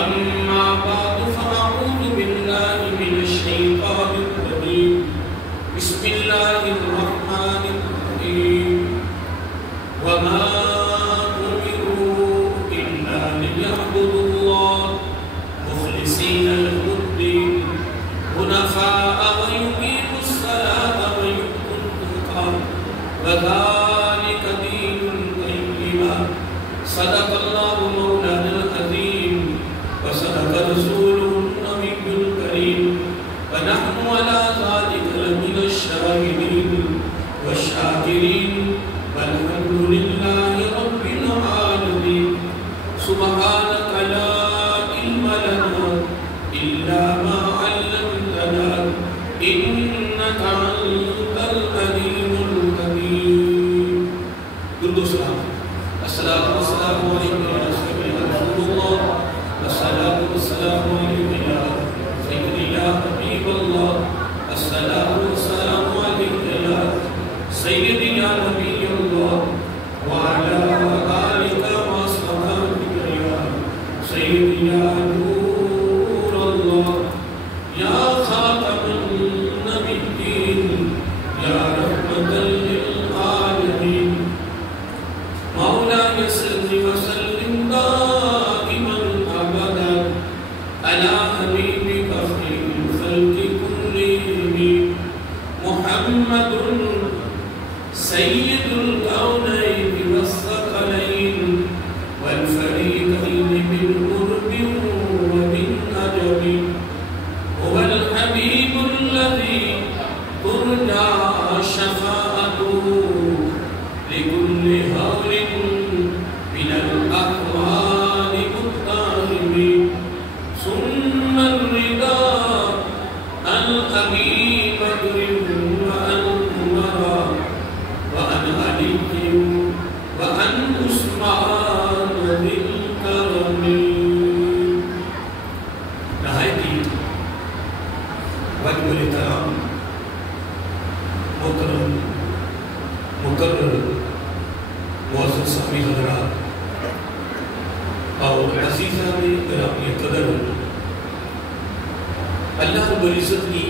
أما بعد فأعوذ بالله من الشيطان الرجيم بسم الله الرحمن الرحيم وما أمروا إلا ليعبدوا الله مخلصين له الدين حنفاء ويقيموا الصلاة ويؤتوا الزكاة وذلك دين القيمة صدق الله مولانا العظيم وصدق رسوله النبي الكريم ونحن على ذلك لمن الشاهدين والشاكرين والحمد لله رب العالمين سبحانك لا علم لنا إلا ما علمتنا إنك أنت العليم الحكيم. درود و سلام. الصلاة والسلام عليك يا سيدنا رسول الله الصلاة والسلام عليك يا سيدي يا حبيب الله الصلاة والسلام عليك يا سيدي يا نبي الله وعلى آلك وأصحابك يا سيدي يا نور الله يا خاتم النبيين يا رحمة للعالمين مولاي صل وسلم دائما ابدا على حبيبك خير الخلق كلهم محمد سيد الكونين والثقلين والفريقين من قرب ومن عجب هو الحبيب الذي ترجى شفاعته لكل هول من الأحوال مضطرب ثم الرداء عن أبي بكر وعن عمر وعن علي وعن عثمان ذي الكرم. نهايتي واجب الاحترام محترم مقرر معزز صاحبی حضرات اور عزیزہ میں گرامی قدر اللہ رب العزت کی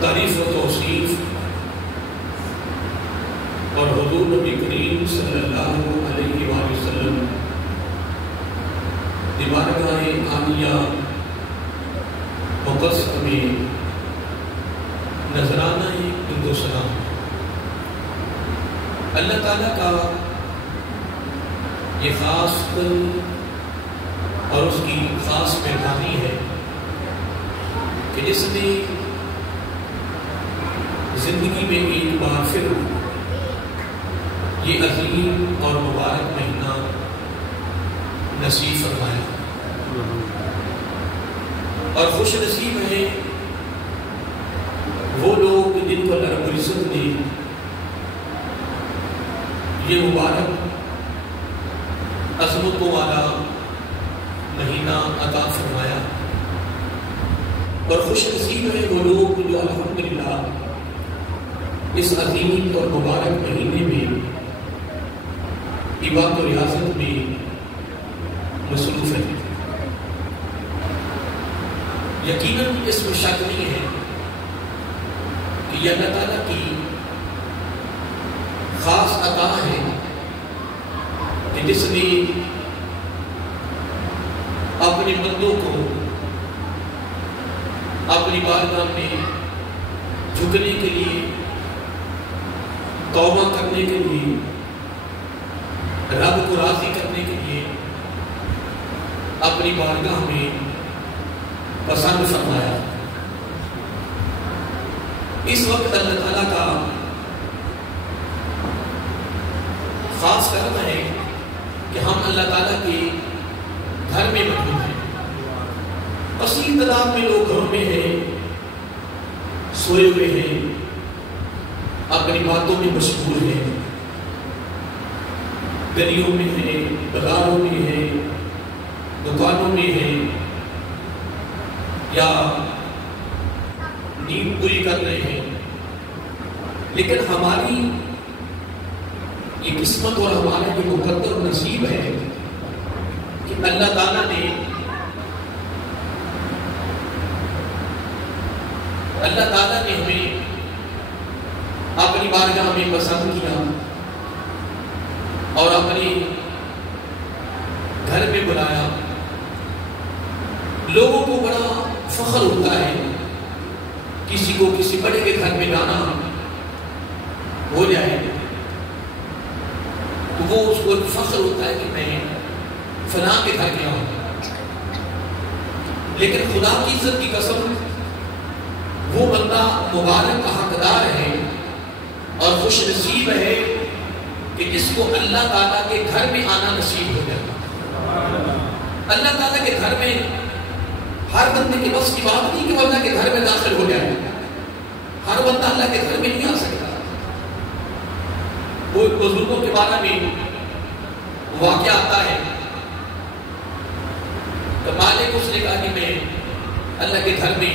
تعریف و توصیف اور حضور نبی کریم صلی اللہ علیہ وآلہ وسلم کی بارگاہ عالیہ مقدسہ میں نذرانہ درود و سلام. اللہ تعالیٰ کا یہ خاص پن اور اس کی خاص مہربانی ہے کہ جس نے زندگی میں ایک بار پھر یہ عظیم اور مبارک مہینہ نصیب فرمایا اور خوش نصیب ہے وہ لوگ جن کو اللہ رب العزت نے یہ مبارک عظمتوں والا مہینہ عطا فرمایا اور خوش نصیب ہے وہ لوگ جو الحمدللہ اس عظیم اور مبارک مہینے میں عبادت و ریاضت میں مصروف ہیں. یقیناً اس میں شک نہیں ہے کہ یہ اللہ تعالیٰ کی خاص عطا ہے کہ جس نے اپنے بندوں کو اپنی بارگاہ میں جھکنے کے لیے توبہ کرنے کے لیے رب کو راضی کرنے کے لیے اپنی بارگاہ میں پسند فرمایا. اس وقت اللہ تعالیٰ کا خاص کرنا ہے کہ ہم اللہ تعالیٰ کے گھر میں موجود ہیں. کثیر تعداد میں لوگ گھروں میں ہیں، سوئے ہوئے ہیں، اپنی باتوں میں مشغول ہیں، گلیوں میں ہیں، بازاروں میں ہیں، دکانوں میں ہیں یا نیند پوری کر رہے ہیں. لیکن ہماری یہ قسمت اور ہمارا جو مقدر نصیب ہے کہ اللہ تعالیٰ نے ہمیں اپنی بارگاہ میں پسند کیا اور اپنے گھر میں بلایا. لوگوں کو بڑا فخر ہوتا ہے کسی کو کسی بڑے کے گھر میں جانا ہو جائے تو وہ اس کو فخر ہوتا ہے کہ میں فلاں کے گھر گیا ہوں. لیکن خدا کی عزت کی قسم وہ بندہ مبارک کا حقدار ہے اور خوش نصیب ہے کہ جس کو اللہ تعالیٰ کے گھر میں آنا نصیب ہو جائے. اللہ تعالیٰ کے گھر میں ہر بندے کے بس کی بات نہیں کہ وہ اللہ کے گھر میں داخل ہو جائے. ہر بندہ اللہ کے گھر میں نہیں آ سکتا. وہ بزرگوں کے بارے میں واقعہ آتا ہے تو مالک اس نے کہا کہ میں اللہ کے گھر میں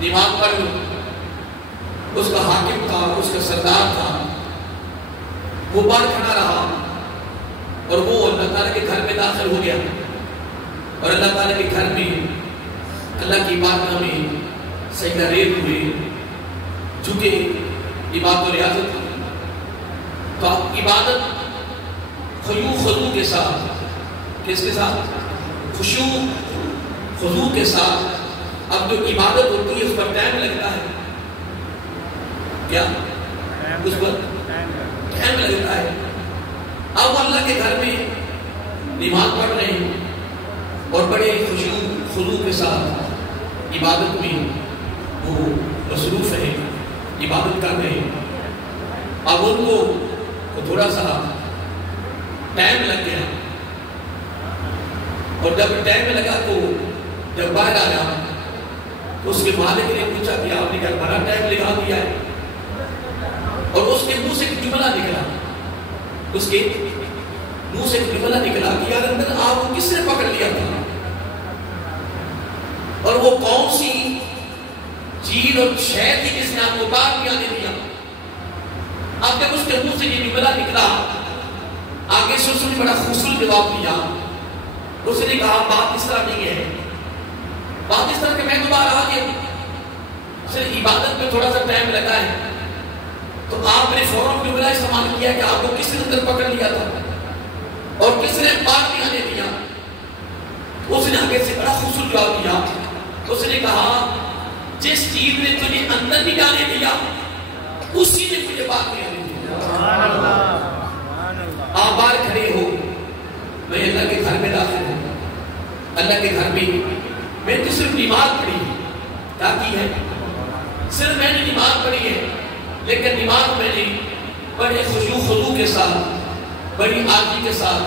نماز پڑھ لوں. اس کا حاکم تھا, اس کا سردار تھا, وہ باہر کھڑا رہا اور وہ اللہ تعالیٰ کے گھر میں داخل ہو گیا اور اللہ تعالیٰ کے گھر میں اللہ کی بارگاہ میں سجدہ ریز ہوئے, جھکے, عبادت و ریاضت کی. تو آپ عبادت خشوع خضوع کے ساتھ, کس کے ساتھ؟ خشوع خضوع کے ساتھ. اب جو عبادت ہوتی ہے اس پر ٹائم لگتا ہے. کیا اس پر ٹائم لگتا ہے. اب اللہ کے گھر میں نماز پڑھ رہے ہیں اور بڑے خشوع خضوع کے ساتھ عبادت میں وہ مصروف ہیں, عبادت کر رہے ہیں. اب ان کو تھوڑا سا ٹائم لگ گیا اور جب ٹائم لگا تو جب باہر آیا تو اس کے مالک نے پوچھا کہ آپ نے کیا بڑا ٹائم لگا دیا ہے؟ اور اس کے منہ سے ایک جملہ نکلا, اس کے منہ سے ایک جملہ نکلا کہ یار اندر آپ کو کس نے پکڑ لیا تھا اور وہ کون سی چیز اور شے تھی جس نے آپ کو باہر نہیں آنے دیا؟ اب جب اس کے منہ سے یہ جملہ نکلا آگے سے اس نے بڑا خوبصورت جواب دیا. اس نے کہا بات اس طرح نہیں ہے, بات اس طرح کہ میں دوبارہ آ گیا, صرف عبادت میں تھوڑا سا ٹائم لگا ہے تو آپ نے فوراً جملہ استعمال کیا کہ آپ کو کس نے اندر پکڑ لیا تھا اور کس نے باہر نہیں آنے دیا. اس نے آگے سے بڑا خوبصورت جواب دیا. اس نے کہا جس چیز نے تجھے اندر نہیں جانے دیا اسی نے مجھے باہر نہیں آنے دیا. آپ باہر کھڑے ہو, میں اللہ کے گھر میں داخل ہوں. اللہ کے گھر میں تو صرف نماز پڑھی ہے. کیا کی ہے؟ صرف میں نے نماز پڑھی ہے, لیکن نماز میں نے بڑے خشوع خضوع کے ساتھ, بڑی عاجزی کے ساتھ,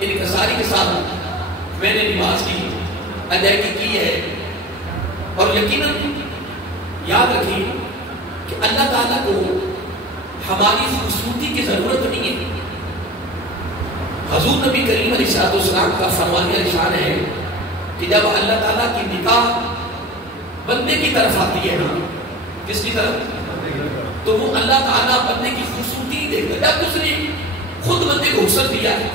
انکساری کے ساتھ میں نے نماز کی ادائیگی کی ہے. اور یقیناً یاد رکھیں کہ اللہ تعالیٰ کو ہماری خوبصورتی کی ضرورت نہیں ہے. حضور نبی کریم علیہ السلام کا فرمان ارشاد ہے کہ جب اللہ تعالیٰ کی نگاہ بندے کی طرف آتی ہے نا, کس کی طرف؟ تو وہ اللہ تعالیٰ بندے کی خوبصورتی دیکھتا ہے. جب اس نے خود بندے کو حسن دیا ہے,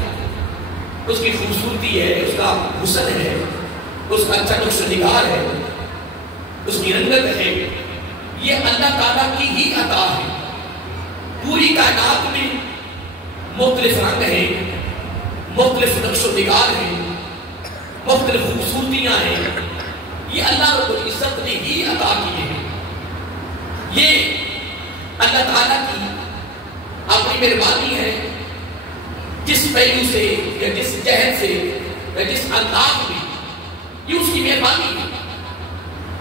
اس کی خوبصورتی ہے, اس کا حسن ہے, اس کا اچھا نقش و نگار ہے, اس کی رنگت ہے, یہ اللہ تعالیٰ کی ہی عطا ہے. پوری کائنات میں مختلف رنگ ہیں, مختلف نقش و نگار ہیں, مختلف خوبصورتیاں ہیں, یہ اللہ رب العزت نے ہی عطا کیے ہیں. یہ اللہ تعالیٰ کی اپنی مہربانی ہے. جس پہلو سے یا جس جہت سے یا جس انداز میں, یہ اس کی مہربانی ہے.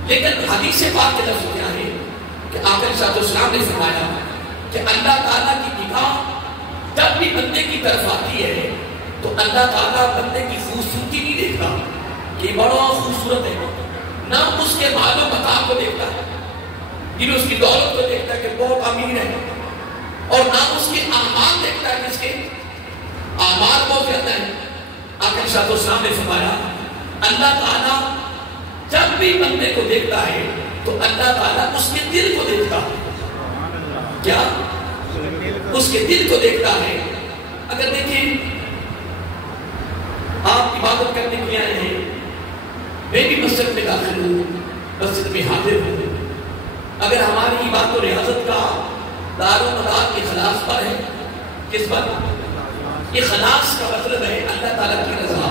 لیکن حدیث پاک کے لفظ کیا ہے کہ آقا صلی اللہ علیہ وسلم نے فرمایا کہ اللہ تعالیٰ کی نگاہ جب بھی بندے کی طرف آتی ہے تو اللہ تعالیٰ بندے کی خوبصورتی نہیں دیکھتا کہ بڑا خوبصورت ہے, نہ اس کے مال و متاع کو دیکھتا ہے, اس کی دولت کو دیکھتا ہے کہ بہت امیر ہے, اور نہ اس کے اعمال دیکھتا ہے کہ اس کے اعمال بہت زیادہ ہیں. آقا صلی اللہ علیہ وسلم نے فرمایا اللہ تعالیٰ جب بھی بندے کو دیکھتا ہے تو اللہ تعالیٰ اس کے دل کو دیکھتا ہے. کیا؟ اس کے دل کو دیکھتا ہے. اگر دیکھیں آپ عبادت کرنے کے لیے آئے ہیں، میں بھی مسجد میں داخل ہوں، مسجد میں حاضر ہوں، اگر ہماری عبادت و ریاضت کا دار و مدار اخلاص پر ہے، کس پر؟ اخلاص کا مطلب ہے اللہ تعالیٰ کی رضا،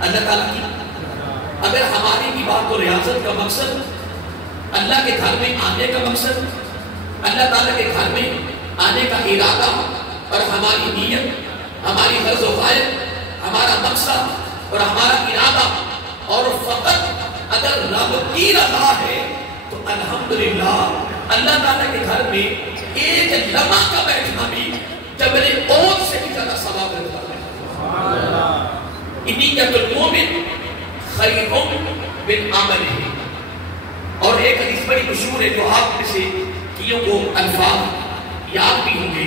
اللہ تعالیٰ کی، اگر ہماری عبادت و ریاضت کا مقصد اللہ کے گھر میں آنے کا مقصد، اللہ تعالیٰ کے گھر میں آنے کا ارادہ اور ہماری نیت، ہماری غرض و غایت، ہمارا مقصد اور ہمارا ارادہ اور فقط اگر رب کی رضا ہے تو الحمدللہ اللہ تعالیٰ کے گھر میں ایک لمحہ کا بیٹھنا بھی جبل احد سے بھی زیادہ ثواب رکھتا ہے۔ نیت المومن خیر من عملہ، اور ایک حدیث بڑی مشہور ہے جو آپ میں سے کیوں کو الفاظ یاد بھی ہوں گے،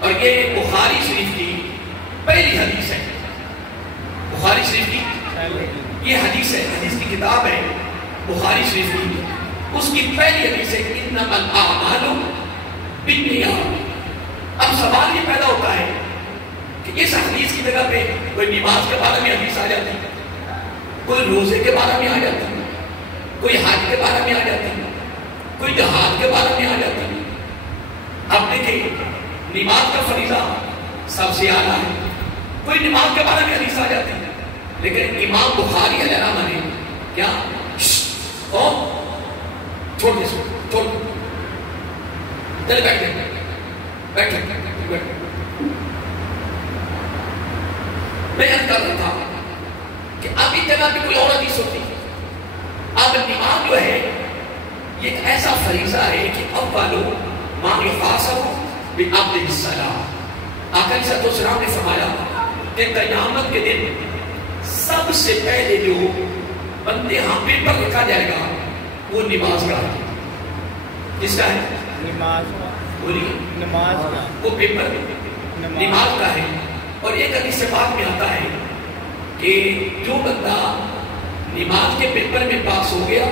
اور یہ بخاری شریف کی پہلی حدیث ہے، بخاری شریف کی یہ حدیث ہے، حدیث کی کتاب ہے بخاری شریف کی، اس کی پہلی حدیث ہے انما الاعمال بالنیات۔ اب سوال یہ پیدا ہوتا ہے کہ اس حدیث کی جگہ پہ کوئی نماز کے بارے میں حدیث آ جاتی ہے، کوئی روزے کے بارے میں آ جاتی ہے، کوئی حج کے بارے میں آ جاتی ہے، کوئی جہاد کے بارے میں آ جاتی ہے۔ اب دیکھیں نماز کا فریضہ سب سے اعلیٰ ہے، کوئی نماز کے بارے میں حدیث آ جاتی ہے، لیکن امام بخاری علیہ الرحمہ نے کیا چھوڑ دے، چھوڑ چلے بیٹھے بیٹھے بیٹھے۔ میں یاد کر رہا تھا کہ اب اس جگہ پہ کوئی اور حدیث ہوتی ہے۔ اب نماز جو ہے یہ ایک ایسا فریضہ ہے کہ اولو ما یحاسب بعبد الصلاۃ، آقا علیہ السلام نے فرمایا کہ قیامت کے دن سب سے پہلے جو بندے ہاں پیپر لکھا جائے گا وہ نماز کا ہے۔ کس کا ہے؟ نماز کا، بولیے نماز کا، وہ پیپر نماز کا ہے۔ اور ایک حدیث سے بات میں آتا ہے کہ جو بندہ نماز کے پیپر میں پاس ہو گیا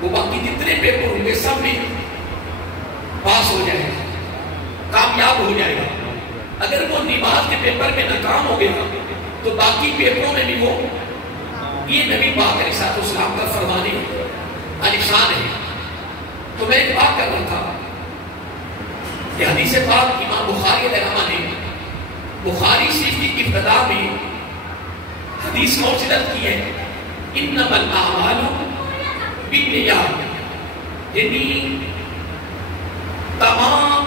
وہ باقی جتنے پیپر ہوں گے سب میں پاس ہو جائے گا، کامیاب ہو جائے گا۔ اگر وہ نماز کے پیپر میں ناکام ہو گیا تو باقی پیپروں میں بھی وہ، یہ نبی پاک علیہ السلام کا فرمانے عالیشان ہے۔ تو میں ایک بات کر رہا تھا کہ حدیث پاک امام بخاری علیہ الرحمہ نے بخاری شریف کی ابتدا میں حدیث موصولت کی ہے انما الاعمال بالنیات، یعنی تمام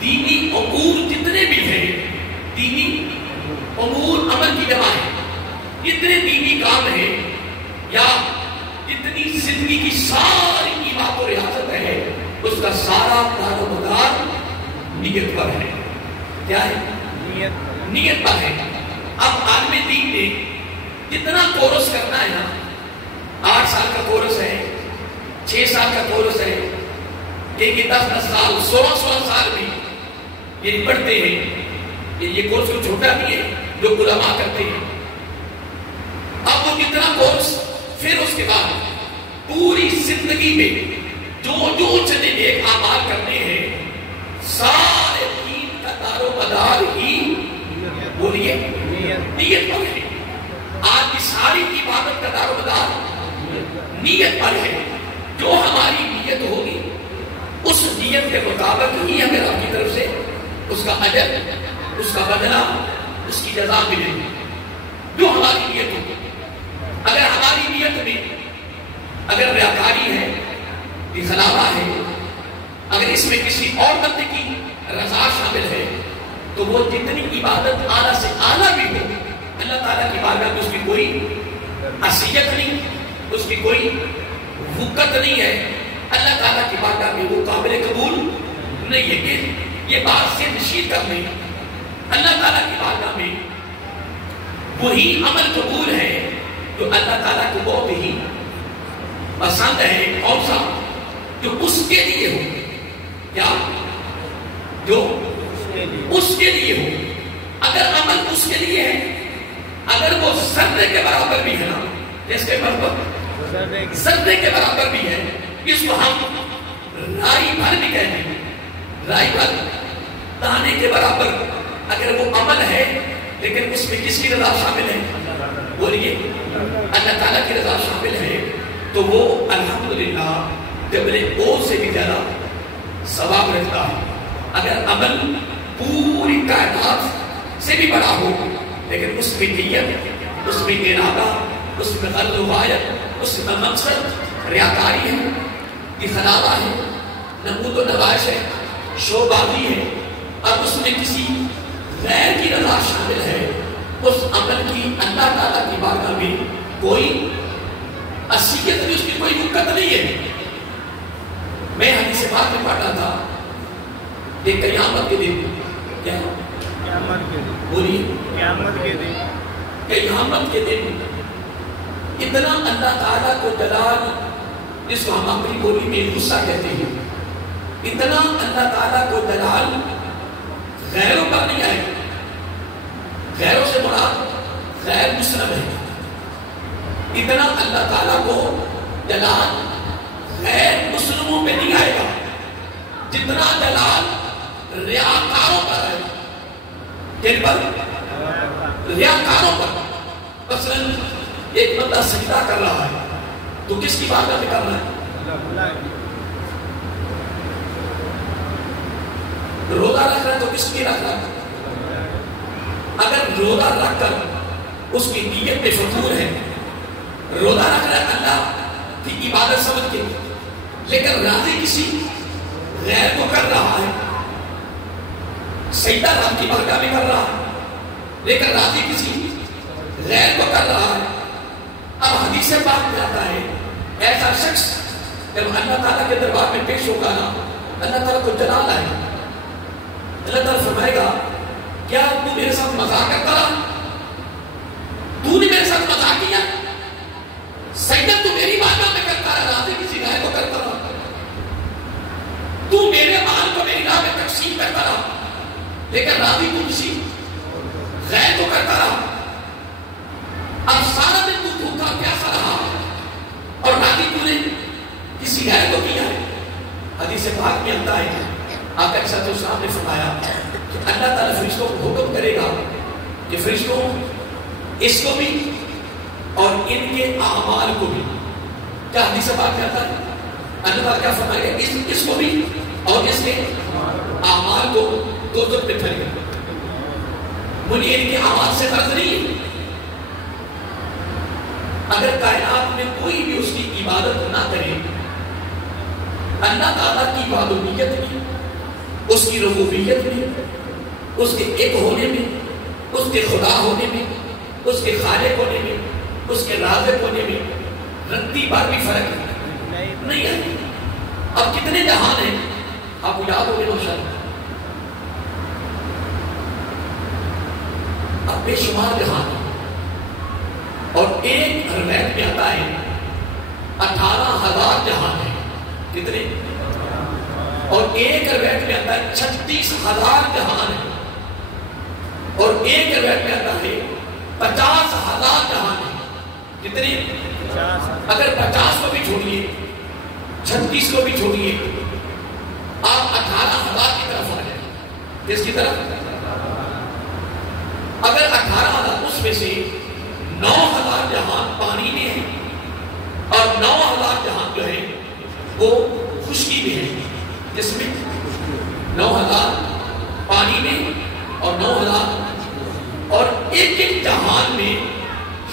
دینی امور جتنے بھی ہیں، دینی امور عمل کی جمع ہے، جتنے دینی کام ہیں یا جتنی زندگی کی ساری عبادت و ریاضت ہے اس کا سارا دار و مدار نیت پر ہے۔ کیا ہے؟ نیت پر ہے۔ اب عالم دین نے جتنا کورس کرنا ہے نا، 8 سال کا کورس ہے، 6 سال کا کورس ہے، کہ 10 سال 16 سال بھی یہ پڑھتے ہیں، یہ کورس کو چھوٹا بھی ہے جو علماء کرتے ہیں۔ اب وہ جتنا کورس، پھر اس کے بعد پوری زندگی میں جو چنے نیک اعمال کرنے ہیں سارے دین کا دار و مدار ہی بولیے نیت پر ہے۔ آج کی ساری عبادت کا دار و مدار نیت پر ہے۔ جو ہماری نیت ہوگی اس نیت کے مطابق ہی ہمیں رب کی طرف سے اس کا اجر، اس کا بدلہ، اس کی جزا ملے گی۔ جو ہماری نیت ہوگی، اگر ہماری نیت میں اگر ریاکاری ہے، دکھلاوا ہے، اگر اس میں کسی اور بندے کی رضا شامل ہے تو وہ جتنی عبادت اعلیٰ سے اعلیٰ بھی ہو، اللہ تعالیٰ کی بارگاہ میں اس کی کوئی حیثیت نہیں، اس کی کوئی وقت نہیں ہے، اللہ تعالیٰ کی بارگاہ میں وہ قابل قبول نہیں ہے۔ کہ یہ بات سے نشید کر لیں، اللہ تعالیٰ کی بارگاہ میں وہی عمل قبول ہے جو اللہ تعالیٰ کو بہت ہی پسند ہے۔ کون سا؟ جو اس کے لیے ہو، کیا؟ جو اس کے لیے ہو۔ اگر عمل اس کے لیے ہے، اگر وہ ذرے کے برابر بھی ہے نا، جس کے برابر ذرے کے برابر بھی ہے، اس کو ہم رائی بھر بھی کہتے ہیں، رائی بھر دانے کے برابر اگر وہ عمل ہے لیکن اس میں کس کی رضا شامل ہے؟ بولیے اللہ تعالیٰ کی رضا شامل ہے تو وہ الحمدللہ جبل عہد سے بھی زیادہ ثواب رکھتا ہے. اگر عمل پوری کائنات سے بھی بڑا ہو لیکن اس میں نیت، اس میں ارادہ، اس میں غرض و غایت، اس میں مقصد ریاکاری ہے، اخلاص ہے، نمود و نمائش ہے، شوبازی ہے، اور اس میں کسی غیر کی رضا شامل ہے، اس عمل کی اللہ تعالیٰ کی بارگاہ میں کوئی اصلیت نہیں، اس کی کوئی حقیقت نہیں ہے. میں حدیث پاک میں پڑھا تھا کہ قیامت کے دن کیا قیامت کے دن، بولیے قیامت کے دن، قیامت کے دن اتنا اللہ تعالیٰ کو جلال، جس کو ہم اپنی بولی میں غصہ کہتے ہیں، اتنا اللہ تعالیٰ کو جلال غیروں پر نہیں آئے. غیروں سے مراد غیر مسلم ہے. اتنا اللہ تعالیٰ کو جلال غیر مسلموں پہ نہیں آئے گا جتنا جلال ریاکاروں پر آئے گا. کن پر؟ ریاکاروں پر. مثلاً ایک بندہ سجدہ کر رہا ہے تو کس کی بات میں کر رہا ہے؟ روزہ رکھ رہا ہے تو کس کی رکھ رہا ہے؟ اگر روزہ رکھ کر اس کی نیت میں فطور ہے، روزہ رکھ رہا ہے اللہ کی عبادت سمجھ کے، لیکن راضی کسی غیر کو کر رہا ہے، سجدہ رب کی بارگاہ میں کر رہا ہے لیکن راضی کسی غیر کو کر رہا ہے. اب حدیث پاک میں آتا ہے ایسا شخص جب اللہ تعالیٰ کے دربار میں پیش ہوگا نا، اللہ تعالیٰ کو جلال آئے گا. اللہ تعالیٰ فرمائے گا کیا تو میرے ساتھ مذاق کرتا رہا؟ تو نے میرے ساتھ مذاق کیا؟ سجدہ تو میری بارگاہ میں کرتا رہا، راضی کسی غیر کو کرتا رہا. تو میرے مال کو میری راہ میں تقسیم کرتا رہا لیکن راضی تو کسی غیر کو کرتا رہا. اب سارا دن تو بھوکا پیاسا رہا اور راضی تو نے کسی غیر کو کیا ہے. حدیث پاک میں آتا ہے آقا صلی اللہ علیہ وسلم نے فرمایا کہ اللہ تعالیٰ فرشتوں کو حکم کرے گا کہ فرشتوں اس کو بھی اور ان کے اعمال کو بھی. کیا حدیث پاک میں آتا ہے؟ اللہ تعالیٰ کیا فرمائے گا؟ اس کو بھی اور اس کے اعمال کو دوزخ میں پھینکے گا. مجھے ان کے اعمال سے فرض نہیں ہے. اگر کائنات میں کوئی بھی اس کی عبادت نہ کرے، اللہ تعالیٰ کی وحدانیت میں، اس کی ربوبیت میں، اس کے ایک ہونے میں، اس کے خدا ہونے میں، اس کے خالق ہونے میں، اس کے رازق ہونے میں رتی بار بھی فرق نہیں ہے. اب کتنے جہان ہیں آپ کو یاد ہوگے ماشاءاللہ. اب بے شمار جہان ہے اور ایک روایت میں آتا ہے 18,000 جہان ہے. کتنے؟ اور ایک روایت میں آتا ہے 36,000 جہان ہے اور ایک روایت میں آتا ہے 50,000 جہان ہے. کتنے؟ اگر 50 کو بھی چھوڑیے، 36 کو بھی چھوڑیے، آپ 18,000 کی طرف آ جائیں. کس کی طرف؟ اگر 18,000 اس میں سے 9,000 جہان پانی میں ہے اور 9,000 جہان جو ہے وہ خشکی میں ہے، جس میں 9,000 پانی میں اور 9,000 اور ایک ایک جہان میں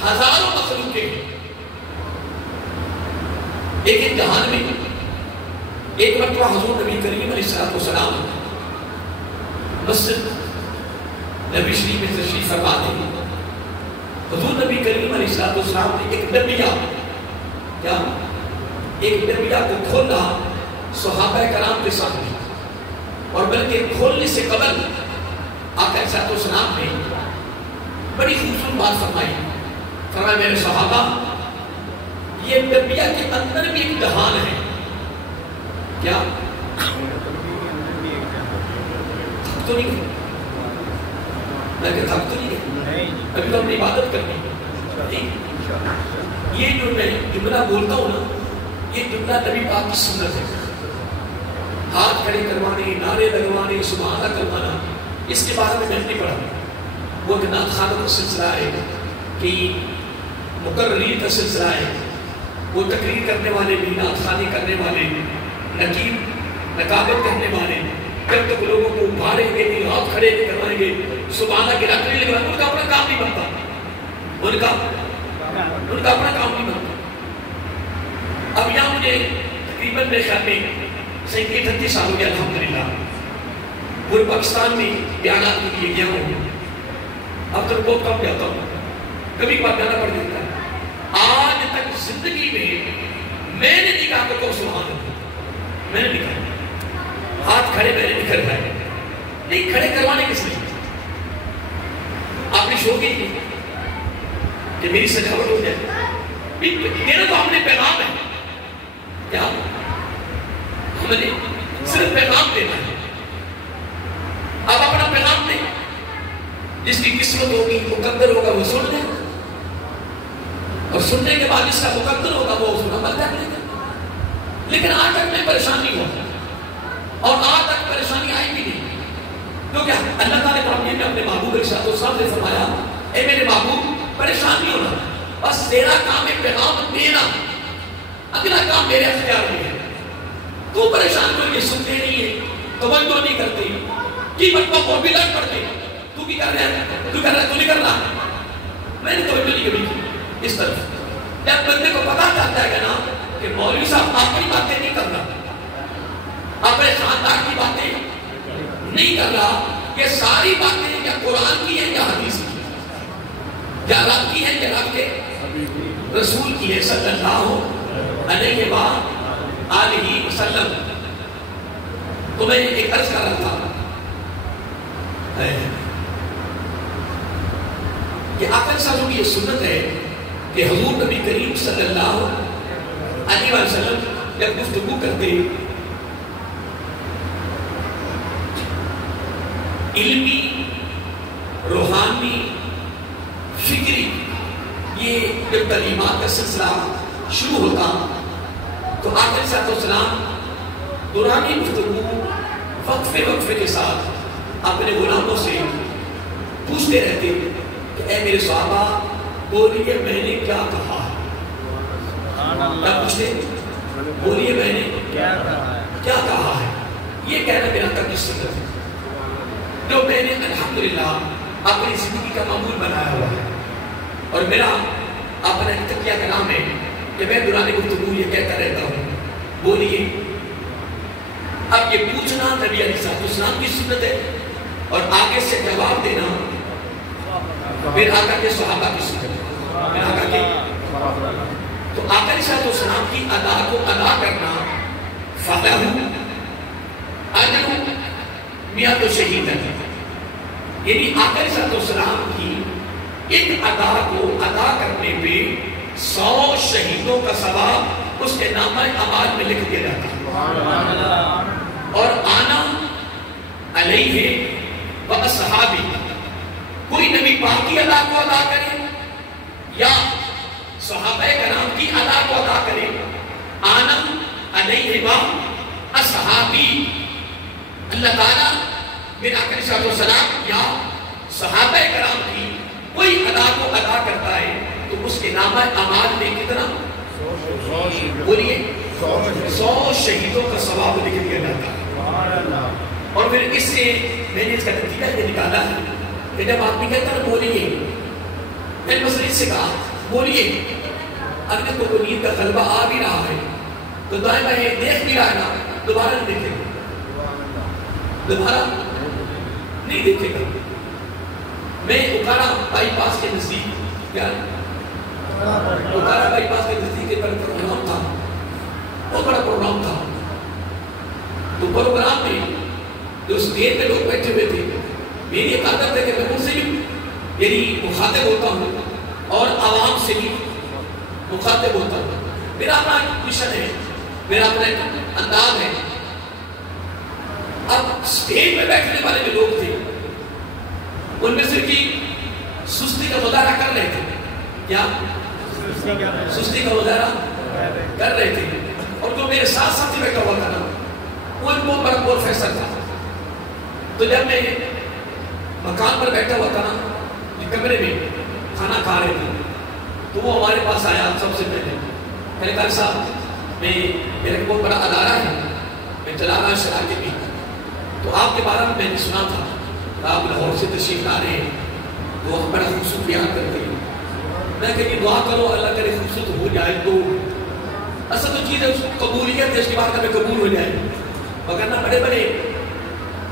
ہزاروں مخلوقیں ہیں. ایک ایک جہان میں ایک مرتبہ حضور نبی کریم علیہ السلام مسجد نبی شریف میں تشریف فرما دیں. حضور نبی کریم علیہ السلام نے ایک ڈبیا، کیا ایک ڈبیا کو کھولا صحابہ کرام کے سامنے، اور بلکہ کھولنے سے قبل آقا علیہ السلام نے بڑی خوبصورت بات فرمائی. فرمایا میرے صحابہ، یہ ڈبیا کے اندر بھی ایک جہان ہے. کیا تھک تو نہیں گئے؟ میں کہ تھک تو نہیں گئے؟ ابھی تو ہم نے عبادت کرنی ہے. یہ جو میں جملہ بولتا ہوں نا، یہ جملہ نبی پاک کی سنت ہے. ہاتھ کھڑے کروانے، نعرے لگوانے، سبحانہ کروانا، اس کے بارے میں نہیں پڑھا. وہ ایک نعت خوانوں کا سلسلہ ہے کہ مقررین کا سلسلہ ہے، وہ تقریر کرنے والے بھی، نعت خوانی کرنے والے، نقابت کرنے والے، جب تک لوگوں کو ابھاریں گے نہیں، ہاتھ کھڑے نہیں کروائیں گے، سبحانہ کے رکھنے لگے، ان کا اپنا کام نہیں بنتا، ان کا اپنا کام نہیں بنتا۔ اب یہاں مجھے تقریباً میرے خیال میں 37 سال ہو گیا الحمدللہ، پورے پاکستان میں بیانات کے لیے گیا ہوں، اب تک بہت کم جاتا ہوں، کبھی بات جانا پڑ جاتا ہے۔ آج تک زندگی میں میں نے نہیں کہا کہ کوئی سبحان اللہ، میں نے نہیں کہا، ہاتھ کھڑے میں نے نہیں کروائے، نہیں کھڑے کروانے کس نے؟ آپ نے شوق ہی نہیں کہ میری سجاوٹ ہو جائے، میرا تو ہم نے پیغام ہے، کیا ہم نے صرف پیغام دینا ہے، آپ اپنا پیغام دیں، جس کی قسمت ہوگی مقدر ہوگا وہ سن لے، اور سننے کے بعد جس کا مقدر ہوگا وہ سنا بل جائے گا۔ لیکن آج تک میں پریشانی ہوں اور آج تک پریشانی آئی بھی نہیں، کیونکہ اللہ تعالیٰ نے اپنے محبوب ارشاد السلام سے فرمایا، اے میرے محبوب پریشان نہیں ہونا، بس تیرا کام ہے پیغام دینا، اگلا کام میرے اختیار میں ہے، تو پریشان کو یہ سنتے نہیں ہے، توجہ نہیں کرتے، کی بٹوں کو بھی لگ پڑتے، تو کی کر رہا ہے، تو کر رہا ہے، تو نہیں کر رہا، میں نے توجہ نہیں کبھی کی اس طرف۔ جب بندے کو پتا چلتا ہے نا کہ مولوی صاحب اپنی باتیں نہیں کر رہا، اپنے خاندان کی باتیں نہیں کر رہا، یہ ساری باتیں یا قرآن کی ہیں یا حدیث کی، یا رب کی ہیں یا رب کے رسول کی ہے صلی اللہ علیہ وآلہ وسلم۔ تو میں ایک عرض کر رہا تھا کہ آقا صاحب کی یہ سنت ہے کہ حضور نبی کریم صلی اللہ علیہ وسلم جب گفتگو کرتے علمی، روحانی، فکری، یہ جب تعلیمات کا سلسلہ شروع ہوتا تو آقا صلی اللہ علیہ وسلم دورانی گفتگو وقفے کے ساتھ اپنے غلاموں سے پوچھتے رہتے کہ اے میرے صحابہ بولیے میں نے کیا کہا ہے، کیا پوچھتے بولیے میں نے کیا کہا ہے، یہ کہنا میرا کبھی سنت ہے جو میں نے الحمدللہ اپنی زندگی کا معمول بنایا ہوا ہے، اور میرا اپنا تقیہ کا نام ہے کہ میں دوران گفتگو یہ کہتا رہتا ہوں بولیے۔ اب یہ پوچھنا نبی علیہ السلام کی سنت ہے اور آگے سے جواب دینا پھر آقا کے صحابہ کی سنت ہے، پھر آقا کے تو آقا علیہ السلام کی ادا کو ادا کرنا فَلَهُ أَجْرٌ مِئَةُ شَهِيدٍ، یعنی آقا علیہ السلام کی ایک ادا کو ادا کرنے پہ 100 شہیدوں کا ثواب اس کے نامہ اعمال میں لکھ دیا جاتا ہے۔ اور آنا علیہ وَأَصْحَابِهِ، کوئی نبی پاک کی ادا کو ادا کرے یا صحابہ کرام کی ادا کو ادا کرے، آنا علیہ وَأَصْحَابِهِ، اللہ تعالیٰ میرے آقا علیہ السلام یا صحابہ کرام کی کوئی ادا کو ادا کرتا ہے تو اس کے نامہ اعمال میں کتنا؟ بولیے 100 شہیدوں کا ثواب لکھ دیا جاتا ہے۔ اور پھر اس سے میں نے اس کا نتیجہ یہ نکالا ہے کہ جب آدمی کہتا ہے بولیے، میں نے مسئلے سے کہا بولیے، اگر تو نیند کا غلبہ آ بھی رہا ہے تو دائیں بائیں دیکھ بھی رہا ہے نا، دوبارہ نہیں دیکھے گا، دوبارہ نہیں دیکھے گا۔ میں اکارا بائی پاس کے نزدیک، کیا اکارا بائی پاس کے نزدیک ایک بڑا پروگرام تھا، بہت بڑا پروگرام تھا، تو پروگرام میں جو اسٹیج پہ لوگ بیٹھے ہوئے تھے، میری ایک عادت ہے کہ میں ان سے بھی یعنی مخاطب ہوتا ہوں اور عوام سے بھی مخاطب ہوتا ہوں، میرا اپنا مشن ہے، میرا اپنا انداز ہے۔ اب اسٹیج پہ بیٹھنے والے جو لوگ تھے ان میں سے کی سستی کا مظاہرہ کر رہے تھے، کیا سستی کا مظاہرہ کر رہے تھے، اور جو میرے ساتھ ساتھ بیٹھا ہوا تھا نا وہ ایک بہت بڑا پروفیسر تھا، تو جب میں مکان پر بیٹھا ہوا تھا نا کمرے میں کھانا کھا رہے تھے تو وہ ہمارے پاس آیا سب سے پہلے. کہنے قاری صاحب میرا ایک بہت بڑا ادارہ ہے, میں چلا رہا شراکت بھی, تو آپ کے بارے میں نے سنا تھا آپ لاہور سے تشریف لا رہے ہیں, تو آپ بڑا خوبصورت بیان کرتے ہیں. میں کہتی دعا کرو اللہ کرے خوبصورت ہو جائے تو اصل تو چیز ہے اس کو قبولیت ہے, اس کے بعد کبھی قبول ہو جائے. وگرنہ بڑے بڑے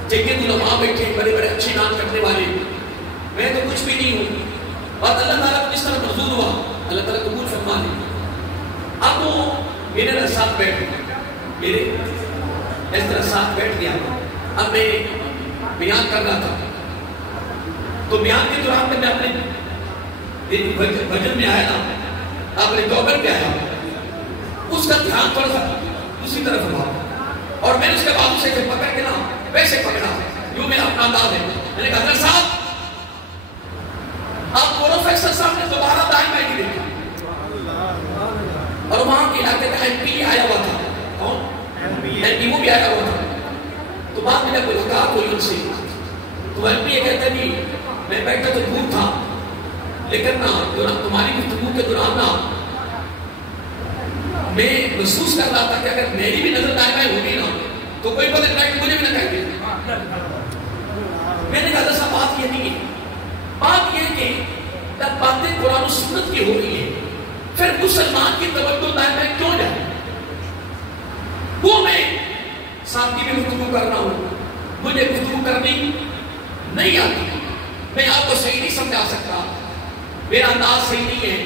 جگہ علماء بیٹھے, بڑے بڑے اچھے نام کرنے والے, میں تو کچھ بھی نہیں ہوں. اور اللہ تعالیٰ کو جس طرح منظور ہوا اللہ تعالیٰ قبول فرما لے. اب وہ میرے ساتھ بیٹھ گیا, میرے اس طرح ساتھ بیٹھ گیا. اب میں بیان کر رہا تھا تو بیان کے دوران میں اپنے وجن میں آیا نا, اپنے دوبر پہ آیا, اس کا دھیان تھوڑا سا دوسری طرف ہوا اور میں نے اس کے بازو سے پکڑ کے نا ویسے پکڑا, یوں میرا اپنا انداز ہے. میں نے کہا حضرت صاحب آپ پروفیسر صاحب نے دوبارہ دائیں بائیں کی دیکھا, اور وہاں کے علاقے کا ایم پی آیا ہوا تھا. کون؟ ایم پی, وہ بھی آیا ہوا تھا. تو بعد میں جب ملاقات ہوئی ان سے تو ایم پی یہ کہتا ہے جی میں بیٹھا تو دور تھا, لیکن نا تمہاری گفتگو کے دوران نا میں محسوس کر رہا تھا کہ اگر میری بھی نظر دائیں بائیں ہوگی نا تو کوئی پتہ نہیں کہ مجھے بھی نہ کہہ دے. میں نے کہا صاحب بات یہ نہیں ہے, بات یہ کہ جب باتیں قرآن و سنت کی ہو رہی ہے پھر مسلمان کی توجہ دائیں بائیں کیوں جائے. وہ میں ساتھی میں گفتگو کر رہا ہوں, مجھے گفتگو کرنی نہیں آتی, میں آپ کو صحیح نہیں سمجھا سکتا, میرا انداز صحیح نہیں ہے,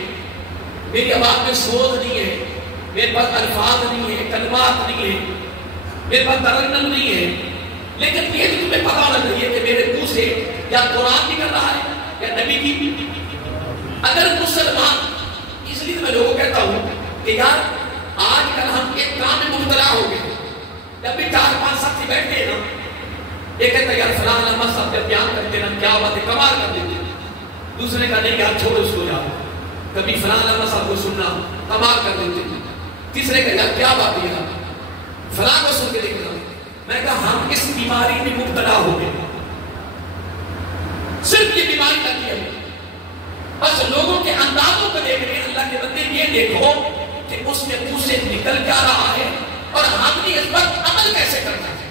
میری آواز میں سوز نہیں ہے, میرے پاس الفاظ نہیں ہے, کلمات نہیں ہے, میرے پاس ترنم نہیں ہے. لیکن یہ بھی تمہیں پتا ہونا چاہیے کہ میرے منہ سے یا قرآن نکل رہا ہے یا نبی کی. اگر مسلمان, اس لیے میں لوگوں کو کہتا ہوں کہ یار آج کل ہم ایک کام میں مبتلا ہو گئے. جب بھی 4-5 ساتھی بیٹھتے ہیں نا, یہ کہتا ہے یار فلاں علامہ صاحب جب بیان کرتے ہیں نا کیا بات ہے, کمال کر دیتے ہیں. دوسرے کا نہیں یار چھوڑو اس کو جاؤ, کبھی فلاں علامہ صاحب کو سننا کمال کر دیتے ہیں. تیسرے کا یار کیا بات ہے یار فلاں کو سن کے دیکھنا. میں کہا ہم اس بیماری میں مبتلا ہو گئے, صرف یہ بیماری لگی ہے. بس لوگوں کے اندازوں کو دیکھ رہے ہیں. اللہ کے بندے یہ دیکھو کہ اس کے منہ سے نکل کیا رہا ہے اور ہم نے اس پر عمل کیسے کرنا ہے.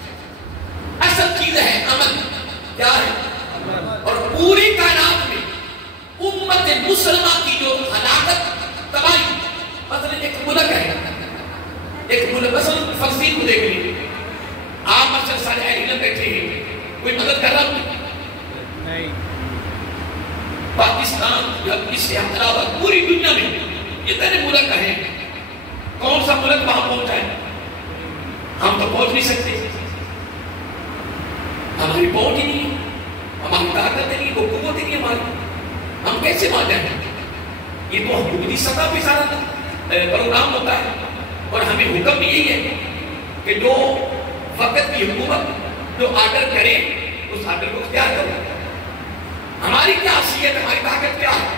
اصل چیز ہے عمل. کیا ہے؟ اور پوری کائنات میں امت مسلمہ کی جو ہلاکت تباہی, مثلا ایک ملک ہے, ایک ملک مثلا فلسطین کو دیکھ لیجیے. آپ مثلا سارے اہل بیٹھے ہیں, کوئی مدد کر رہا نہیں. پاکستان یا اس کے علاوہ پوری دنیا میں اتنے ملک ہیں, کون سا ملک وہاں پہنچا ہے؟ ہم تو پہنچ نہیں سکتے, ہماری پہنچ ہی نہیں ہے, ہماری طاقت نہیں, وہ قوت ہی نہیں ہماری. ہم کیسے وہاں جائیں؟ یہ تو حکومتی سطح پہ سارا پروگرام ہوتا ہے, اور ہمیں حکم بھی یہی ہے کہ جو وقت کی حکومت جو آرڈر کرے اس آرڈر کو اختیار کرو. ہماری کیا حیثیت, ہماری طاقت کیا ہے,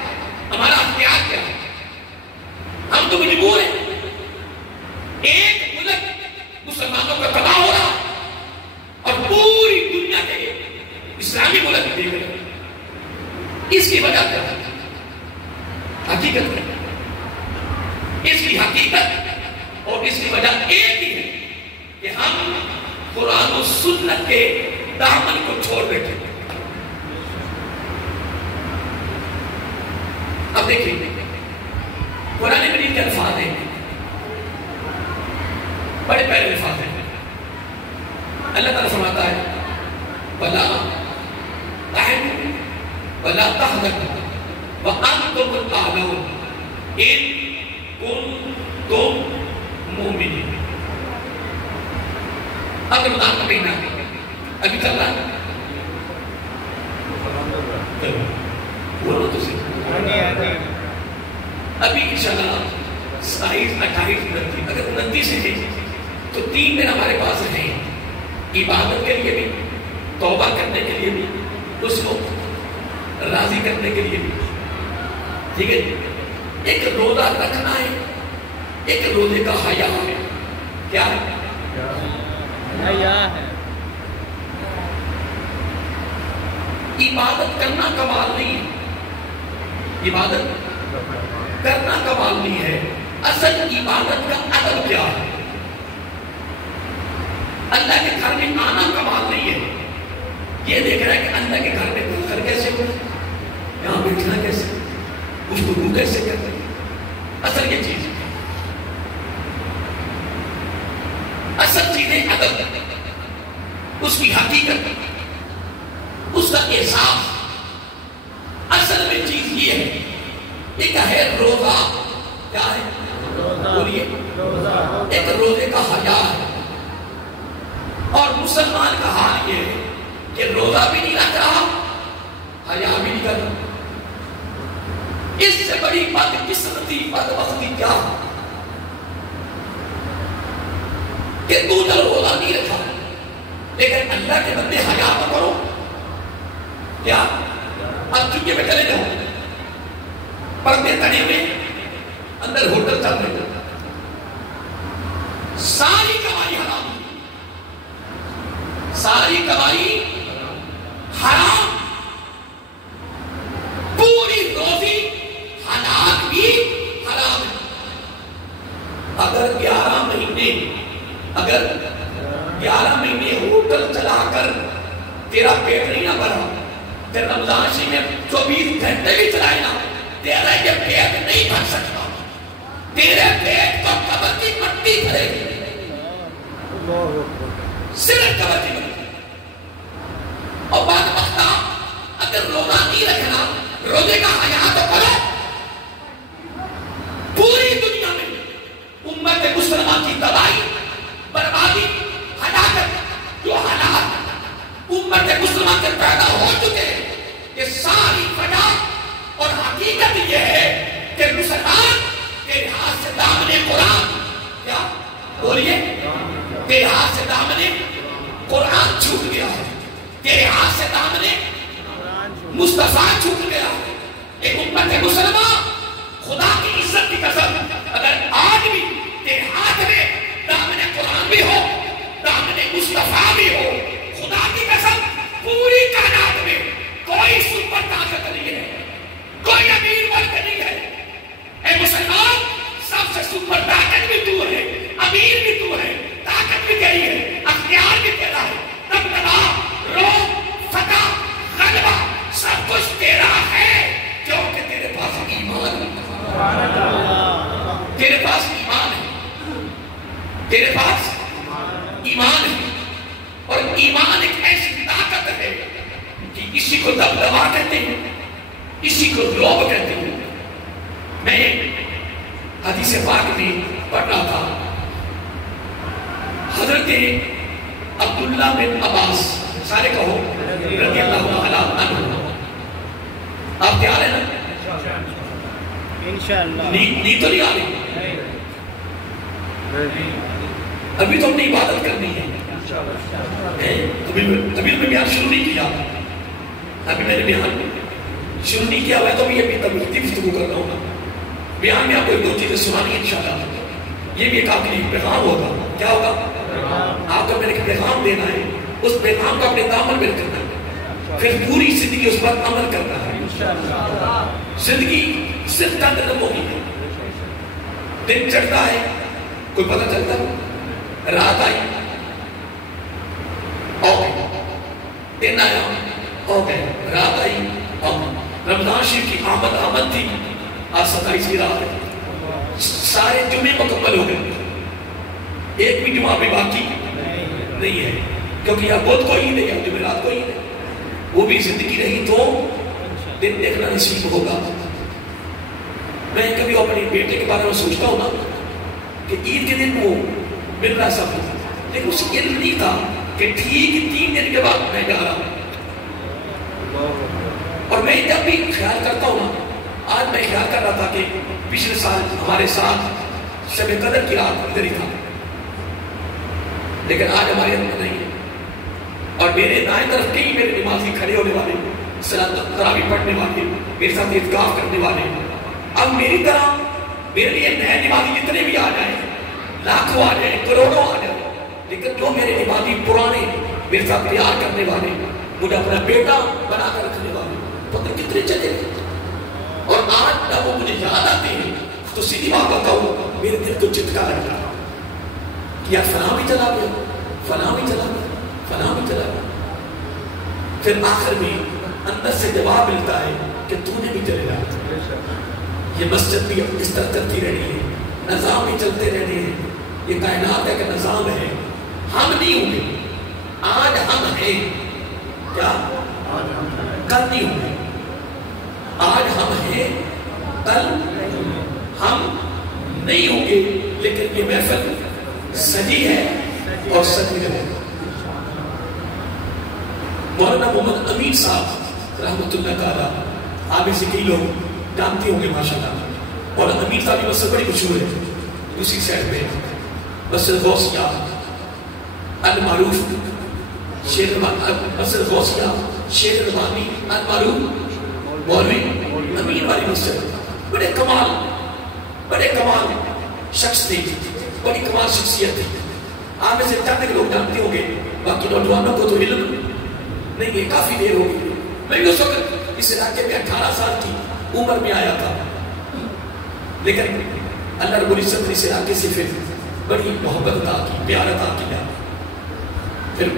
ہمارا اختیار کیا ہے؟ ہم تو مجبور ہیں. ایک ملک مسلمانوں کا تباہ ہو رہا اور پوری دنیا کے اسلامی ملک دیکھ رہے. اس کی وجہ کیا ہے؟ حقیقت ہے. اس کی حقیقت اور اس کی وجہ ایک ہی ہے کہ ہم قرآن و سنت کے دامن کو چھوڑ بیٹھے. اب دیکھیں قرآن مجید کے الفاظ ہیں, بڑے پیارے الفاظ ہیں. اللہ تعالیٰ فرماتا ہے وَلَا تَحِنُوا وَلَا تَحْزَنُوا وَأَنْتُمُ الْأَعْلَوْنَ إِن كُنتُم مُؤْمِنِينَ. اب رمضان کا مہینہ ابھی چل رہا ہے, بولو تو صحیح. ابھی انشاءاللہ 27, 28, 29, اگر 29 سے تو 3 دن ہمارے پاس ہیں عبادت کے لیے بھی, توبہ کرنے کے لیے بھی, اس کو راضی کرنے کے لیے بھی. ٹھیک ہے, ایک روزہ رکھنا ہے, ایک روزے کا حیا ہے. کیا ہے؟ حیا ہے. عبادت کرنا کمال نہیں ہے, عبادت کرنا کمال نہیں ہے، اصل عبادت کا ادب کیا ہے؟ اللہ کے گھر میں آنا کمال نہیں ہے، یہ دیکھ رہا ہے کہ اللہ کے گھر میں داخل کیسے ہو، یہاں بیٹھنا کیسے، گفتگو کیسے کرتے ہیں۔ اصل یہ چیز، اصل چیزیں ادب، اس کی حقیقت، اس کا احساس، اصل میں چیز یہ ہے۔ ایک ہے روزہ، کیا ہے؟ بولیے، ایک روزے کا حیا ہے، اور مسلمان کا حال یہ ہے کہ روزہ بھی نہیں رکھ رہا، حیا بھی نہیں کر رہا۔ اس سے بڑی بدقسمتی، بدبختی کیا ہے کہ تو جب روزہ نہیں رکھا لیکن اللہ کے بندے حیا نہ کرو، کیا اب چکے میں چلے جاؤ، پردے تنے میں اندر ہوٹل چل رہے ہیں، ساری کمائی حرام، ساری کمائی حرام، پوری روزی حلال بھی حرام ہے۔ اگر 11 مہینے ہوٹل چلا کر تیرا پیٹ نہیں نہ بھرا، پھر رمضان شریف میں 24 گھنٹے بھی چلائے نا، تیرا یہ پیٹ نہیں بھر سکتا، تیرے پیٹ کو قبر کی مٹی بھرے گی، صرف قبر کی مٹی۔ اور بعد وقتا اگر روزہ نہیں رکھنا، روزے کا حیا تو کرو۔ پوری دنیا میں امت مسلمان کی تباہی، بربادی، ہلاکت، جو حالات امت مسلمان کے پیدا ہو چکے ہیں، یہ ساری وجہ اور حقیقت یہ ہے کہ مسلمان تیرے ہاتھ سے دامن قرآن، کیا بولیے، تیرے ہاتھ سے دامن قرآن چھوٹ گیا ہے، تیرے ہاتھ سے دامن مصطفیٰ چھوٹ گیا ہے۔ ایک امت مسلمان، خدا کی عزت کی قسم، اگر آج بھی تیرے ہاتھ میں دامن قرآن بھی ہو، دامن مصطفیٰ بھی ہو، خدا کی قسم پوری کائنات میں کوئی سپر طاقت نہیں ہے، کوئی امیر ملک نہیں ہے۔ اے مسلمان، سب سے سپر طاقت بھی تو ہے، امیر بھی تو ہے، طاقت بھی تیری ہے، اختیار بھی تیرا ہے، تبدیلا، روح، فتح، غلبہ، سب کچھ تیرا ہے، کیونکہ تیرے پاس ایمان ہے، تیرے پاس ایمان ہے، تیرے پاس ایمان ہے، اور ایمان ایک ایسی طاقت ہے کہ اسی کو دبدبا کہتے ہیں، اسی کو روب کہتے ہیں۔ میں حدیث پاک میں پڑھ رہا تھا، حضرت عبداللہ بن عباس، سارے کہو رضی اللہ عنہ، آپ تیار ہیں نا؟ انشاءاللہ نیند تو نہیں آ رہی؟ ابھی تو اپنی عبادت کرنی ہے، ابھی میں بیان شروع نہیں کیا، ابھی میں نے بیان شروع نہیں کیا ہوا ہے، تو بھی ابھی تبلیغی گفتگو کر رہا ہوں۔ بیان میں آپ کو ایک دو چیزیں سنانی ہے انشاءاللہ، یہ بھی ایک آپ کے لیے پیغام ہوگا۔ کیا ہوگا؟ آپ کو میں نے ایک پیغام دینا ہے، اس پیغام کو اپنے دامن میں کرنا ہے، پھر پوری زندگی اس پر عمل کرنا ہے۔ زندگی صرف چند لمحوں کی ہے، دن چڑھتا ہے کوئی پتہ چلتا ہے، رات آئی اوکے، دن آیا اوکے، رات آئی اوکے۔ رمضان شریف کی آمد تھی، آج 27 رات ہے، سارے جمعے مکمل ہو گئے، ایک بھی جمعہ بھی باقی نہیں ہے، کیونکہ یا بدھ کو عید ہے یا جمعرات کو عید ہے، وہ بھی زندگی رہی تو دن دیکھنا نصیب ہوگا۔ میں کبھی اپنے بیٹے کے بارے میں سوچتا ہوں نا کہ عید کے دن وہ مل رہا سب، لیکن اس کی علم نہیں تھا کہ ٹھیک 3 دن کے بعد میں جا رہا ہوں۔ اور میں جب بھی خیال کرتا ہوں نا، آج میں خیال کر رہا تھا کہ پچھلے سال ہمارے ساتھ شب قدر کی رات ادھر ہی تھا، لیکن آج ہمارے اندر نہیں ہے، اور میرے دائیں طرف کئی میرے نمازی کھڑے ہونے والے، تراویح پڑھنے والے، میرے ساتھ اعتکاف کرنے والے، اب میری طرح میرے لیے نئے نمازی جتنے بھی آ جائیں، لاکھوں آ جائیں، کروڑوں آ جائیں، لیکن جو میرے نمازی پرانے میرے ساتھ پیار کرنے والے، مجھے اپنا بیٹا بنا کر رکھنے والے، پتہ کتنے چلے گئے، اور اور آج جب وہ مجھے یاد آتے ہیں تو سیدھی بات بتاؤں میرے دل کو چٹکا لگ رہا کہ یار فلاں بھی چلا گیا، فلاں بھی چلا گیا، فلاں بھی چلا گیا. پھر آخر میں اندر سے جواب ملتا ہے کہ تو نے بھی چلے جانا. یہ مسجد بھی اس طرح چلتی رہنی ہے، نظام بھی چلتے رہنے ہیں. یہ کائنات ہے کہ نظام ہے. ہم نہیں ہوں گے، آج ہم ہیں کیا؟ کل نہیں ہوں گے. آج ہم ہیں، کل ہم نہیں ہوں گے. لیکن یہ محفل سجی ہے اور سجی رہے. مولانا محمد امین صاحب رحمۃ اللہ تعالیٰ، آپ سے کئی لوگ جانتے ہوں گے ماشاءاللہ. اور امین صاحب کی مسجد بڑی مشہور ہے دوسری سائڈ پہ، مسجد غوثیہ المعروف مسجد غوثیہ شیخ ربانی المعروف مولوی امین والی مسجد. بڑے کمال شخص تھے، بڑی کمال شخصیت تھی. آپ میں سے چند لوگ جانتے ہوں گے، باقی نوجوانوں کو تو علم نہیں ہے. کافی دیر ہو گئی. میں بھی اس وقت اس علاقے میں 18 سال کی عمر میں آیا تھا، لیکن اللہ رب العزت نے اس علاقے سے پھر بڑی محبت عطا کی، پیار عطا کیا. پھر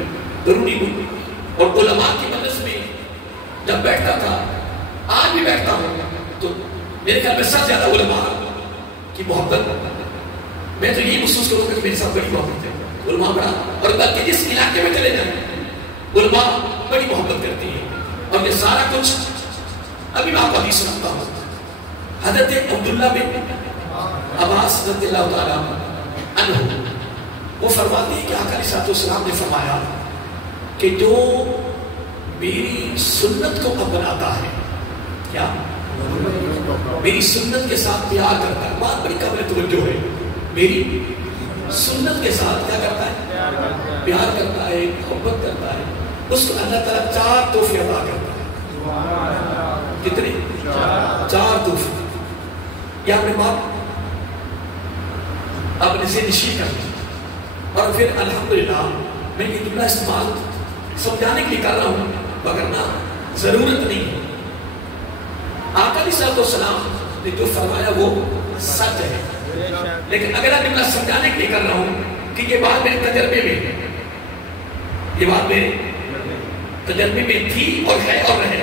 ضروری ہوئی اور علماء کی مجلس میں جب بیٹھتا تھا، آج بھی بیٹھتا ہوں، تو میرے خیال میں سب سے زیادہ علماء کی محبت میں تو یہی محسوس کروں کہ میرے ساتھ بڑی محبت ہے. علماء بڑا، اور بلکہ جس علاقے میں چلے جائیں علماء بڑی محبت کرتی ہیں. اور یہ سارا کچھ ابھی میں آپ کو حدیث سناتا ہوں. حضرت عبداللہ بن عباس رضی اللہ تعالیٰ عنہ وہ فرماتے ہیں کہ آقا علیہ الصلوۃ والسلام نے فرمایا کہ جو میری سنت کو اپناتا ہے، کیا میری سنت کے ساتھ پیار کرتا ہے. بات بڑی قابل توجہ ہے. میری سنت کے ساتھ کیا کرتا ہے؟ پیار کرتا ہے، محبت کرتا ہے. اس کو اللہ تعالیٰ 4 تحفے عطا کرتا ہے. کتنے؟ 4 تحفے. یہ اپنے بات اپنے سے نشین کرتے ہیں. اور پھر الحمدللہ میں یہ جملہ استعمال سمجھانے کے لیے کر رہا ہوں، وگرنہ ضرورت نہیں ہے. آقا علیہ الصلوۃ والسلام نے جو فرمایا وہ سچ ہے، لیکن اگلا جملہ سمجھانے کے لیے کر رہا ہوں کہ یہ بات میرے تجربے میں، یہ بات میرے تجربے میں تھی اور ہے اور رہے.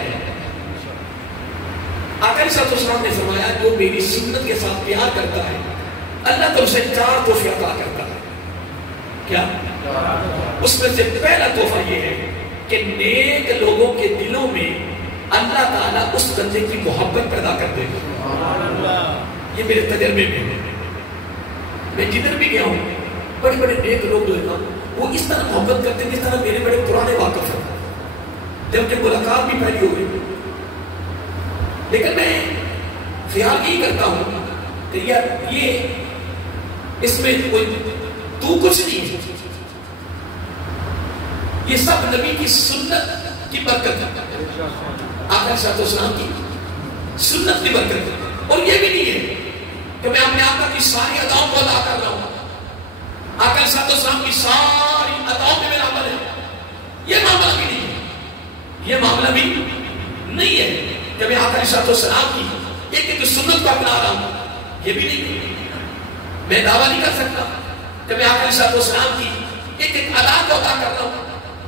آقا علیہ الصلوۃ والسلام نے فرمایا جو میری سنت کے ساتھ پیار کرتا ہے اللہ تو اسے 4 تحفے عطا کرتا ہے. کیا؟ اس میں سے پہلا تحفہ یہ ہے کہ نیک لوگوں کے دلوں میں اللہ تعالیٰ اس بندے کی محبت پیدا کر دے گا. یہ میرے تجربے میں ہے. میں جدھر بھی گیا ہوں بڑے بڑے نیک لوگ جو ہے نا وہ اس طرح محبت کرتے ہیں جس طرح میرے بڑے پرانے واقف ہیں، جبکہ ملاقات بھی پہلی ہو گئی. لیکن میں خیال یہی کرتا ہوں کہ یار یہ اس میں کوئی تو کچھ نہیں ہے، یہ سب نبی کی سنت کی برکت ہے. آقا علیہ السلام کی سنت کی برکت ہے. اور یہ بھی نہیں ہے کہ میں اپنے آقا کی ساری اداؤں کو ادا کر رہا ہوں. آقا علیہ السلام کی ساری اداؤں میں میرا عمل ہے. یہ معاملہ بھی نہیں ہے. یہ معاملہ بھی نہیں ہے کہ میں آقا علیہ السلام کی ایک ایک سنت کو اپنا رہا ہوں. یہ بھی نہیں ہے. میں دعویٰ نہیں کر سکتا کہ میں آقا علیہ السلام کی ایک ایک ادا کو ادا کر رہا ہوں.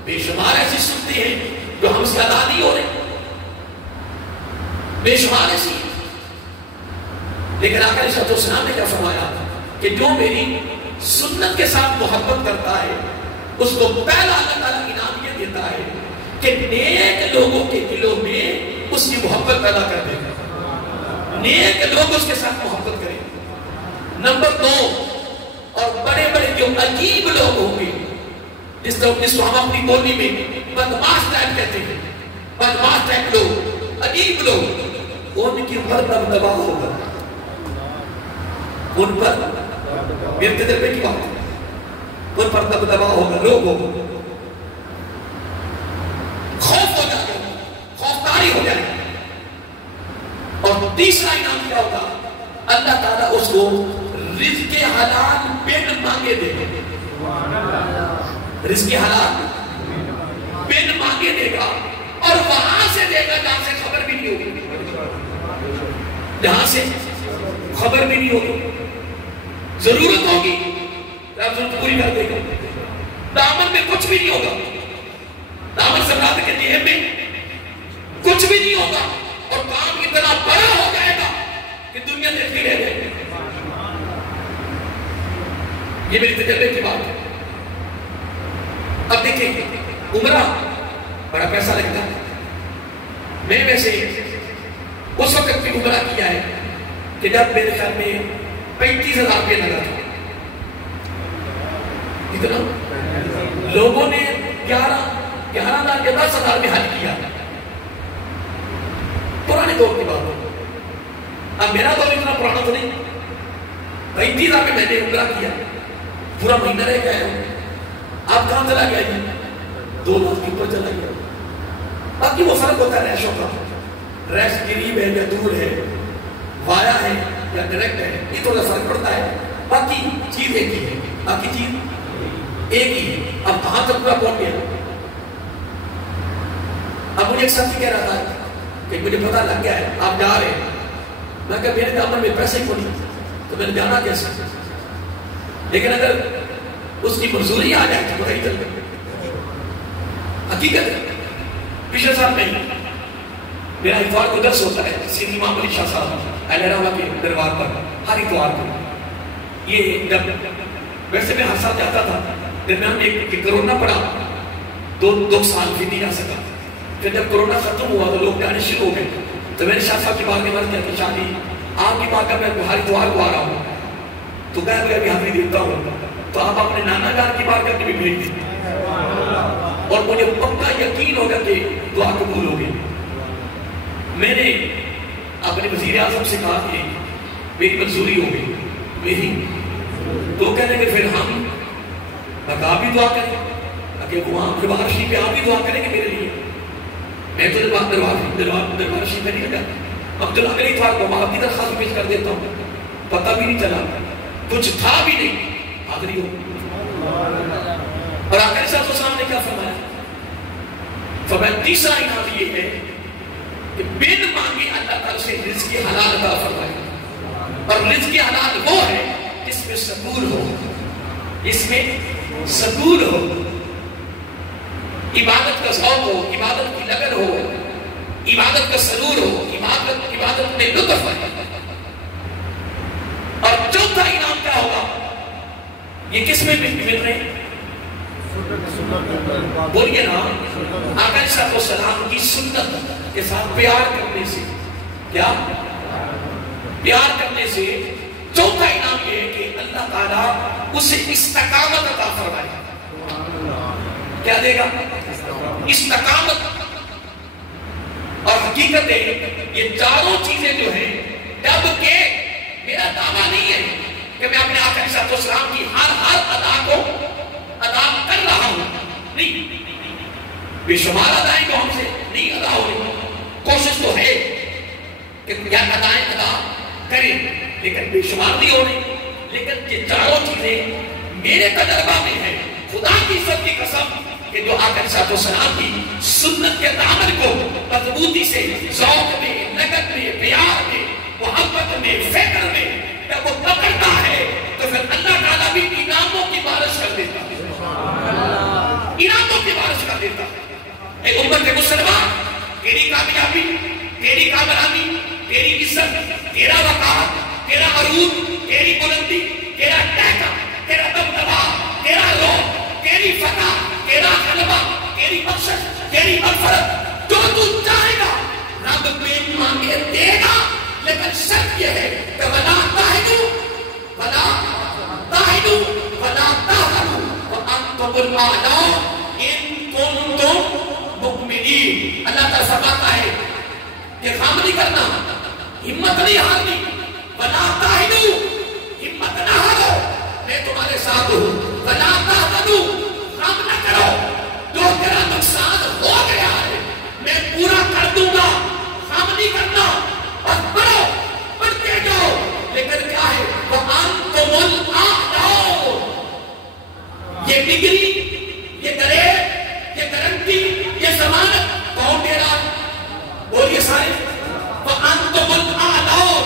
بے شمار ایسی سنتیں ہیں جو ہم سے ادا نہیں ہو رہے، بے شمار ایسی. لیکن آقا علیہ السلام نے کیا فرمایا کہ جو میری سنت کے ساتھ محبت کرتا ہے اس کو پہلا اللہ تعالیٰ انعام یہ دیتا ہے کہ نیک لوگوں کے دلوں میں اس کی محبت پیدا کر دے گا. نیک لوگ اس کے ساتھ محبت کریں. نمبر 2، اور بڑے بڑے جو عجیب لوگ ہوں گے جس کو ہم اپنی بولی میں بدماش ٹائپ کہتے ہیں، بدماش ٹائپ لوگ، عجیب لوگ، ان کی مردب دبا ہوگا. ان پر میرے تجربے کی بات ہے، ان پر دبدبا ہوگا، لوگ ہوگا، خوف ہو جائے گا، خوفداری ہو جائے گا. اور تیسرا انعام کیا ہوگا؟ اللہ تعالیٰ اس کو رزق حلال بن مانگے دے گا. رزق حلال بن مانگے دے گا، اور وہاں سے دے گا جہاں سے خبر بھی نہیں ہوگی. جہاں سے خبر بھی نہیں ہوگی، ضرورت ہوگی رب ضرورت پوری کر دے گا، دامن میں کچھ بھی نہیں ہوگا، دامن سمراٹ کے جیب میں کچھ بھی نہیں ہوگا، اور کام اتنا بڑا ہو جائے گا کہ دنیا دیکھتی رہ جائے گی۔ یہ میری تجربے کی بات ہے۔ اب دیکھیں عمرہ بڑا پیسہ لگتا ہے، میں ویسے اس وقت بھی عمرہ کیا ہے کہ جب میرے خیال میں 35,000 روپے لگا تھا، اتنا لوگوں نے 11,000 یا 10,000 میں حج کیا، پرانے دور کی بات ہے۔ اب میرا دور اتنا پرانا تو نہیں، 35,000 میں میں نے عمرہ کیا، پورا مہینہ رہ گیا ہے۔ آپ کہاں چلا گیا جی؟ 2 لاکھ کے اوپر چلا گیا۔ باقی وہ فرق ہوتا ہے ریشوں کا، ریش قریب ہے یا دور ہے، وایا ہے یا ڈائریکٹ ہے، یہ تھوڑا فرق پڑتا ہے، باقی چیز ایک ہی ہے، باقی چیز ایک ہی ہے۔ اب کہاں تک پورا پہنچ گیا؟ اب مجھے ایک ساتھی کہہ رہا تھا کہ مجھے پتہ لگ گیا ہے آپ جا رہے ہیں، میں کہا میرے دامن میں پیسے کو نہیں تو میں نے جانا کیسے؟ لیکن اگر اس کی منظوری آ جائے تو بڑا ہی چل گیا۔ حقیقت ہے پچھلے سال میں میرا اتوار کو درس ہوتا ہے سیدھی امام علی شاہ صاحب الہرا کے دربار پر، ہر اتوار کو۔ یہ جب ویسے میں ہر سال جاتا تھا، درمیان میں ایک کرونا پڑا، 2 سال بھی نہیں جا سکا۔ پھر جب کرونا ختم ہوا تو لوگ جانے شروع ہو گئے، تو میں نے شاہ صاحب کی بات میں کیا کہ شاہ جی آپ کی بات کا میں ہر اتوار کو آ رہا ہوں، تو میں ابھی حاضری دیتا ہوں، تو آپ اپنے نانا جان کی بات کر کے بھی بھیج دیں، اور مجھے پکا یقین ہوگا کہ دعا قبول ہوگی۔ میں نے اپنے وزیر اعظم سے کہا کہ میری منظوری ہو گئی میری، تو کہنے کہ پھر ہم آپ بھی دعا کریں کہ وہاں دربار شریف پہ آپ بھی دعا کریں گے میرے لیے۔ میں تو دربار شریف پہ نہیں لگا، اب تو اگلی اتوار کو آپ کی درخواست پیش کر دیتا ہوں، پتہ بھی نہیں چلا، کچھ تھا بھی نہیں، حاضری ہو۔ اور آقا صاحب السلام نے کیا فرمایا؟ فرمایا تیسرا انعام یہ ہے کہ بن مانگے اللہ تعالیٰ سے رزق حلال عطا فرمائے، اور رزق حلال وہ ہے جس میں سکون ہو، اس میں سکون ہو، عبادت کا ذوق ہو، عبادت کی لگن ہو، عبادت کا سرور ہو، عبادت میں لطف ہے۔ اور چوتھا انعام کیا ہوگا؟ یہ کس میں مل رہے ہیں؟ بولیے نا، آقا صلی اللہ علیہ وسلم کی سنت کے ساتھ پیار کرنے سے، کیا؟ پیار کرنے سے چوتھا انعام یہ ہے کہ اللہ تعالیٰ اسے استقامت عطا فرمائے۔ کیا دے گا؟ استقامت۔ اور حقیقت ہے یہ چاروں چیزیں جو ہیں، جب کہ میرا دعویٰ نہیں ہے کہ میں اپنے آقا صلی اللہ علیہ وسلم کی ہر ادا کو ادا کر رہا ہوں، نہیں، بے شمار ادائیں تو ہم سے نہیں ادا ہو رہی، کوشش تو ہے کہ یا ادائیں ادا کریں لیکن بے شمار نہیں ہو رہی۔ لیکن یہ چاروں چیزیں میرے تجربہ میں ہیں، خدا کی سب کی قسم، کہ جو آقا صلی اللہ علیہ وسلم کی سنت کے دامن کو مضبوطی سے ذوق میں، لگن میں، پیار میں، محبت میں، فکر میں جب وہ پکڑتا ہے تو پھر اللہ تعالیٰ بھی انعاموں کی بارش کر دیتا ہے، انعاموں کی بارش کر دیتا ہے۔ اے امت مسلمان، تیری کامیابی، تیری کامیابی، تیری عزت، تیرا وقار، تیرا عروج، تیری بلندی، تیرا ٹہکا، تیرا دبدبا، تیرا روح، تیری فتح، تیرا غلبہ، تیری بخشش، تیری مغفرت، جو تو چاہے گا رب بن مانگے دے گا، لیکن شرط یہ ہے کہ وَلَا تَهِنُوا وَلَا تَحْزَنُوا وَأَنْتُمُ الْأَعْلَوْنَ إِن كُنتُم مُؤْمِنِينَ۔ اللہ تعالیٰ فرماتا ہے کہ غم نہیں کرنا، ہمت نہیں ہارنی، وَلَا تَهِنُوا، ہمت نہ ہارو، میں تمہارے ساتھ ہوں، وَلَا تَحْزَنُوا، غم نہ کرو، جو تیرا نقصان ہو گیا ہے میں پورا کر دوں گا، غم نہیں کرنا، اور پڑھو، پڑھتے جاؤ، لیکن کیا ہے وَأَنْتُمُ الْأَعْلَوْنَ، یہ ڈگری، یہ گریڈ، یہ گارنٹی، یہ ضمانت کون دے رہا؟ بولیے سارے وَأَنْتُمُ الْأَعْلَوْنَ،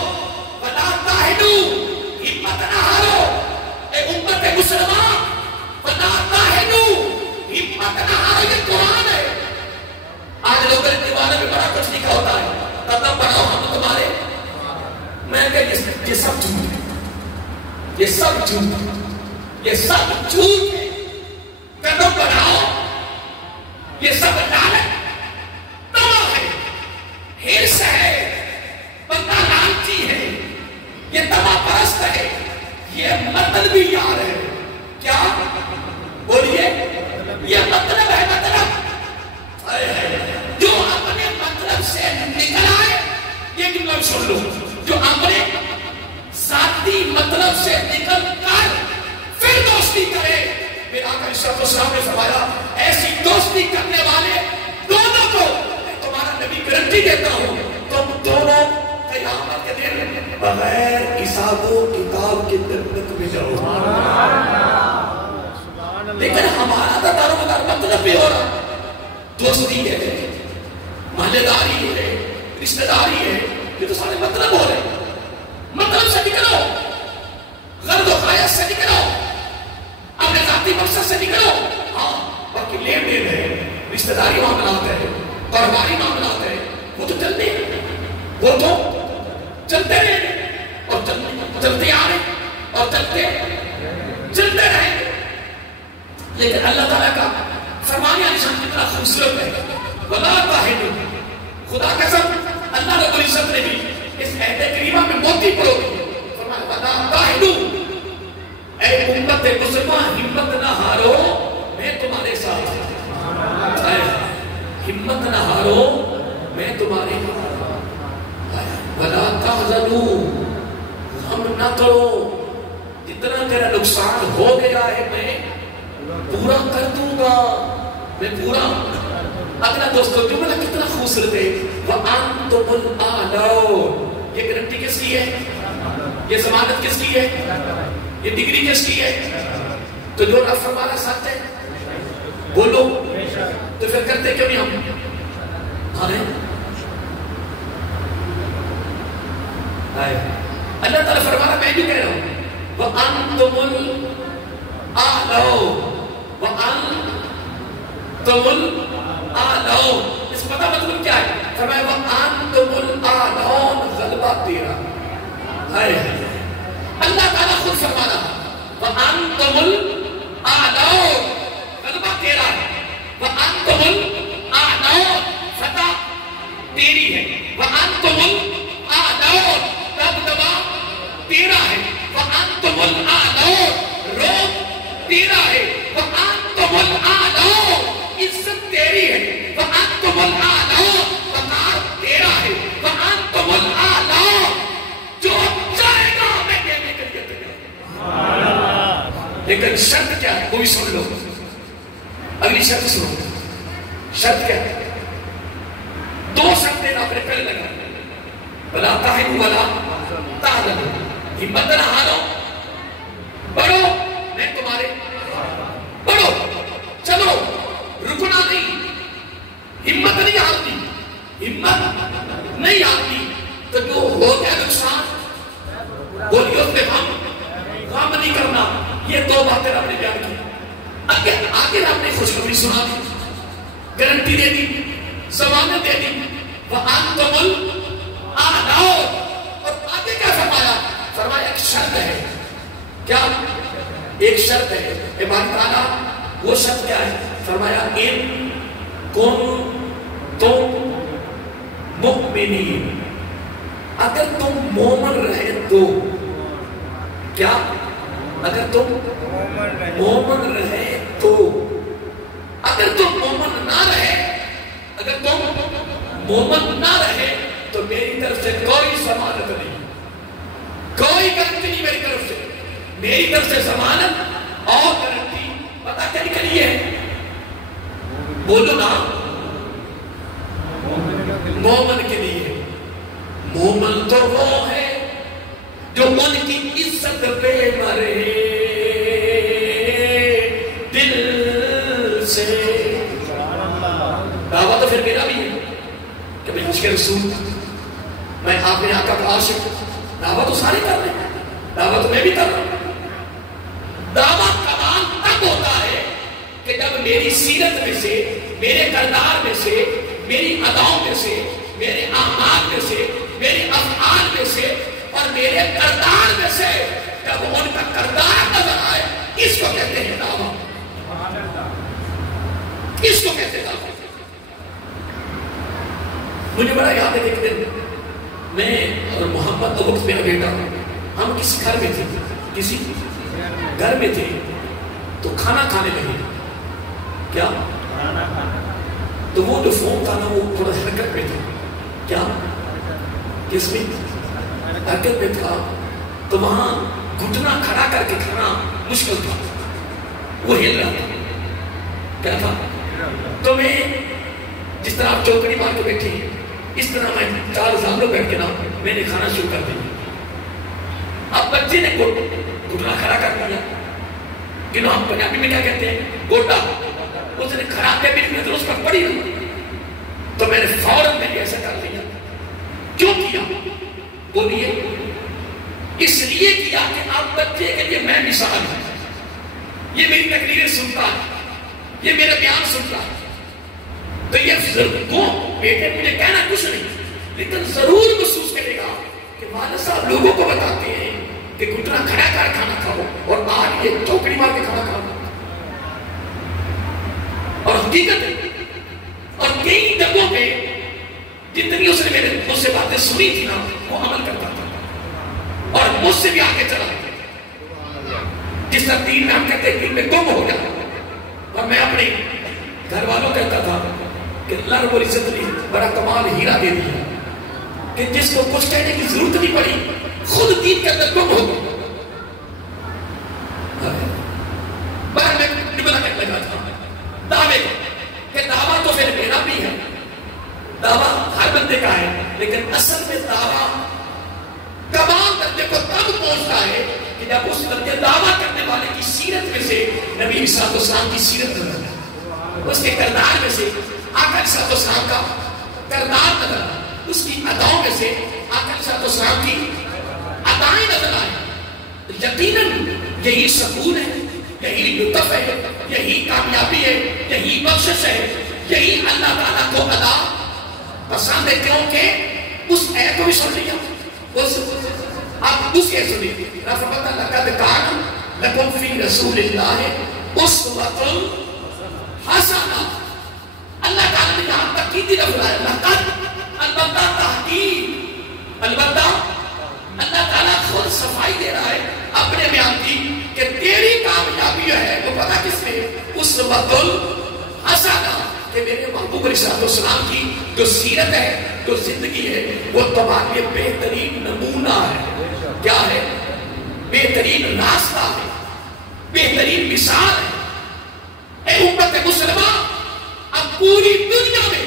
میں کہ یہ سب جھوٹ ہے، یہ سب جھوٹ ہے، یہ سب جھوٹ ہے، قدم بڑھاؤ، یہ سب لعنت تما ہے، ہرس ہے، بندہ لالچی ہے، یہ تما پرست ہے، یہ مطلبی یار ہے. کیا بولیے؟ یہ مطلب ہے، مطلب جو اپنے مطلب سے نکل آئے. یہ کتنا سن لو، جو اپنے ذاتی مطلب سے نکل کر پھر دوستی کرے. میرے آقا علیہ السلام نے فرمایا ایسی دوستی کرنے والے دونوں کو میں تمہارا نبی گارنٹی دیتا ہوں، تم دونوں قیامت کے دن بغیر حساب و کتاب کے جنت میں جاؤ. لیکن ہمارا تو دار و مدار مطلب بھی ہو رہا، دوستی ہے، محلے داری ہے، رشتہ داری ہے، یہ تو سارے مطلب ہو رہے. مطلب سے نکلو، غرض و خواہش سے نکلو، اپنے ذاتی مقصد سے نکلو. ہاں باقی لین دین ہے، رشتہ داری معاملات ہے، کاروباری معاملات ہے، وہ تو چلتے ہیں، وہ تو چلتے رہے اور چلتے آ رہے اور چلتے رہے. لیکن اللہ تعالیٰ کا فرمان نشان کتنا خوبصورت ہے. وَلَا تَهِنُوا، خدا قسم اللہ رب العزت نے بھی اس عہد کریمہ میں موتی پڑو گی. فرمایا وَلَا تَهِنُوا، اے امت مسلمہ ہمت نہ ہارو، میں تمہارے ساتھ ہوں. ہمت نہ ہارو، میں تمہارے ساتھ. وَلَا تَحْزَنُوا، غم نہ کرو، جتنا تیرا نقصان ہو گیا ہے میں پورا کر دوں گا، میں پورا. اگلا دوستو جملہ کتنا خوبصورت ہے. وَأَنْتُمُ الْأَعْلَوْنَ، یہ گارنٹی کس کی ہے؟ یہ ضمانت کس کی ہے؟ یہ ڈگری کس کی ہے؟ تو جو رب فرمانا سچ ہے بولو، تو پھر کرتے کیوں نہیں ہم؟ اللہ تعالیٰ فرمانا میں بھی کہہ رہا ہوں وَأَنْتُمُ الْأَعْلَوْنَ، وَأَنْتُمُ الْأَعْلَوْنَ. اس پتہ مطلب کیا ہے؟ فرمایا وَأَنْتُمُ الْأَعْلَوْنَ، غلبہ تیرا ہے. اللہ تعالیٰ خود فرمانا وَأَنْتُمُ الْأَعْلَوْنَ، غلبہ تیرا ہے. وَأَنْتُمُ الْأَعْلَوْنَ، فتح تیری ہے. وَأَنْتُمُ الْأَعْلَوْنَ، دبدبہ تیرا ہے. وَأَنْتُمُ الْأَعْلَوْنَ، روب تیرا ہے. وَأَنْتُمُ الْأَعْلَوْنَ، عزت تیری ہے. وَأَنْتُمُ الْأَعْلَوْنَ، وقار تیرا ہے. وَأَنْتُمُ الْأَعْلَوْنَ، جو چاہے گا میں دینے کے لیے تیار. لیکن شرط کیا ہے؟ کوئی سن لو، اگلی شرط سنو. شرط کیا ہے؟ دو شرطیں اپنے پہلے لگا. وَلَا تَهِنُوا وَلَا تَحْزَنُوا، ہمت نہ ہارو، بڑھو میں تمہارے، بڑھو چلو، رکنا نہیں. ہمت نہیں ہارتی، ہمت نہیں آتی. تو جو ہو گیا نقصان بولیے اس پہ غم نہیں کرنا. یہ دو باتیں آپ نے بیان کی. آگے آپ نے خوشخبری سنا دی، گارنٹی دے دی، ضمانت دے دی. وَأَنْتُمُ الْأَعْلَوْنَ، اور آگے کیا فرمایا؟ فرمایا ایک شرط ہے. کیا؟ ایک شرط ہے. عبادت تعالیٰ وہ شرط کیا ہے؟ فرمایا ان کنتم مؤمنین، اگر تم مومن رہے تو. کیا؟ اگر تم مومن رہے تو. اگر تم مومن نہ رہے، اگر تم مومن نہ رہے تو میری طرف سے کوئی ضمانت نہیں، کوئی گارنٹی نہیں میری طرف سے. میری طرف سے ضمانت اور گارنٹی پتہ کیا نکلی ہے؟ بولو نا، مومن کے لیے. مومن تو وہ ہے جو ان کی عزت پہ مرے دل سے. دعویٰ تو پھر میرا بھی ہے کہ میں عشق رسول، میں آپ نے آقا کا عاشق. دعویٰ تو سارے کر رہے ہیں، دعویٰ تو میں بھی کر رہا ہوں. دعویٰ کمال تب ہوتا ہے کہ جب میری سیرت میں سے، میرے کردار میں سے، میری اداؤں میں سے، میرے اعمال میں سے، میرے افعال میں سے اور میرے کردار میں سے جب ان کا کردار نظر آئے، اس کو کہتے ہیں دعویٰ، اس کو کہتے ہیں دعویٰ۔ مجھے بڑا یاد ہے کہ ایک دن میں اور محمد تو وقت میرا بیٹا، ہم کسی گھر میں تھے، کسی گھر میں تھے، تو کھانا کھانے لگے۔ کیا؟ تو وہ جو فون تھا نا وہ تھوڑا حرکت میں تھا۔ کیا؟ کس میں؟ حرکت میں تھا۔ تو وہاں گھٹنا کھڑا کر کے کھانا مشکل تھا، وہ ہل رہا تھا۔ کیا تھا؟ تو میں جس طرح آپ چوکڑی مار کے بیٹھے ہیں، اس طرح میں 4 زانوں بیٹھ کے نا میں نے کھانا شروع کر دیا۔ اب بچے نے گھٹنا کھڑا کر دیا، کہ ہم پنجابی میں کیا کہتے ہیں؟ گوٹا۔ اس نے کھڑا کے بھی نظر اس پر پڑی نا، تو میں نے فوراً میں نے ایسا کر لیا۔ کیوں کیا؟ بولیے۔ اس لیے کیا کہ آپ بچے کے لیے میں مثال ہوں، یہ میری تقریریں سنتا ہے، یہ میرا بیان سنتا ہے، تو یہ ضرور بیٹے مجھے کہنا کچھ نہیں، لیکن ضرور محسوس کرے گا کہ والد صاحب لوگوں کو بتاتے ہیں کہ گھٹنا کھڑا کر کھانا کھاؤ، اور آج یہ چوکڑی مار کے کھانا کھاؤ۔ اور حقیقت ہے، اور کئی جگہوں پہ جتنی اس نے میرے مجھ سے باتیں سنی تھی نا وہ عمل کرتا تھا، اور مجھ سے بھی آگے چلا۔ جس طرح دین میں ہم کہتے ہیں دین میں گم ہو جاتا، اور میں اپنے گھر والوں کہتا تھا کہ اللہ رب العزت نے بڑا کمال ہیرا دے دیا کہ جس کو کچھ کہنے کی ضرورت نہیں پڑی، خود دین کے اندر گم ہو گیا۔ پر میں نبلا کرنے لگا تھا دعوے کو، کہ دعویٰ تو پھر میرا بھی ہے، دعویٰ ہر بندے کا ہے، لیکن اصل میں دعویٰ کمال بندے کو تب پہنچتا ہے کہ جب اس بندے دعویٰ کرنے والے کی سیرت میں سے نبی عیسیٰ علیہ السلام کی سیرت نظر آئے، اس کے کردار میں سے آقا علیہ السلام کا کردار نظر آئے، اس کی اداؤں میں سے آقا علیہ السلام کی ادائیں نظر آئے۔ یقیناً یہی سکون ہے، یہی لطف ہے، یہی کامیابی ہے، یہی بخشش ہے، یہی اللہ تعالیٰ کو ادا پسند ہے، کیونکہ اس ایت کو بھی سن لیا۔ آپ اس کے سنیے، رفعت لقد کان لکم فی رسول اللہ اسوۃ حسنہ۔ اللہ تعالیٰ نے یہاں تک کی لفظ ہے لقد، البتہ تحقیق، البتہ اللہ تعالیٰ خود صفائی دے رہا ہے اپنے بیان کی کہ تیری کامیابی ہے وہ پتہ کس میں؟ اسوۃ حسنہ، کہ میرے محبوب علیہ السلام کی جو سیرت ہے، جو زندگی ہے، وہ تمہارے لیے بہترین نمونہ ہے۔ کیا ہے؟ بہترین راستہ ہے، بہترین مثال ہے۔ اے امت مسلمہ، اب پوری دنیا میں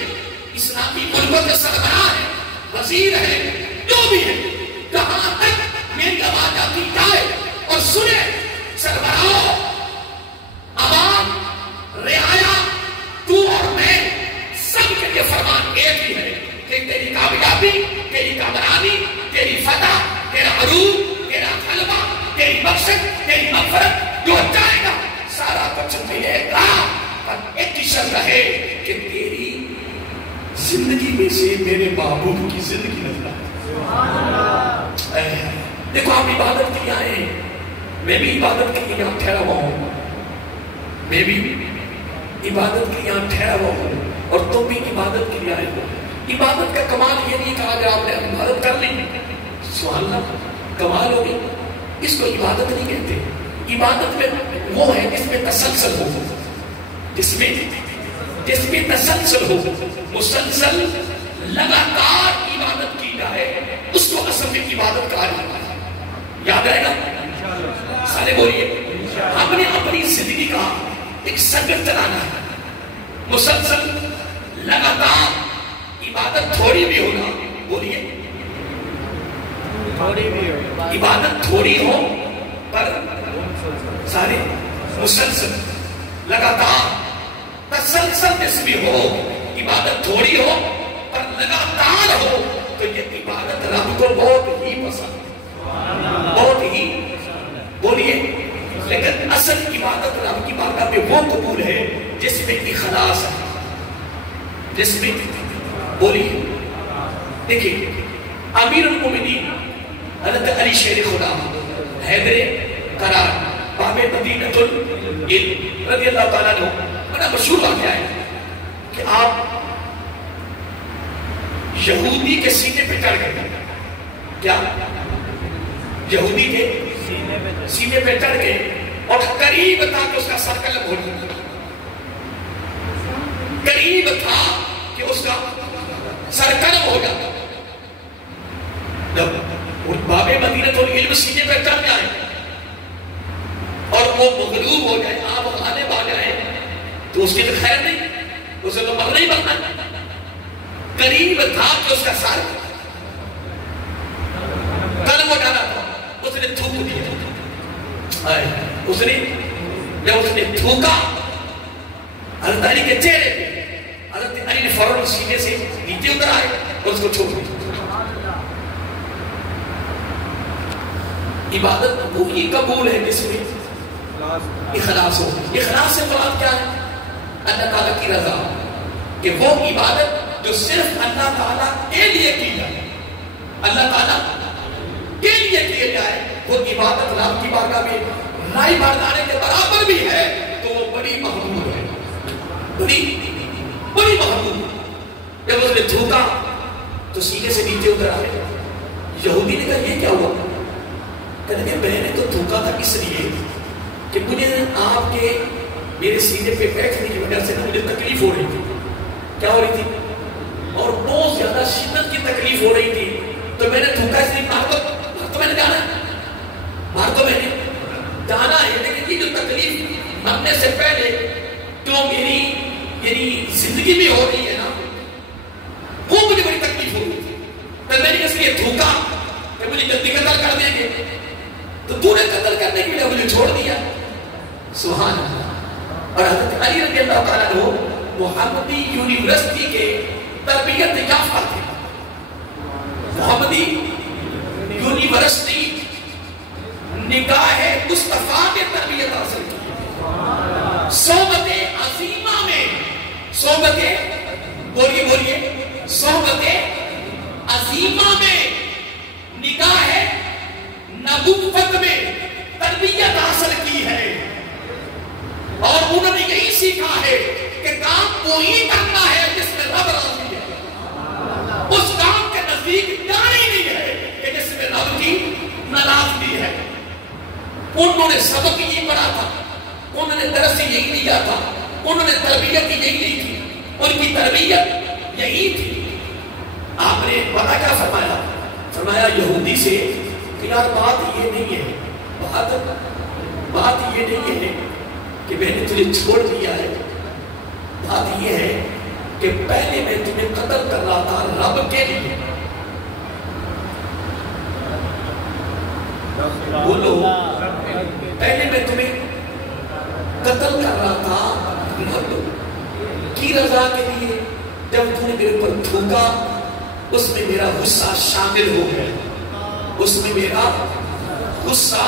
اسلامی ملکوں کے سربراہ ہے، وزیر ہے، جو بھی ہے، جہاں تک میری آواز آتی جائے اور سنے، سربراہ، عوام، رعایا، تو اور میں، سب کے لیے فرمان ایک ہی ہے کہ تیری کامیابی، تیری کامرانی، تیری فتح، تیرا عروج، تیرا غلبہ، تیری بخشش، تیری مغفرت، جو چاہے گا سارا کچھ ملے گا، پر ایک ہی شرط ہے کہ تیری زندگی میں سے میرے محبوب کی زندگی نظر آئے۔ دیکھو آپ عبادت کے لیے آئے ہیں، میں بھی عبادت کے لیے یہاں ٹھہرا ہوا ہوں، میں بھی عبادت کے یہاں ٹھہرا ہوا ہوں، اور تم بھی عبادت کے لیے آئے ہو۔ عبادت کا کمال یہ نہیں کہا کہ آپ نے عبادت کر لی، سبحان اللہ، کمال ہوگی، اس کو عبادت نہیں کہتے۔ عبادت میں وہ ہے جس میں تسلسل ہو، جس میں تسلسل ہو، مسلسل لگاتار عبادت کی جائے، اس کو اصل میں عبادت کہا جاتا ہے۔ یاد آئے گا؟ سارے بولیے، ہم نے اپنی زندگی کا ایک سرگرم چلانا ہے، مسلسل لگاتار عبادت تھوڑی بھی ہونا، بولیے عبادت تھوڑی ہو پر سارے مسلسل لگاتار تسلسل جس بھی ہو، عبادت تھوڑی ہو پر لگاتار ہو، تو یہ عبادت رب کو بہت ہی پسند ہے، بہت ہی، بولیے۔ لیکن اصل عبادت رب کی بارگاہ میں وہ قبول ہے جس میں اخلاص ہے، جس میں، بولیے۔ دیکھیے امیر المومنین حضرت علی شیر خدا حیدر قرار باب مدینۃ العلم رضی اللہ تعالیٰ عنہ، بڑا مشہور واقعہ ہے کہ آپ یہودی کے سینے پہ چڑھ گئے. کیا؟ یہودی کے سینے پہ چڑھ گئے اور قریب تھا کہ اس کا سر قلم ہو جاتا، قریب تھا کہ اس کا سر قلم ہو جاتا. جب باب مدینۃ العلم سینے پہ چڑھ جائے اور وہ مغلوب ہو جائے، آپ غالب آ جائے، تو اس کی تو خیر نہیں، اسے تو مرنا ہی مرنا. قریب تھا کہ اس کا سر قلم ہو جانا تھا، اس نے تھوک دیا. اس نے جب اس نے تھوکا حضرت علی کے چہرے پہ، حضرت علی نے فوراً سینے سے نیچے اتر آئے اور اس کو چھوڑ دیا. عبادت وہی قبول ہے جس میں اخلاص ہو. اخلاص سے مراد کیا ہے؟ اللہ تعالیٰ کی رضا، کہ وہ عبادت جو صرف اللہ تعالیٰ کے لیے کی جائے، اللہ تعالیٰ کے لیے کی جائے، وہ عبادت رب کی بارگاہ میں رائی بردانے کے برابر بھی ہے تو وہ بڑی محمود ہے، بڑی محمود. جب اس نے تھوکا تو سینے سے نیچے اتر آئے. یہودی نے کہا یہ کیا ہوا؟ کہنے کہ میں نے تو تھوکا تھا اس لیے کہ مجھے آپ کے میرے سینے پہ بیٹھنے کی وجہ سے مجھے تکلیف ہو رہی تھی. کیا ہو رہی تھی؟ اور بہت زیادہ شدت کی تکلیف ہو رہی تھی، تو میں نے تھوکا اس لیے. مار تو میں نے جانا ہے، مار تو میں نے جانا ہے، لیکن یہ جو تکلیف مرنے سے پہلے جو میری یعنی زندگی میں ہو رہی ہے نا، وہ مجھے بڑی تکلیف ہو رہی تھی، تو میں نے اس لیے تھوکا کہ مجھے جلدی قتل کر دیں گے، تو تو نے قتل کرنے کے لیے مجھے چھوڑ دیا. سبحان اللہ. اور حضرت علی رضی اللہ تعالیٰ عنہ محمدی یونیورسٹی کے تربیت یافتہ تھے. محمدی یونیورسٹی نگاہ مصطفیٰ کے تربیت حاصل کی. صحبت عظیمہ میں، صحبت بولیے صحبت عظیمہ میں نگاہ نبوت میں تربیت حاصل کی ہے. اور انہوں نے یہی سیکھا ہے کہ کام وہی کرنا ہے جس میں رب راضی ہے. اس کام کے نزدیک جانا ہی نہیں ہے کہ جس میں رب کی ناراضگی ہے. انہوں نے سبق یہی پڑھا تھا، انہوں نے درس یہی لیا تھا، انہوں نے تربیت یہی لی تھی، ان کی تربیت یہی تھی. آپ نے پتا کیا فرمایا؟ فرمایا یہودی سے کہ یار بات یہ نہیں ہے، بات یہ نہیں ہے کہ میں نے تجھے چھوڑ دیا ہے. بات یہ ہے کہ پہلے میں تمہیں قتل کر رہا تھا رب کے لیے. بولو، پہلے میں تمہیں قتل کر رہا تھا رب کی رضا کے لیے. جب تم نے میرے پر تھوکا اس میں میرا غصہ شامل ہو گیا، اس میں میرا غصہ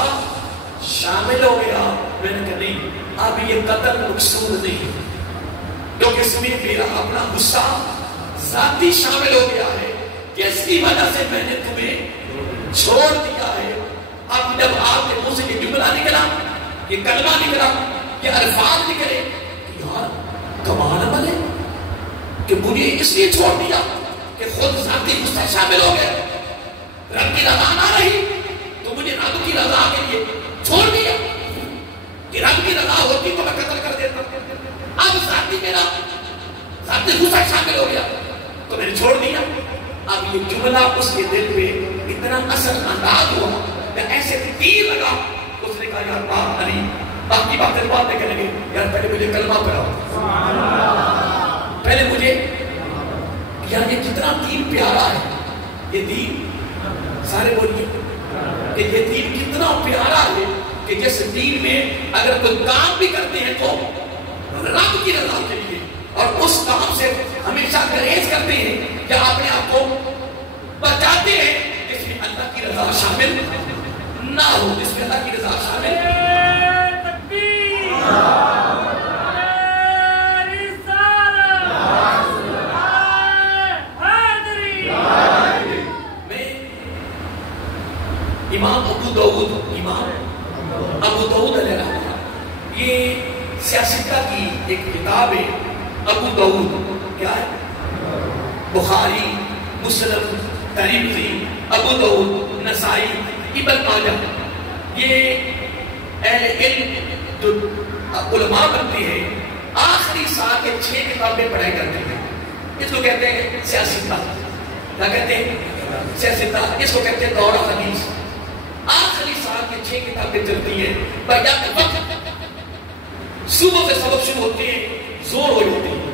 شامل ہو گیا. میں نے کہا نہیں، اب یہ قتل مقصود نہیں، کیونکہ اس میں میرا اپنا غصہ ذاتی شامل ہو گیا ہے کہ اس کی وجہ سے میں نے تمہیں چھوڑ دیا ہے. اب جب آپ کے منہ سے یہ جملہ نکلا، یہ کلمہ نکلا، یہ الفاظ نکلے، یار کمال عمل ہے کہ مجھے اس لیے چھوڑ دیا کہ خود ذاتی غصہ شامل ہو گیا، رب کی رضا نہ رہی تو مجھے رب کی رضا کے لیے چھوڑ دیا. کہ رب کی رضا ہوتی تو میں قتل کر دیتا. اب ذاتی غصہ شامل ہو گیا تو میں نے چھوڑ دیا. اب یہ جملہ اس کے دل پہ اتنا اثر انداز ہوا کہ ایسے تیر لگا. اس نے کہا یار آپ علی باقی باتیں بعد میں کہنے گے، یار پہلے مجھے کلمہ پڑھاؤ، پہلے مجھے یار یہ کتنا دین پیارا ہے. یہ دین سارے بولیے کہ یہ دین کتنا پیارا ہے کہ جس دین میں اگر کوئی کام بھی کرتے ہیں تو رب کی رضا کے لیے، اور اس کام سے ہمیشہ گریز کرتے ہیں کہ اپنے آپ کو بچاتے ہیں جس میں اللہ کی رضا شامل نہ ہو، جس میں اللہ کی رضا شامل. امام ابو داؤد علیہ رحمہ، یہ سیاستہ کی ایک کتاب ہے۔ ابو داؤد کیا ہے؟ بخاری، مسلم، ترمذی، ابو داؤد، نسائی، ابن ماجہ، یہ اہل علم جو علماء بنتے ہیں آخری سال کے 6 کتابیں پڑھائی کرتے ہیں، اس کو کہتے ہیں سیاستہ۔ کیا کہتے ہیں؟ سیاستہ۔ اس کو کہتے ہیں دورہ حدیث۔ آخری سال کی 6 کتابیں چلتی ہیں، بیان وقت صبح سے سبق شروع ہوتے ہیں، زور ہو جاتی ہے۔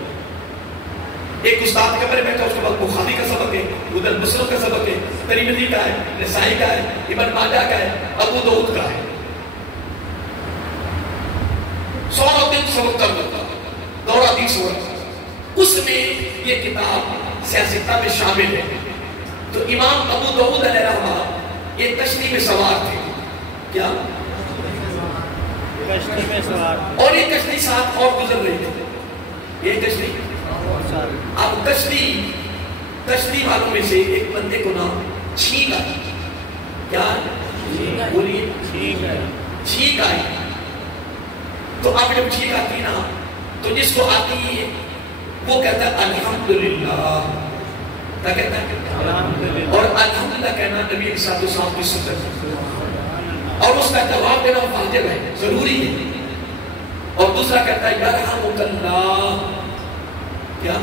ایک استاد کے بارے بیٹھا، اس کے بعد بخاری کا سبق ہے، ادھر مسلم کا سبق ہے، ترمذی کا ہے، نسائی کا ہے، ابن ماجہ کا ہے، ابو داؤد کا ہے۔ 100 دن سبق چل رہا تھا، دورہ حدیث ہو رہا تھا۔ اس میں یہ کتاب سیاستہ میں شامل ہے۔ تو امام ابو داؤد علیہ رحمہ یہ کشتی میں سوار تھے۔ کیا؟ کشتی میں سوار، اور یہ کشتی ساتھ اور گزر رہی تھی۔ یہ کشتی، اب کشتی والوں میں سے ایک بندے کو نا چھینک آئی۔ کیا بولیے؟ چھینک آئی۔ تو اب جب چھینک آتی نا تو جس کو آتی ہے وہ کہتا ہے الحمدللہ۔ کیا کہتا ہے؟ اور الحمدللہ کہنا نبی صلی اللہ علیہ وسلم کی سنت ہے، اور اس کا جواب دینا واجب ہے، ضروری ہے۔ اور دوسرا کہتا ہے یرحمک اللہ۔ کیا؟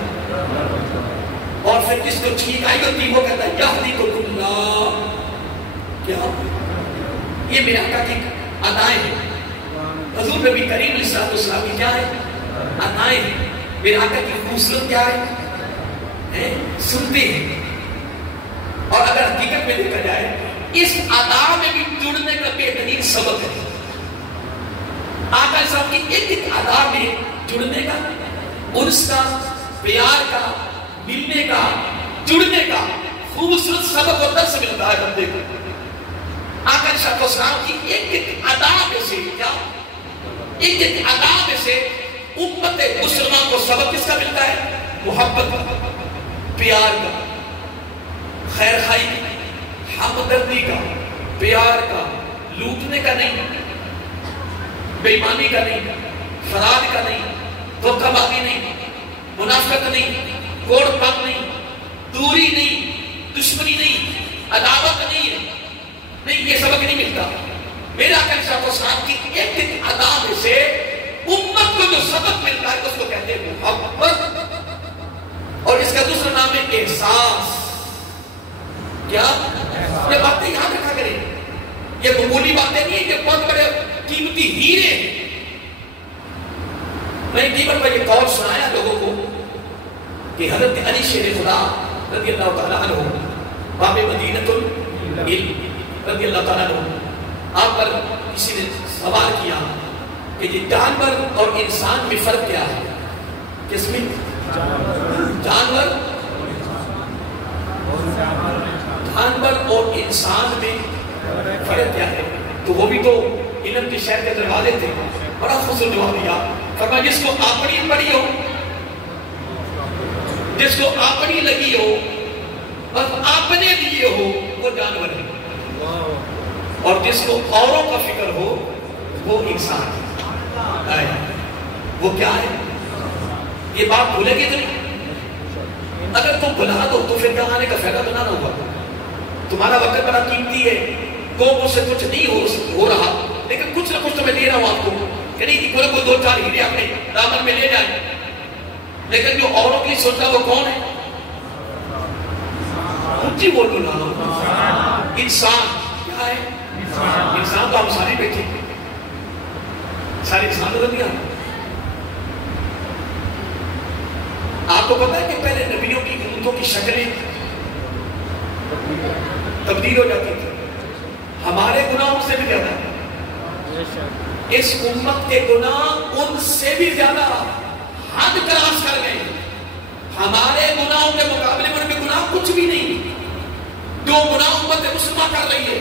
اور پھر جس کو چھینک آئی ہوتی وہ کہتا ہے یہدیکم اللہ۔ کیا؟ یہ میرے آقا کی ادائیں ہیں، حضور نبی کریم علیہ السلام کی کیا ہے؟ ادائیں ہیں۔ میرے آقا کی خوبصورت کیا ہے؟ سنتے ہیں۔ اور اگر حقیقت میں دیکھا جائے اس ادا میں بھی جڑنے کا بہترین سبب ہے۔ آقا صاحب کی ایک ایک ادا میں جڑنے کا، انس کا، پیار کا، ملنے کا، جڑنے کا خوبصورت سبب اور درس ملتا ہے بندے کو۔ آقا صاحب السلام کی ایک ایک ادا میں سے، کیا؟ ایک ایک ادا میں سے امت مسلمان کو سبب کس کا ملتا ہے؟ محبت کا، پیار کا، خیر خائی کا، ہمدردی کا، پیار کا، لوٹنے کا نہیں، بے ایمانی کا نہیں، فراد کا نہیں، دھوکہ بازی نہیں، منافقت نہیں، کوڑ پن نہیں، دوری نہیں، دشمنی نہیں، عداوت نہیں، یہ سبق نہیں ملتا۔ میرے آقا صاحب السلام کی ایک ایک ادا میں سے امت کو جو سبق ملتا ہے اس کو کہتے ہیں محبت، اور اس کا دوسرا نام ہے احساس۔ کیا؟ یہ باتیں یاد رکھا کریں، یہ معمولی باتیں نہیں ہیں، یہ بہت بڑے قیمتی ہیرے ہیں۔ میں کئی بار یہ قول سنایا لوگوں کو کہ حضرت علی شیر خدا رضی اللہ تعالیٰ عنہ، باب مدینۃ العلم رضی اللہ تعالیٰ عنہ، آپ پر کسی نے سوال کیا کہ یہ جانور اور انسان میں فرق کیا ہے؟ کس میں؟ جانور اور انسان میں فرق کیا ہے؟ تو وہ بھی تو علم کے شہر کے دروازے تھے، بڑا خوبصورت جواب دیا، فرمایا جس کو آپنی پڑی ہو، جس کو آپنی لگی ہو، بس آپنے لیے ہو، وہ جانور ہے، اور جس کو اوروں کا فکر ہو وہ انسان ہے۔ وہ کیا ہے؟ یہ بات بھولے گی تو نہیں؟ اگر تم بھلا دو تو پھر کہاں آنے کا فائدہ تو نہ ہوگا۔ تمہارا وقت بڑا قیمتی ہے، مجھ سے کچھ نہیں ہو رہا، لیکن کچھ نہ کچھ تو میں دے رہا ہوں آپ کو، کہ نہیں کہ کوئی 2-4 ہیرے اپنے دامن میں لے جائیں، لیکن جو اوروں کی سوچا وہ کون ہے؟ اونچی بولو نا، انسان۔ کیا ہے؟ انسان تو ہم سارے بیٹھے، سارے انسان بدل گیا۔ آپ کو پتا ہے کہ پہلے نبیوں کی امتوں کی شکلیں تبدیل ہو جاتی تھی، ہمارے گناہوں سے بھی زیادہ، اس امت کے گناہ ان سے بھی زیادہ حد کراس کر گئے۔ ہمارے گناہوں کے مقابلے میں ان کے گناہ کچھ بھی نہیں، جو گناہ امت مسلمہ کر رہی ہے،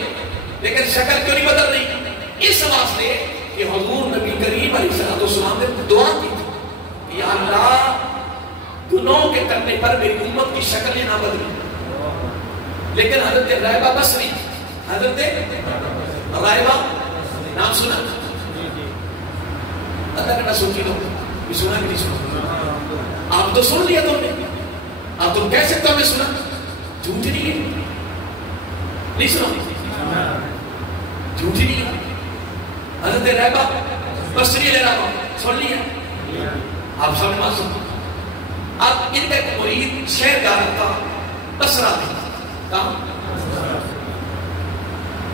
لیکن شکل کیوں نہیں بدل رہی؟ اس واسطے کہ حضور نبی کریم علیہ السلام نے دعا کی تھی، یا اللہ گناہوں کے کرنے پر میری امت کی شکلیں نہ بدلی۔ لیکن حضرت رائبہ بصری، حضرت رائبہ نام سنا؟ اللہ کا سوچی لو یہ سنا کہ نہیں سنا؟ آپ تو سن لیا تم نے، آپ تم کہہ سکتے ہو میں سنا؟ جھوٹ نہیں ہے، نہیں سنا، جھوٹ نہیں ہے۔ حضرت رائبہ بصری علیہ السلام سن لیا، آپ سب نماز سن۔ اب ان کا ایک مرید شہر جا رہا تھا بصرہ میں، کہاں؟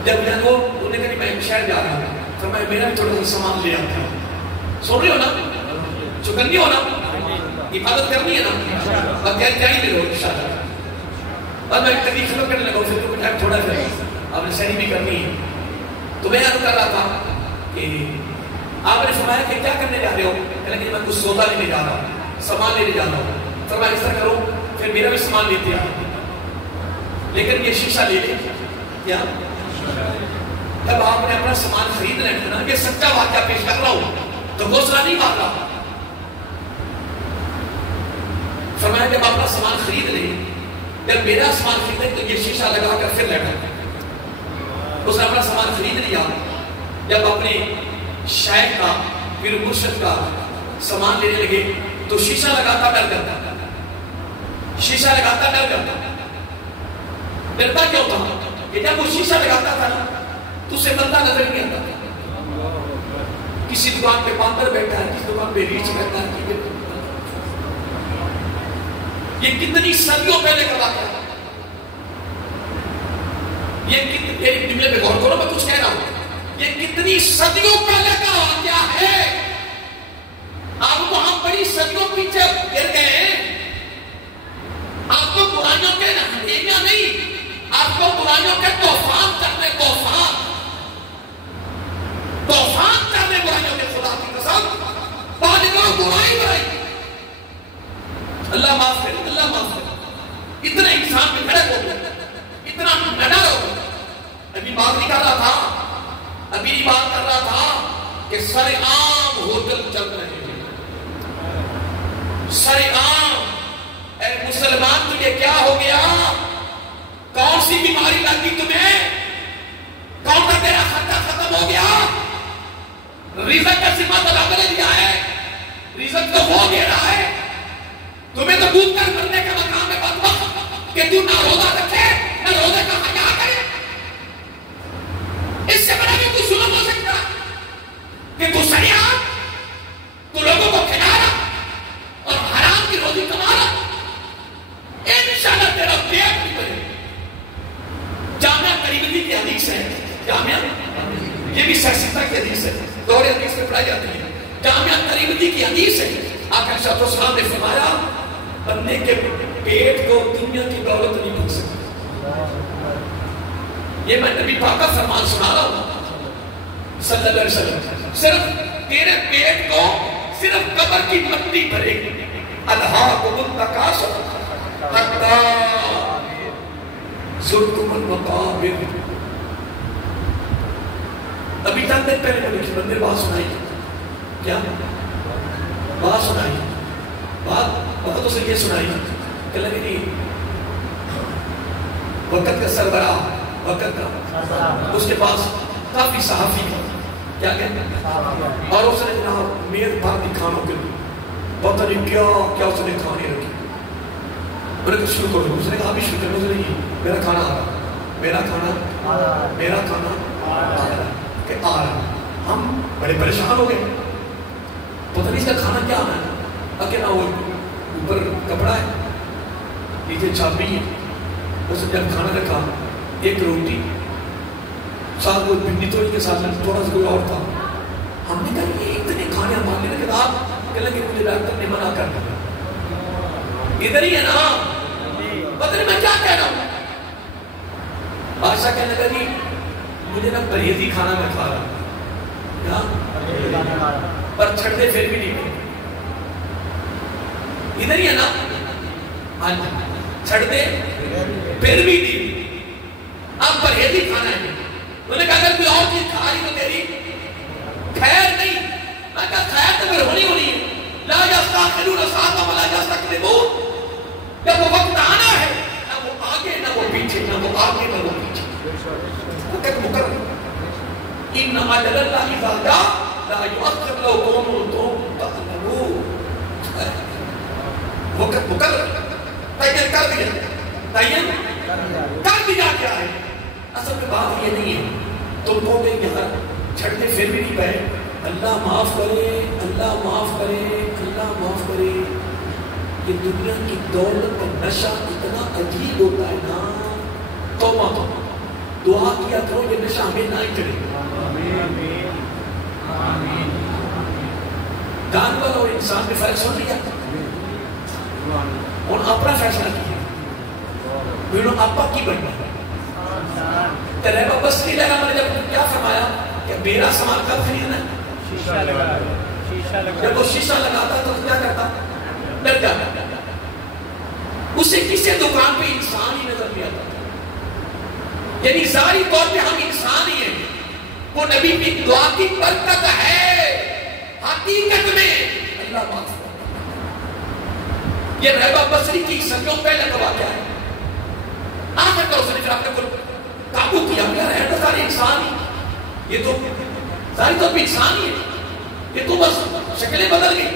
جب میں وہ انہوں نے کہا کہ میں شہر جا رہا ہوں، فرمایا میرا بھی تھوڑا سا سامان لے آتا ہے۔ سن رہے ہو نا؟ چکنی ہو نا؟ عبادت کرنی ہے نا؟ اور کیا کیا ہی ملو انشاءاللہ۔ اور میں تقریب ختم کرنے لگا، پھر تو ٹائم تھوڑا سا آپ نے سہری بھی کرنی ہے، تو میں عرض کر رہا تھا کہ آپ نے فرمایا کہ کیا کرنے جا رہے ہو؟ کہنے کہ میں کچھ سودا لینے جا رہا ہوں، سامان لینے جا رہا ہوں۔ فرمایا اس طرح کرو پھر میرا بھی سامان لیتے آ، لیکن یہ شیشہ لے لے۔ کیا؟ جب آپ نے اپنا سامان خرید لینا نا، یہ سچا واقعہ پیش کر رہا ہوں تو گوسرا نہیں مار رہا۔ فرمایا جب اپنا سامان خرید لے، جب میرا سامان خریدے تو یہ شیشہ لگا کر پھر لیٹا۔ اس نے اپنا سامان خرید لیا، جب اپنے شیخ کا پھر مرشد کا سامان لینے لگے تو شیشہ لگاتا ڈر کرتا، شیشہ لگاتا ڈر کرتا۔ ڈرتا کیوں تھا؟ کہ جب وہ شیشہ لگاتا تھا تو اسے بندہ نظر نہیں آتا تھا، کسی دکان پہ باندر بیٹھا ہے، کسی دکان پہ ریچھ بیٹھا ہے۔ یہ کتنی صدیوں پہلے کا واقعہ ہے، یہ میری جملے پہ غور کرو، میں کچھ کہہ رہا ہوں، یہ کتنی صدیوں پہلے کا واقعہ ہے۔ آپ کو ہم بڑی صدیوں پیچھے گر گئے ہیں، آپ کو برائیوں کے نہیںیاں نہیں، آپ کو برائیوں کے طوفان کرنے، طوفان کرنے برائیوں کے، خدا کی قسم بعد میں برائی برائی۔ اللہ معاف کرے، اللہ معاف کرے۔ اتنا انسان میں کھڑے ہو گئے، اتنا نڈر ہو گئے۔ ابھی بات نہیں کر رہا تھا، ابھی بات کر رہا تھا کہ سر عام ہوٹل چل رہے ہیں، سر عام۔ اے مسلمان تجھے کیا ہو گیا؟ کون سی بیماری لگی تمہیں؟ کون کا تیرا خطہ ختم ہو گیا؟ رزق کا ذمہ تو رب نے دیا ہے، رزق تو وہ دے رہا ہے، تمہیں تو ڈوب کر مرنے کا مقام ہے بدبخت کہ تو نہ روزہ رکھے نہ روزے کا حیا کرے۔ اس سے بڑا بھی کوئی ظلم ہو سکتا کہ تو سیاح، تو لوگوں کو کھلا رہا اور حرام کی روزی کما رہا، انشاءاللہ تیرا پیٹ بھی بنے۔ جامعہ ترمذی کی حدیث ہے، جامعہ یہ بھی سیاستہ کی حدیث ہے، دور حدیث میں پڑھائی جاتی ہے، جامعہ ترمذی کی حدیث ہے۔ آقا صلی اللہ علیہ وسلم نے فرمایا بندے کے پیٹ کو دنیا کی دولت نہیں بھول سکتی۔ یہ میں نبی پاک کا فرمان سنا رہا ہوں صلی اللہ علیہ وسلم، صرف تیرے پیٹ کو صرف قبر کی مٹی بھرے گی۔ الہاکم التکاثر حتی زرتم المقابر۔ ابھی چند دن پہلے میں نے بندے بات سنائی، کیا بات سنائی؟ بات تو سے یہ سنائی کہ لگے نہیں وقت کا سربراہ، وقت کا اس کے پاس کافی صحافی تھا، کیا کہتے ہیں، اور اس نے جناب میز بھرتی کھانوں کے لیے پتہ نہیں کیا کیا اس نے کھانے رکھی۔ میں نے کہا شروع کر دو، اس نے کہا بھی شروع کرنے سے نہیں، میرا کھانا آ رہا، میرا کھانا آ رہا کہ آ رہا۔ ہم بڑے پریشان ہو گئے، پتہ نہیں اس کا کھانا کیا آنا ہے۔ اکیلا وہ اوپر کپڑا ہے، نیچے چھاپی ہے، اس نے جب کھانا رکھا ایک روٹی ساتھ وہ بھنڈی توڑ کے ساتھ تھوڑا سا کوئی اور تھا۔ ہم نے کہا یہ اتنے کھانے ہم مانگنے لگے، آپ کہنے لگے مجھے ڈاکٹر نے منع کر دیا، ادھر ہی ہے نا، پتہ نہیں میں کیا کہہ رہا ہوں۔ بادشاہ کہنے لگا جی مجھے نا پرہیزی کھانا میں کھا رہا پر چھڑ دے پھر بھی نہیں، ادھر ہی ہے نا، چھڑ دے پھر بھی نہیں، اب پرہیزی کھانا ہے۔ انہوں نے کہا اگر کوئی اور چیز کھا رہی تو تیری خیر نہیں۔ میں کہا خیر تو پھر ہونی ہے، لا یستاخرون ساعۃ ولا یستقدمون۔ جب وہ وقت آنا ہے نہ وہ آگے نہ وہ پیچھے، نہ وہ آگے نہ وہ پیچھے، وقت مقرر۔ ان اجل اللہ اذا جاء لا یؤخر لو کنتم تعلمون. وقت مقرر تعین کر دیا گیا ہے. اصل میں بات یہ نہیں ہے تم کو کہ یہاں چھڑنے پھر بھی نہیں پائے اللہ معاف کرے اللہ معاف کرے اللہ معاف کرے. یہ دنیا کی دولت کا نشہ اتنا عجیب ہوتا ہے نا. توبہ دعا کیا کرو یہ نشہ ہمیں نہ چڑھے. جانور اور انسان نے فیصلہ لیا اور اپنا فیصلہ کیا. انہوں آپا کی بننا تیرے بس نہیں لگا. میں نے جب کیا فرمایا کہ میرا سامان کب خریدنا ہے؟ شیشہ لگا. جب وہ شیشہ لگاتا تو کیا کرتا؟ ڈر جاتا. اسے کسی دکان پہ انسان ہی نظر نہیں آتا. یعنی ظاہری طور پہ ہم انسان ہی ہیں. وہ نبی کی دعا کی برکت ہے. حقیقت میں اللہ معاف کرتا. یہ رہبہ بصری کی صدیوں پہلے کا واقعہ ہے. آخر کا اس نے پھر اپنے کو قابو کیا. ہے تو سارے انسان ہی. یہ تو ظاہری طور پہ انسان ہی ہے. یہ تو بس شکلیں بدل گئی.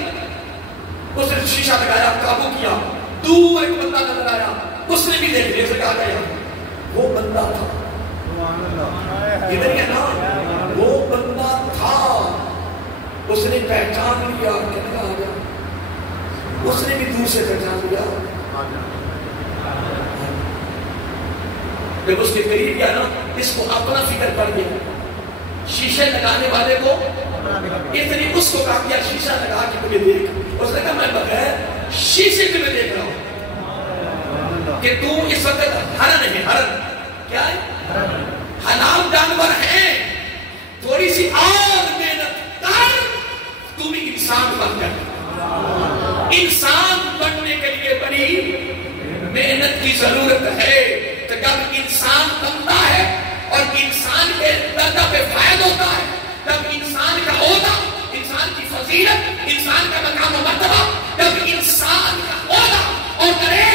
اس نے شیشہ لگایا قابو کیا. دور ایک بندہ نظر آیا. اس نے بھی دیکھ لیا. کہا گیا وہ بندہ تھا. ادھر ہی ہے نا. وہ بندہ تھا. اس نے پہچان لیا. کہنے آ گیا. اس نے بھی دور سے پہچان لیا. جب اس کے قریب گیا نا اس کو اپنا فکر پڑ گیا. شیشے لگانے والے کو اتنی اس کو کہا کیا شیشہ لگا کے مجھے دیکھ. اس نے کہا میں بغیر شیشے کے میں دیکھ رہا ہوں کہ تو اس وقت ہرن ہے. ہرن کیا ہے؟ حلال جانور ہے. تھوڑی سی اور محنت کر تو بھی انسان بن جائے. انسان بننے کے لیے بڑی محنت کی ضرورت ہے. تو جب انسان بنتا ہے اور انسان کے درجہ پہ فائد ہوتا ہے جب انسان کا عہدہ انسان کی فضیلت انسان کا مقام و مرتبہ جب انسان کا عہدہ اور کرے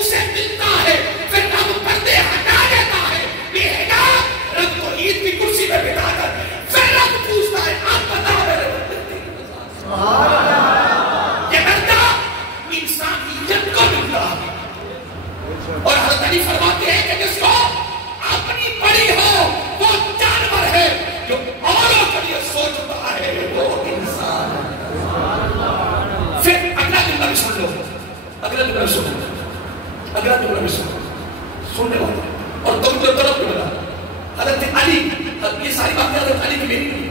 اسے ملتا ہے پھر رب پردے ہٹا دیتا ہے. بے حجاب رب کو عید کی کرسی پہ بٹھا کر پھر رب پوچھتا ہے آپ بتاؤ میرے بندے یہ بندہ انسانیت کو ملتا ہے. اور حضرت علی فرماتے ہیں کہ جس کو اپنی پڑی ہو وہ جانور ہے جو اوروں کے لیے سوچتا ہے وہ انسان. پھر اگلا جملہ بھی سن لو. اگلا جملہ بھی سن لو. اگلا جملہ بھی سن لو. سننے والے اور تم جو طرف ملا حضرت علی. یہ ساری باتیں حضرت علی کی میری نہیں.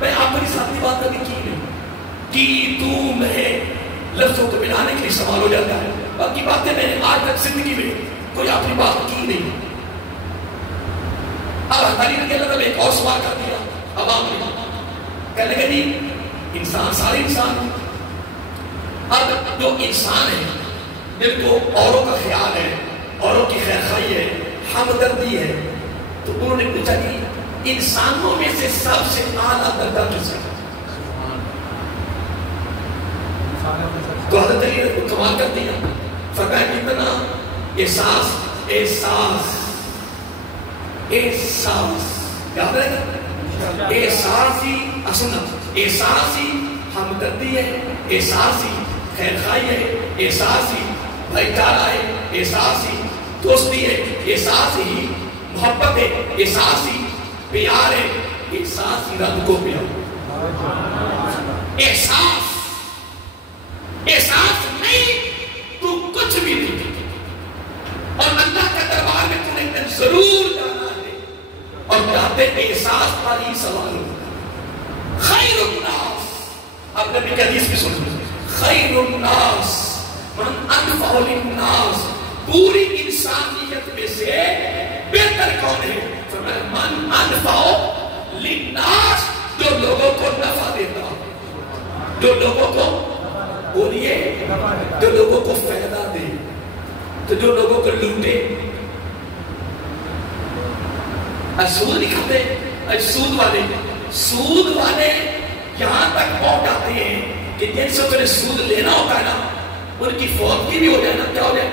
میں آپ کو اس ساتھی بات کرنے کی نہیں کہ تو میں لفظوں کو ملانے کے لیے سوال ہو جاتا ہے. باقی باتیں میں نے آج تک زندگی میں کوئی اپنی بات کی نہیں. اب ہماری نے کہا میں ایک اور سوال کر دیا. اب آپ نے کہنے کہ نہیں انسان سارے انسان ہیں. اب جو انسان ہے جن کو اوروں کا خیال ہے اوروں کی خیرخواہی ہے ہمدردی ہے تو انہوں نے پوچھا کہ انسانوں میں سے سب سے اعلیٰ درجہ کس ہے؟ تو حضرت علی نے کمال کر دیا. فرمایا کتنا احساس احساس احساس یاد رہے گا. احساسی اسنت احساسی ہمدردی ہے احساسی خیرخواہی ہے احساسی بھائی چارہ ہے احساسی دوستی ہے احساسی محبت ہے احساسی پیار ہے احساسی رب کو پیار. احساس احساس نہیں تو کچھ بھی نہیں. اور اللہ کا دربار میں تو نے ضرور جانا ہے اور جاتے احساس پر ہی سوال ہوتا ہے. خیر الناس اب نبی کی حدیث بھی سن خیر الناس من انفع للناس. پوری انسانیت میں سے بہتر کون ہے؟ فرمایا من انفع للناس جو لوگوں کو نفع دیتا جو لوگوں کو بولیے جو لوگوں کو فائدہ دے تو جو لوگوں کو لوٹے. سود نہیں کھاتے. سود والے یہاں تک پہنچ جاتے ہیں کہ جن سے پہلے سود لینا ہوتا ہے نا ان کی فوتگی بھی ہو جائے نا. کیا ہو جائے؟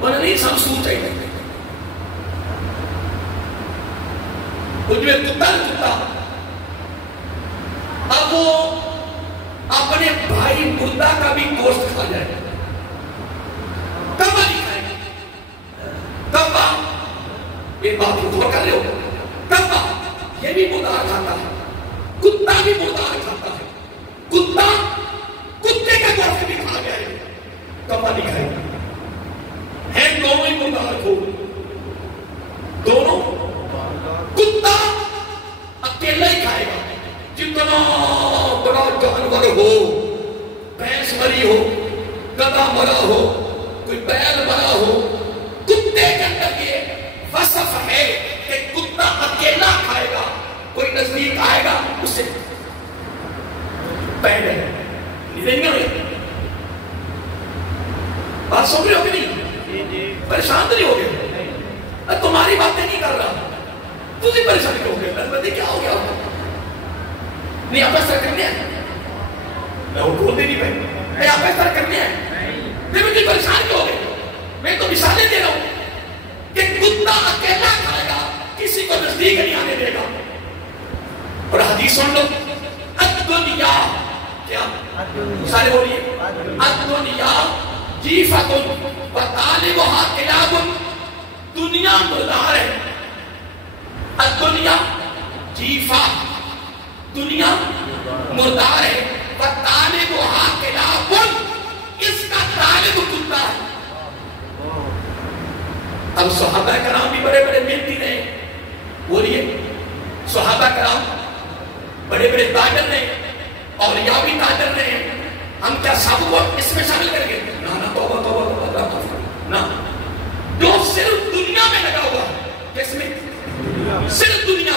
انہوں نے سب سود چاہیے. جو کتا اب وہ اپنے بھائی مردہ کا بھی گوشت کھا جائے گا. کبا نہیں کھائے گا. کبا یہ بات کو کر رہے ہو. کبا یہ بھی مردار کھاتا ہے, کتا بھی مردار کھاتا ہے. کتا کتے کا گوشت بھی کھا جائے گا, کبا نہیں کھائے گا. ہے دونوں ہی مردار کو. دونوں کتا اکیلا ہی کھائے گا. جتنا بڑا جانور ہو, بھینس مری ہو, گدھا مرا ہو, کوئی بیل مرا ہو, کتے کے اندر یہ وصف ہے کہ کتا اکیلا کھائے گا. کوئی نزدیک آئے گا اسے پہلے نہیں گے. بات سن رہے ہو کہ نہیں؟ پریشان نہیں ہو گئے؟ تمہاری باتیں نہیں کر رہا, تجھے پریشانی ہو گئے. کیا ہو گیا؟ نہیں آپ ایسا کرنے ہیں, میں وہ بولتے نہیں پہنے آپ ایسا کرنے ہیں. نہیں مجھے پریشان کیوں ہو گئے؟ میں تو مثالیں دے رہا ہوں کہ کتا اکیلا کھائے گا, کسی کو نزدیک نہیں آنے دے گا. اور حدیث سن لو, الدنیا کیا سارے بولیے, الدنیا جیفۃ وطالبها کلاب. دنیا مردار ہے. الدنیا جیفہ, دنیا مردار ہے. وطالبها کلاب, اس کا طالب کتا ہے. اب صحابہ کرام بھی بڑے بڑے محنتی رہے. بولیے, صحابہ کرام بڑے بڑے تاجر رہے, اولیاء بھی تاجر رہے. ہم کیا سب کو اس میں شامل کریں گے؟ نہ توبہ توبہ توبہ نہ. جو صرف دنیا میں لگا ہوا, کس میں؟ صرف دنیا,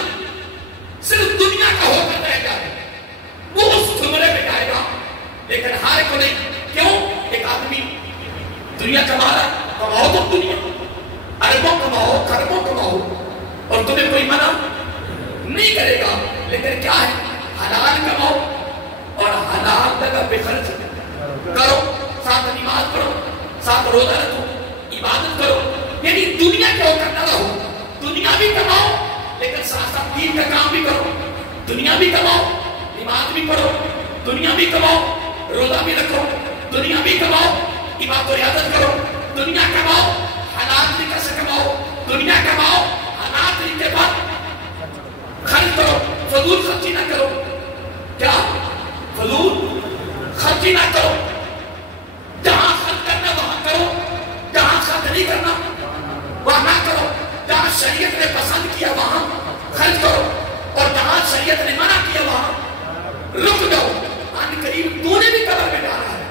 صرف دنیا کا ہو کر رہ جائے وہ اس زمرے میں جائے گا. لیکن ہر کو نہیں. کیوں؟ ایک آدمی دنیا کما رہا, کماؤ تو دنیا, اربوں کماؤ, خربوں کماؤ, اور تمہیں کوئی منع نہیں کرے گا. لیکن کیا ہے؟ حلال کماؤ اور حلال جگہ پہ خرچ کرو, ساتھ نماز پڑھو, ساتھ روزہ رکھو, عبادت کرو. یعنی دنیا کو کرنا رہو. دنیا بھی کماؤ لیکن ساتھ ساتھ دین کا کام بھی کرو. دنیا بھی کماؤ, نماز بھی پڑھو. دنیا بھی کماؤ, روزہ بھی رکھو. دنیا بھی کماؤ, عبادت و عیادت کرو. دنیا کماؤ, حلال طریقے سے کماؤ. دنیا کماؤ, حلال طریقے پر خرچ کرو. فضول خرچی نہ کرو. کیا؟ فضول خرچی نہ کرو. جہاں خرچ کرنا وہاں کرو, جہاں خرچ نہیں کرنا وہاں نہ کرو. جہاں شریعت نے پسند کیا وہاں خرچ کرو, اور جہاں شریعت نے منع کیا وہاں رک جاؤ. ان قریب تو نے بھی قبر میں جانا ہے,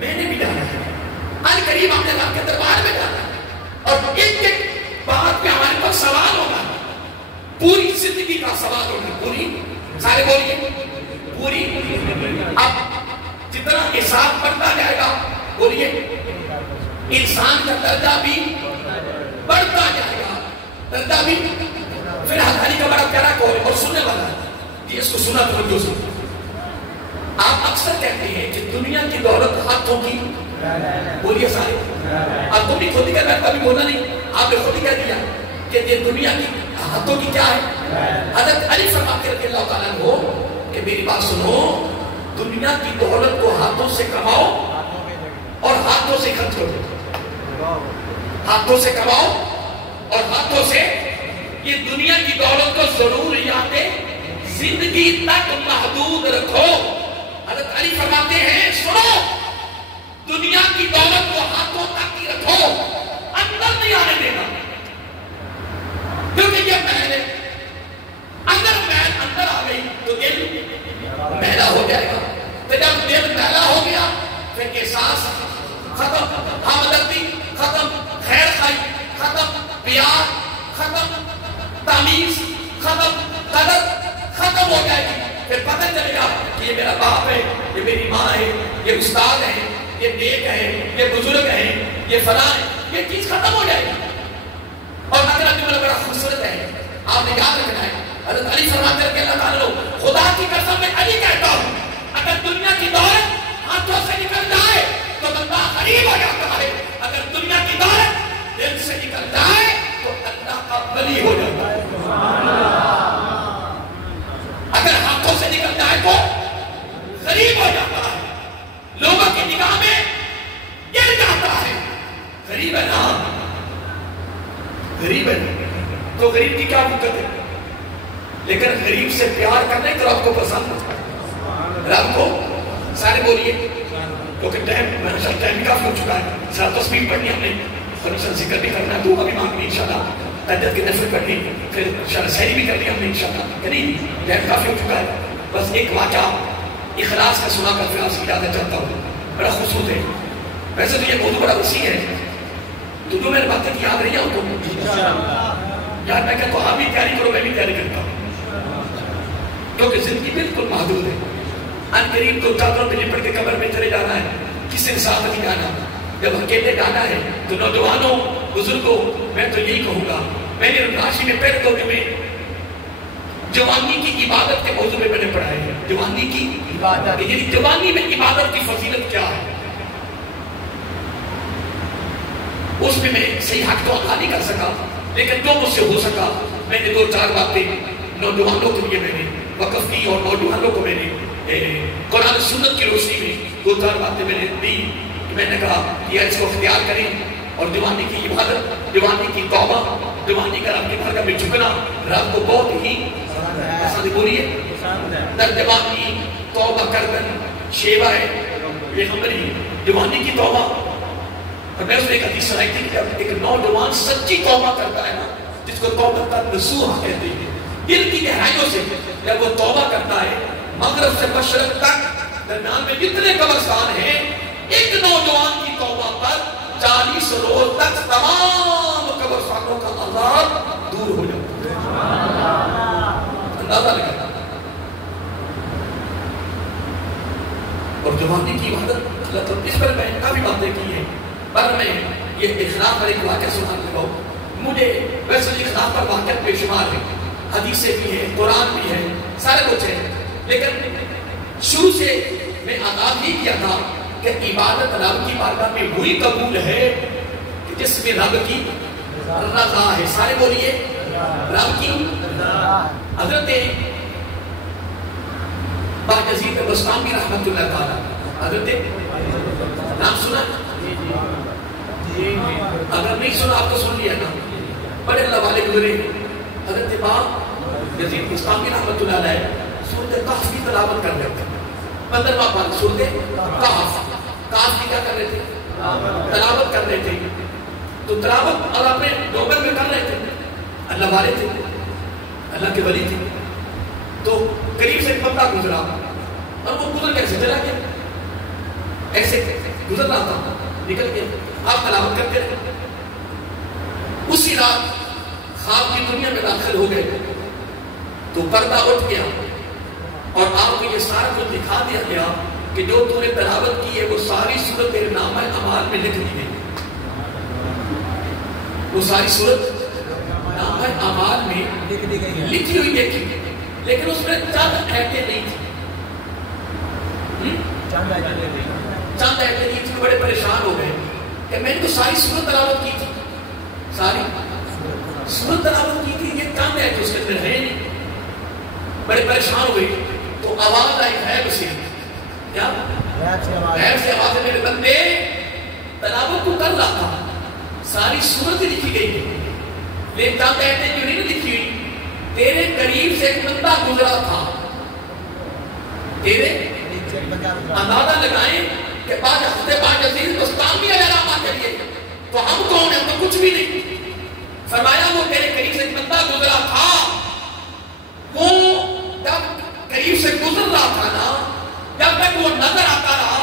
میں نے بھی جانا ہے. ان قریب ہم نے رب کے دربار میں جانا ہے, اور ایک ایک بات پہ ہمارے پاس سوال ہوگا. پوری زندگی کا سوال ہوگا. پوری, سارے بولیے پوری. اب جتنا حساب بڑھتا جائے گا, بولیے, انسان کا درجہ بھی بڑھتا جائے گا. درجہ بھی. پھر ہزاری کا بڑا پیارا کوئی اور سننے والا ہے جی, اس کو سنا تو جو سنا. آپ اکثر کہتے ہیں کہ دنیا کی دولت ہاتھوں کی, بولیے سارے. آپ کو بھی خود ہی کہنا, کبھی بولا نہیں, آپ نے خود ہی کہہ دیا کہ یہ دنیا کی ہاتھوں کی کیا ہے. حضرت علی فرماتے رضی اللہ تعالیٰ عنہ کہ میری بات سنو, دنیا کی دولت کو ہاتھوں سے کماؤ اور ہاتھوں سے خرچ کرو. ہاتھوں سے کماؤ اور ہاتھوں سے. یہ دنیا کی دولت کو ضروریات زندگی تک محدود رکھو. حضرت علی فرماتے ہیں سنو, دنیا کی دولت کو ہاتھوں تک ہی رکھو, اندر نہیں آنے دینا. کیونکہ یہ محل ہے, اگر محل اندر آ گئی تو دل میلا ہو جائے گا. تو جب دل میلا ہو گیا پھر احساس ختم, ہمدردی ختم, خیر خائی ختم, پیار ختم, تمیز ختم, قدر ختم ہو جائے گی. پھر پتہ چلے گا کہ یہ میرا باپ ہے, یہ میری ماں ہے, یہ استاد ہے, یہ نیک ہے, یہ بزرگ ہے, یہ فلاں ہے. یہ چیز ختم ہو جائے گی. اور اگر آپ بڑا خوبصورت ہے, آپ نے یاد رکھنا ہے. حضرت علی فرماتے ہیں کہ اللہ تعالیٰ خدا کی قسم میں علی کہتا ہوں, اگر دنیا کی دولت ہاتھوں سے نکل جائے تو بندہ غریب ہو جاتا ہے. اگر دنیا کی دولت دل سے نکل جائے تو اللہ کا ولی ہو جاتا ہے. غریب ہے تو غریب کی کیا حقیقت ہے، لیکن غریب سے پیار کرنا ہی تو رب کو پسند ہے. رب کو سارے بولیے کیونکہ ٹائم بھی کافی ہو چکا ہے. سارا تصویر پڑھنی ہم نے اور ذکر بھی کرنا ہے، دعا بھی مانگنی انشاءاللہ، تہجد کی نفل پڑھنی، پھر انشاءاللہ سحری بھی کرنی ہم نے انشاءاللہ. کریں ٹائم کافی ہو چکا ہے. بس ایک واقعہ اخلاص کا سنا کر پھر آپ سے یاد چاہتا ہوں، بڑا خوبصورت ہے. ویسے تو یہ موضوع بڑا وسیع ہے، تو جو میرے باتیں یاد رہی ہیں تو یاد میں کہتا ہوں آپ بھی تیاری کرو، میں بھی تیاری کرتا ہوں، کیونکہ زندگی بالکل محدود ہے. ان قریب تو چادروں پہ لپٹ کے قبر میں چلے جانا ہے، کسی کے ساتھ نہیں جانا. جب اکیلے جانا ہے تو نوجوانوں بزرگوں میں تو یہی کہوں گا، میں نے راشی میں پہلے دور میں جوانی کی عبادت کے موضوع میں نے پڑھایا ہے. جوانی کی عبادت یعنی جوانی میں عبادت کی فضیلت کیا ہے، اس میں میں صحیح حق تو ادا نہیں کر سکا، لیکن جو مجھ سے ہو سکا میں نے 2-4 باتیں نوجوانوں کے لیے میں نے وقف کی، اور نوجوانوں کو میں نے قرآن سنت کی روشنی میں 2-4 باتیں میں نے دی. میں نے کہا کہ اس کو اختیار کریں، اور جوانی کی عبادت، جوانی کی توبہ، جوانی کا رب کے گھر میں جھکنا رب کو بہت ہی پسند. بولیے در جوانی توبہ کردن شیوا ہے پیغمبری جوانی کی توبہ. اور میں اس نے ایک حدیث سنائی تھی کہ ایک نوجوان سچی توبہ کرتا ہے نا، جس کو توبہ نصوحہ کہتے ہیں، دل کی گہرائیوں سے جب وہ توبہ کرتا ہے، مغرب سے مشرق تک درمیان میں جتنے قبرستان ہیں، ایک نوجوان کی توبہ پر 40 روز تک تمام قبرستانوں کا عذاب دور ہو جاتا ہے. اندازہ لگا. اور جوانی کی عبادت اللہ تعالیٰ، اس پر میں کافی باتیں کی ہیں، پر میں یہ اخلاق پر ایک واقعہ سنانے لگا ہوں. مجھے ویسے اخلاق پر واقعہ بے شمار ہے، حدیثیں بھی ہیں، قرآن بھی ہے، سارے کچھ ہے، لیکن شروع سے میں آغاز ہی کیا تھا کہ عبادت رب کی بارگاہ میں وہی قبول ہے کہ جس میں رب کی رضا ہے. سارے بولیے رب کی. حضرت باجزید بسطامی رحمت اللہ تعالیٰ، حضرت نام سنا؟ اگر نہیں سنا آپ کو سن لیا نا، بڑے اللہ والے گزرے. حضرت باجزید بسطامی رحمت اللہ علیہ سورۃ کہف کی تلاوت کر رہے تھے. 15واں پارہ سورۃ کہف کی کیا کر رہے تھے؟ تلاوت کر رہے تھے. تو تلاوت اور اپنے ڈوبر میں کر رہے تھے، اللہ والے تھے، اللہ کے ولی تھے. تو قریب سے ایک بندہ گزرا، اور وہ گزر کیسے چلا گیا، ایسے گزر رہا تھا، نکل گیا. آپ تلاوت کرتے رہے. اسی رات خواب کی دنیا میں داخل ہو گئے تو پردہ اٹھ گیا، اور آپ کو یہ سارا کچھ دکھا دیا گیا کہ جو تو نے تلاوت کی ہے وہ ساری صورت تیرے نامہ اعمال میں لکھ دی گئی. وہ ساری صورت نامہ اعمال میں لکھی ہوئی دیکھی، لیکن اس میں چند آیتیں نہیں تھی. چند آیتیں نہیں تھی. بڑے پریشان ہو گئے کہ میں نے تو ساری صورت تلاوت کی تھی، ساری صورت تلاوت کی تھی، یہ چند آیتیں اس کے اندر ہے نہیں. بڑے پریشان ہو گئے. تو آواز آئی غیب سے، کیا غیب سے آواز ہے، میرے بندے تلاوت تو کر رہا تھا، ساری صورت لکھی گئی ہے، لیکن چند آیتیں جو نہیں لکھی ہوئی. تیرے قریب سے ایک بندہ گزرا تھا، تیرے اندازہ لگائیں کہ بعد ہفتے بعد عزیز بسطامی اگر آپ کریے تو ہم کون ہیں؟ تو کچھ بھی نہیں. فرمایا وہ تیرے قریب سے ایک بندہ گزرا تھا، وہ جب قریب سے گزر رہا تھا نا، جب تک وہ نظر آتا رہا،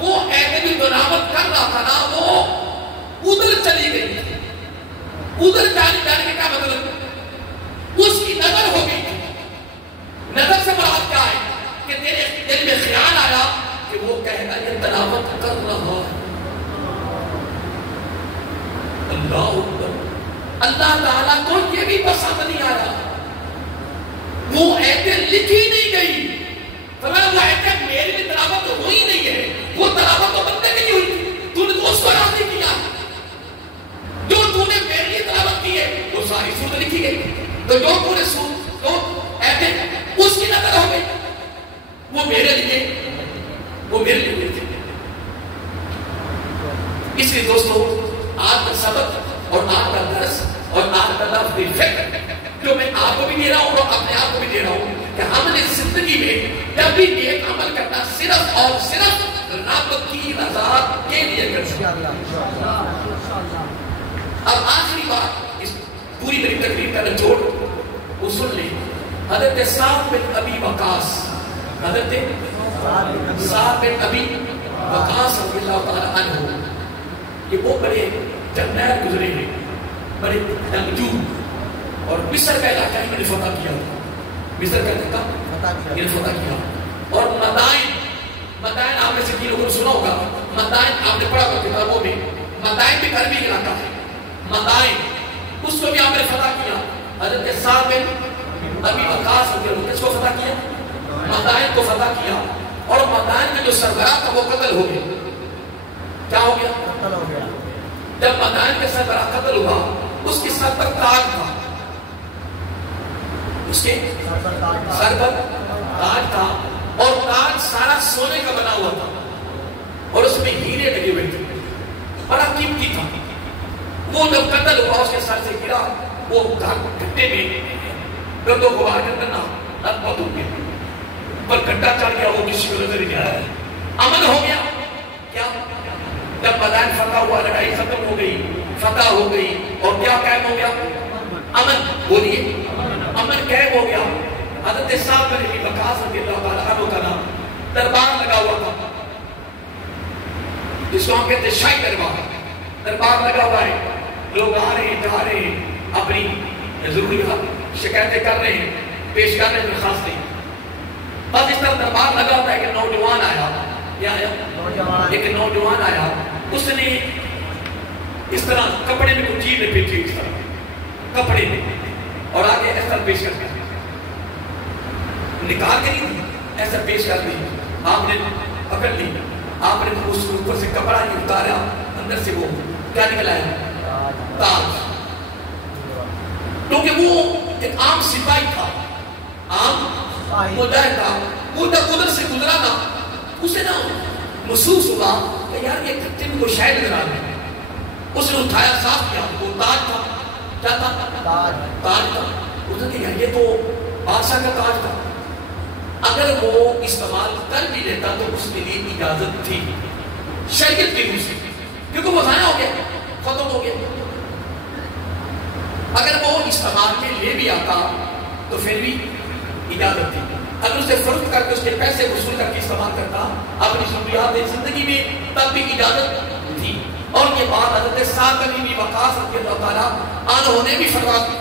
وہ ایسے بھی تلاوت کر رہا تھا نا، وہ ادھر چلی گئی. ادھر جانے کا کیا مطلب؟ اس کی نظر ہو گئی. نظر سے مراد کیا ہے کہ تیرے دل میں خیال آیا کہ وہ کہنا یہ تلاوت کر رہا ہے. اللہ اکبر. اللہ تعالیٰ کو یہ بھی پسند نہیں آیا. وہ ایتیں لکھی نہیں گئی. فرمایا وہ ایتیں میری بھی تلاوت تو ہوئی نہیں ہے، وہ تلاوت تو بندے کی ہوئی تھی، تو نے تو اس کو راضی کیا. جو تو نے میری لیے تلاوت کی ہے وہ ساری سورت لکھی گئی. تو جو تو نے تو ایتیں اس کی نظر ہو گئی، وہ میرے لیے ہوئی تھی. اس لیے دوستو آج کا سبق اور آج کا درس اور آج کی فکر جو میں آپ کو بھی دے رہا ہوں اور اپنے آپ کو بھی دے رہا ہوں کہ ہم نے زندگی میں جب بھی ایک عمل کرنا صرف اور صرف رب کی رضا کے لیے کرنا. اب آخری بات اس پوری میری تقریر کا نچوڑ وہ سن لیں. حضرت سعد بن ابی وقاص، حضرت سعد بن ابی وقاص رضی اللہ تعالیٰ عنہ، یہ وہ بڑے جرنیل گزرے ہیں، بڑے جنگجو، اور مصر کا علاقہ انہوں نے فتح کیا. مصر کا علاقہ انہوں نے فتح کیا. اور مدائن آپ میں سے کی لوگوں نے سنا ہوگا. مدائن آپ نے پڑھا ہوگا کتابوں میں. مدائن بھی غربی علاقہ ہے. مدائن اس کو بھی آپ نے فتح کیا. حضرت سعد بن ابی وقاص کس کو فتح کیا؟ مدائن کو فتح کیا. اور مدائن میں جو سربراہ تھا وہ قتل ہو گیا. کیا ہو گیا؟ قتل ہو گیا. جب مدائن کے سربراہ قتل ہوا، اس کے سر پر تاج تھا، اس کے سر پر تاج تھا، اور تاج سارا سونے کا بنا ہوا تھا، اور اس میں ہیرے لگے ہوئے تھے، بڑا قیمتی تھا. وہ جب قتل ہوا اس کے سر سے گرا، وہ گھٹے میں گرد و غبار کے اندر نہ ہو گیا، پر گھٹا چڑھ گیا، وہ کسی کو نظر نہیں آیا. امن ہو گیا. کیا جب مدائن فتح ہوا، لڑائی ختم ہو گئی، فتح ہو گئی، اور کیا قائم ہو گیا؟ امن. بولیے امن قائم ہو گیا. حضرت سعد بن ابی وقاص رضی اللہ تعالیٰ عنہ کا نام دربار لگا ہوا تھا، جس کو ہم کہتے ہیں شاہی دربار. دربار لگا ہوا ہے، لوگ آ رہے ہیں، جا رہے ہیں، اپنی ضروریات شکایتیں کر رہے ہیں، پیش کر رہے ہیں، درخواستیں. بس اس طرح دربار لگا ہوتا ہے کہ نوجوان آیا. کیا آیا؟ ایک نوجوان آیا. اس نے اس طرح کپڑے میں کچھ چیز پیچھی، اس طرح کپڑے میں، اور آگے ایسا پیش کر دیا، نکال کے نہیں ایسا پیش کر دی. آپ نے پکڑ لی، آپ نے اس اوپر سے کپڑا نہیں اتارا، اندر سے وہ کیا نکلا ہے؟ تاج. کیونکہ وہ ایک عام سپاہی تھا، عام مجاہد تھا. وہ جب ادھر سے گزرا نا، اسے نا محسوس ہوا کہ یار یہ کھٹے میں کوئی شاید نظر آ رہا ہے. اس نے اٹھایا، صاف کیا، وہ تاج تھا. کیا تھا؟ تاج تھا. اس نے کہا یہ تو بادشاہ کا تاج تھا. اگر وہ استعمال کر بھی لیتا تو اس کے لیے اجازت تھی شریعت کی روح سے، کیونکہ وہ ضائع ہو گیا، ختم ہو گیا. اگر وہ استعمال کے لے بھی آتا تو پھر بھی اجازت تھی. اگر اسے فروخت کر کے اس کے پیسے وصول کر کے استعمال کرتا اپنی ضروریات زندگی میں، تب بھی اجازت تھی. اور یہ بات حضرت سعد بن ابی وقاص رضی اللہ تعالیٰ عنہ نے بھی فرما دی.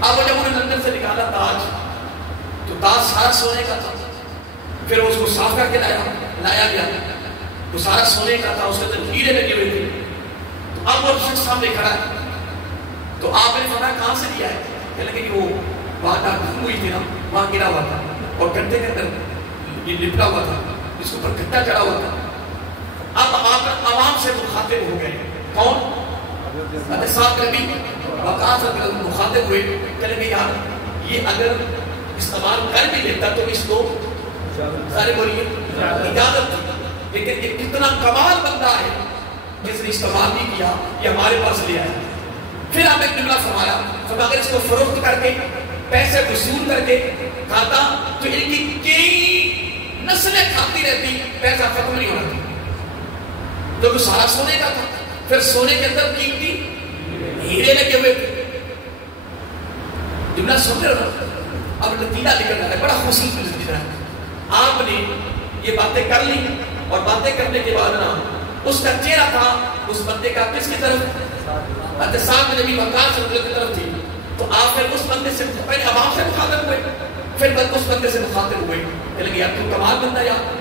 اب جب انہوں نے لندن سے نکالا تاج، تو تاج سارا سونے کا تھا. پھر اس کو صاف کر کے لایا گیا، وہ سارا سونے کا تھا، اس کے اندر ہیرے لگے ہوئے تھے. تو اب وہ شخص سامنے کھڑا ہے، تو آپ نے فرمایا کہاں سے لیا ہے؟ کہنے لگے کہ وہ وہاں دھم ہوئی تھی نا، وہاں گرا ہوا تھا، اور گھٹے کے اندر یہ لپٹا ہوا تھا، جس کے اوپر گھٹا چڑھا ہوا تھا. اب آپ عوام سے مخاطب ہو گئے. کون؟ حضرت سعد بن ابی وقاص مخاطب ہوئے. کہنے لگے یار یہ اگر استعمال کر بھی لیتا تو اس کو سارے بولیے اجازت تھی، لیکن یہ کتنا کمال بندہ ہے جس نے استعمال نہیں کیا، یہ ہمارے پاس لے آیا. پھر آپ ایک جملہ فرمایا، اگر اس کو فروخت کر کے پیسے وصول کر کے کھاتا تو ان کی کئی نسلیں کھاتی رہتی، پیسہ ختم نہیں ہونا تھا. تو سارا سونے کا تھا. پھر سونے کے اندر قیمتی ہیرے لگے ہوئے تھے. جملہ سن رہے ہو؟ اب نتیجہ نکل رہا ہے، بڑا خوبصورت نتیجہ ہے. آپ نے یہ باتیں کر لی، اور باتیں کرنے کے بعد نا اس کا چہرہ تھا اس بندے کا کس کی طرف؟ حضرت سعد بن ابی وقاص کی طرف تھی. تو آپ پھر اس بندے سے پہلے عوام سے مخاطب ہوئے، پھر اس بندے سے مخاطب ہوئے. کہ لگے یار تو کمال بندہ، یار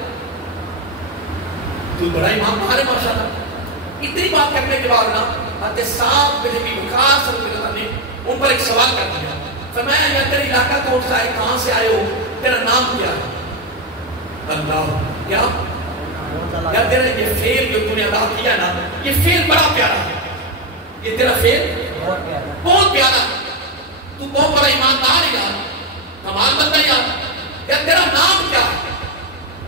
تو بڑا ایماندار ہے ماشاءاللہ. اتنی بات کرنے کے بعد نا حضرت سعد بن ابی وقاص نے ان پر ایک سوال کر دیا. فرمایا یا تیرا علاقہ کون سا ہے، کہاں سے آئے ہو، تیرا نام کیا ہے؟ اللہ، کیا یا تیرا یہ فعل جو تو نے ادا کیا نا، یہ فعل بڑا پیارا ہے، یہ تیرا فعل بہت پیارا ہے، تو بہت بڑا ایماندار ہے یار، کمال بندہ یار. یا تیرا نام کیا ہے؟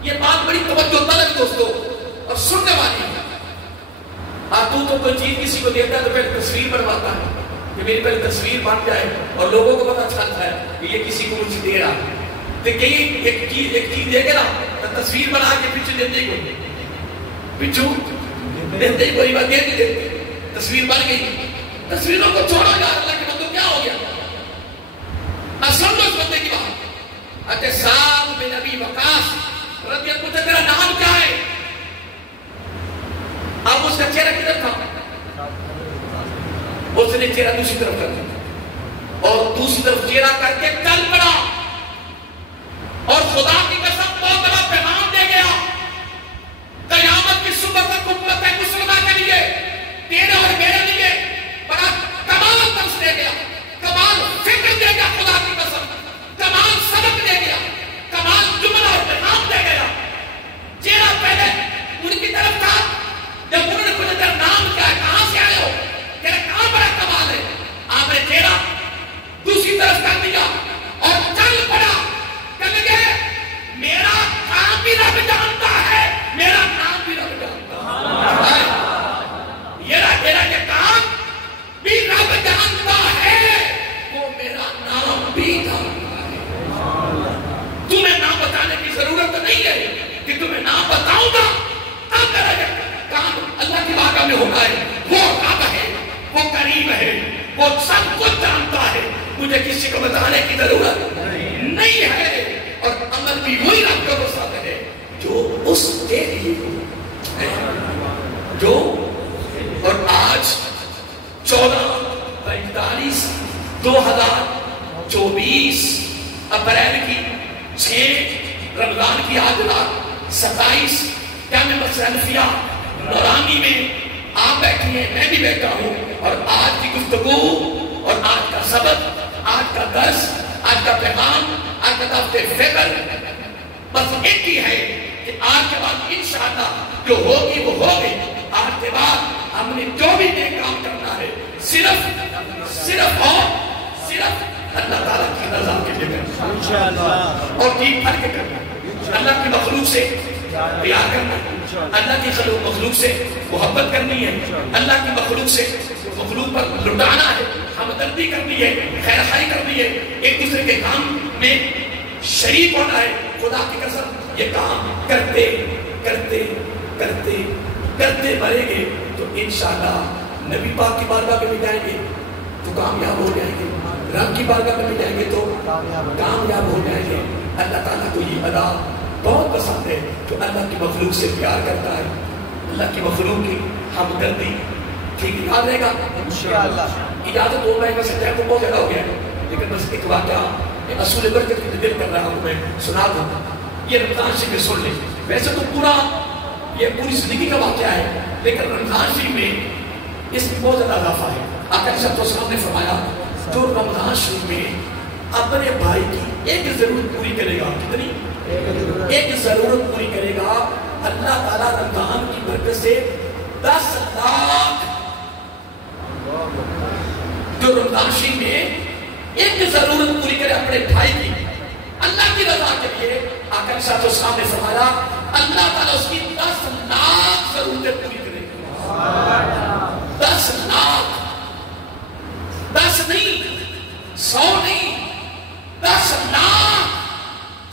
یہ بات بڑی توجہ طلب دوستو اور سننے والی ہے. تو کوئی چیز کسی کو دیتا ہے تو پھر تصویر بنواتا ہے، کہ میری پہلے تصویر بن جائے اور لوگوں کو پتہ چلتا ہے کہ یہ کسی کو کچھ دے رہا ہے. تو کہیں ایک چیز دے گا نا تصویر بنا کے پیچھے دیتے ہی کوئی پیچھو دیتے ہی کوئی بات دے دیتے تصویر بن گئی. تصویروں کو چھوڑو یار اللہ کے بندوں کیا ہو گیا. اصل اس بندے کی بات اچھا سعد بن ابی وقاص رضی اللہ عنہ تیرا نام کیا ہے؟ اب اس کا چہرہ کدھر تھا؟ اس نے چہرہ دوسری طرف کر دیا اور دوسری طرف چہرہ کر کے چل پڑا اور خدا کی قسم بہت بڑا پیغام دے گیا قیامت کی صبح تک امت مسلمہ کے لیے تیرے اور میرے لیے بڑا کمال درس دے گیا, کمال فکر دے گیا, خدا کی قسم کمال سبق دے گیا, کمال جملہ اور پیغام دے گیا. چہرہ پہلے ان کی طرف تھا جب انہوں نے پوچھا تیرا نام کیا ہے, کہاں سے آئے ہو, تیرا کہاں بڑا کمال ہے. آپ نے چہرہ دوسری طرف کر دیا اور چل پڑا. کہنے لگے میرا کام بھی رب جانتا ہے, میرا نام بھی رب جانتا ہے. یہ کام بھی رب جانتا ہے, وہ میرا نام بھی جانتا ہے. تمہیں نام بتانے کی ضرورت نہیں ہے کہ تمہیں نام بتاؤں گا تب میرا یہ کام اللہ کی بارگاہ میں ہوگا ہے. وہ رب ہے, وہ کریم ہے, وہ سب کچھ جانتا ہے, مجھے کسی کو بتانے کی ضرورت نہیں ہے. اور عمل بھی وہی رب کا وسعت ہے جو اس کے لیے ہے. جو اور آج 14/45/2024 اپریل کی 6 رمضان کی آج رات 27 جامع مسجد حنفیہ نورانی میں آپ بیٹھی ہیں, میں بھی بیٹھا ہوں, اور آج کی گفتگو اور آج کا سبق, آج کا درس, آج کا پیغام, آج کا دعوت فکر بس ایک ہی ہے کہ آج کے بعد انشاءاللہ جو ہوگی وہ ہوگی. آج کے بعد ہم نے جو بھی نیک کام کرنا ہے صرف اللہ تعالیٰ کی رضا کے لیے کرنا اور ٹھیک پھر کے کرنا, اللہ کی مخلوق سے پیار کرنا, اللہ کی مخلوق سے محبت کرنی ہے, اللہ کی مخلوق پر لٹانا ہے, ہمدردی کرنی ہے, خیر خائی کرنی ہے, ایک دوسرے کے کام میں شریک ہونا ہے. خدا کی قسم یہ کام کرتے کرتے کرتے کرتے مریں گے تو انشاءاللہ نبی پاک کی بارگاہ میں بھی جائیں گے تو کامیاب ہو جائیں گے, رب کی بارگاہ میں بھی جائیں گے تو کامیاب ہو جائیں گے. اللہ تعالیٰ کو یہ ادا بہت پسند ہے جو اللہ کی مخلوق سے پیار کرتا ہے, اللہ کی مخلوق کی ہمدردی. ٹھیک یاد رہے گا انشاءاللہ. اجازت ہو گئی, ویسے ٹائم تو بہت زیادہ ہو گیا لیکن بس ایک واقعہ اصول برکت کی دل کر رہا ہوں میں سنا دوں. یہ رمضان شریف سن لیں. ویسے تو یہ پوری زندگی کا واقعہ ہے لیکن رمضان شریف میں اس میں بہت زیادہ اضافہ ہے. آقا صلی اللہ علیہ وسلم نے فرمایا جو رمضان شریف میں اپنے بھائی کی ایک ضرورت پوری کرے گا, کتنی ایک ضرورت پوری کرے گا, اللہ تعالیٰ رمضان کی برکت سے 10 لاکھ جو رمضان شریف میں ایک ضرورت پوری کرے اپنے بھائی کی اللہ کی رضا کے لیے. آقا صلی اللہ علیہ وسلم نے فرمایا اللہ تعالیٰ اس کی 10 لاکھ ضرورتیں پوری کرے گا. 10 لاکھ, 10 نہیں, 100 نہیں, 10 لاکھ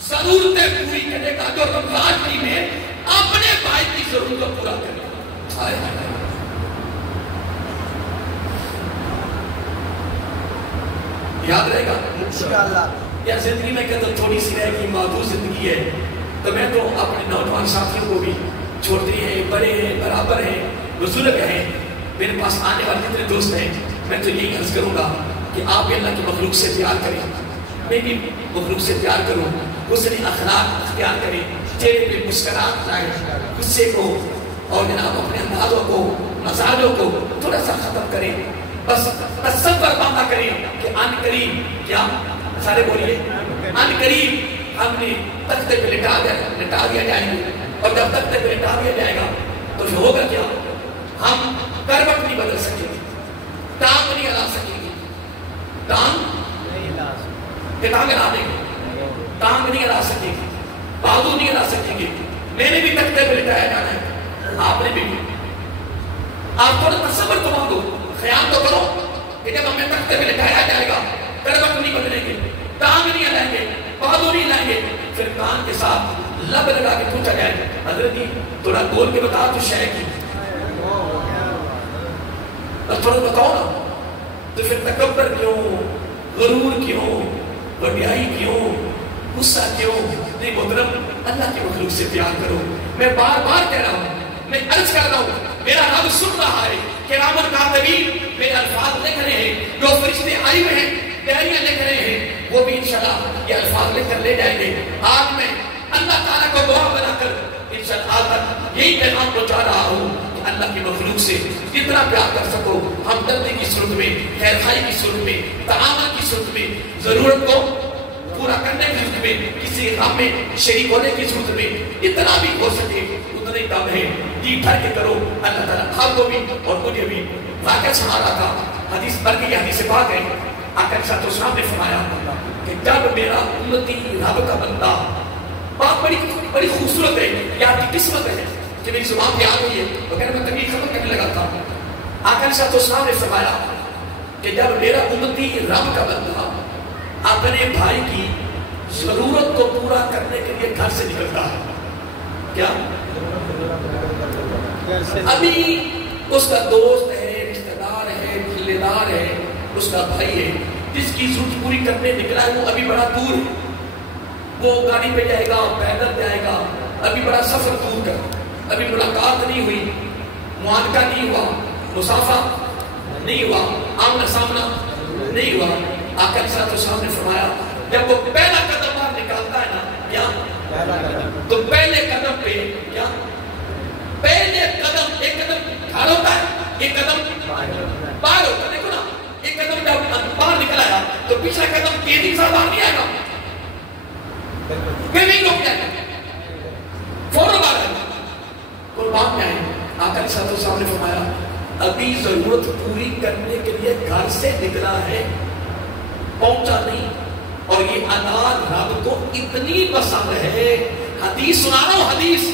ضرورتیں پوری کرے گا جو رمضان شریف میں اپنے بھائی کی ضرورت کو پورا کرے گا. یاد رہے گا انشاءاللہ. یا زندگی میں کہتا تھوڑی سی رہے گی, محدود زندگی ہے, تو میں تو اپنے نوجوان ساتھیوں کو بھی چھوٹے ہیں, بڑے ہیں, برابر ہیں, بزرگ ہیں, میرے پاس آنے والے جتنے دوست ہیں, میں تو یہی عرض کروں گا کہ آپ بھی اللہ کی مخلوق سے پیار کریں, میں بھی مخلوق سے پیار کروں, حسن اخلاق اختیار کریں, چہرے پہ مسکراہٹ لائیں, غصے کو اور جناب اپنے اندازوں کو, مزاجوں کو تھوڑا سا ختم کریں. بس تصور باندھا کریں کہ ان قریب, کیا سارے بولیے, ان قریب ہم نے تختے پہ لٹا دیا جائیں گے, اور جب تختے پہ لٹا دیا جائے گا تو جو ہوگا کیا, ہم کروٹ نہیں بدل سکیں گے, ٹانگ نہیں ہلا سکیں گے, ٹانگ ہلا دیں گے, ٹانگ نہیں ہلا سکیں گے, بازو نہیں ہلا سکیں گے. میں نے بھی تختے پہ لٹایا جانا ہے, آپ نے بھی. آپ تھوڑا تصور تو باندھو, خیال تو کرو کہ جب ہمیں تختے پہ لٹایا جائے گا کڑوٹ نہیں بدلیں گے، ٹانگ نہیں ہلائیں گے، بازو نہیں لائیں گے، پھر کان کے ساتھ لب لگا کے پوچھا جائے حضرت جی تھوڑا بول کے بتا تو شے کی اور تھوڑا بتاؤ نا، تو پھر تکبر کیوں، غرور کیوں، وڈیائی کیوں، غصہ کیوں؟ نہیں محترم، اللہ کی مخلوق سے پیار کرو. میں بار بار کہہ رہا ہوں، میں عرض کر رہا ہوں، میرا رب سن رہا ہے کہ کرام الکاتبین میرے الفاظ لکھ رہے ہیں، جو فرشتے آئے ہوئے ہیں ڈائریاں لکھ رہے ہیں، وہ بھی انشاءاللہ یہ الفاظ لکھ کر لے جائیں گے. آج میں اللہ تعالیٰ کو دعا بنا کر انشاءاللہ یہی پیغام پہنچا رہا ہوں کہ اللہ کی مخلوق سے جتنا پیار کر سکو، ہمدردی کی صورت میں، خیر خواہی کی صورت میں، تعاون کی صورت میں، ضرورت کو پورا کرنے کی صورت میں، کسی کام میں شریک ہونے کی صورت میں اتنا بھی ہو سکے اتنا ہی کام ہے. جی بھر کے کرو. اللہ تعالیٰ آپ کو بھی اور مجھے بھی واقعہ سنا رہا تھا، حدیث بھر کے حدیث پاک ہے. آقا صلی اللہ علیہ وسلم نے فرمایا کہ جب میرا امتی رب کا بندہ، بات بڑی خوبصورت ہے، یہ آپ کی قسمت ہے کہ میری زبان پہ آ گئی ہے، وغیرہ میں تقریر ختم کرنے لگا تھا. آقا صلی اللہ علیہ وسلم نے فرمایا کہ جب میرا امتی رب کا بندہ اپنے بھائی کی ضرورت کو پورا کرنے کے لیے گھر سے نکلتا ہے، کیا ابھی اس کا دوست ہے، رشتہ دار ہے، ٹھیلے دار ہے، اس کا بھائی ہے، جس کی ضرورت پوری کرنے نکلا ہے، وہ ابھی بڑا دور ہے، وہ گاڑی پہ جائے گا، پیدل جائے گا، ابھی بڑا سفر دور کا، ابھی ملاقات نہیں ہوئی، معانقہ نہیں ہوا، مسافہ نہیں ہوا، آمنا سامنا نہیں ہوا. آقا صلی اللہ علیہ وسلم نے فرمایا جب وہ پہلا قدم باہر نکالتا ہے نا، کیا تو پہلے قدم پہ کیا، پہلے قدم، ایک قدم گھر ہوتا ہے، ایک قدم باہر ہوتا ہے. دیکھو نا، ایک قدم جب باہر نکلایا تو پیچھا قدم تیزی سے باہر نہیں آئے گا، پھر نہیں رک جائے گا، فوراً باہر آئے گا. قربان میں آئے. آقا صلی اللہ علیہ وسلم نے فرمایا ابھی ضرورت پوری کرنے کے لیے گھر سے نکلا ہے، پہنچا نہیں. اور یہ اناج رب کو اتنی پسند ہے. حدیث سنا رہا ہوں، حدیث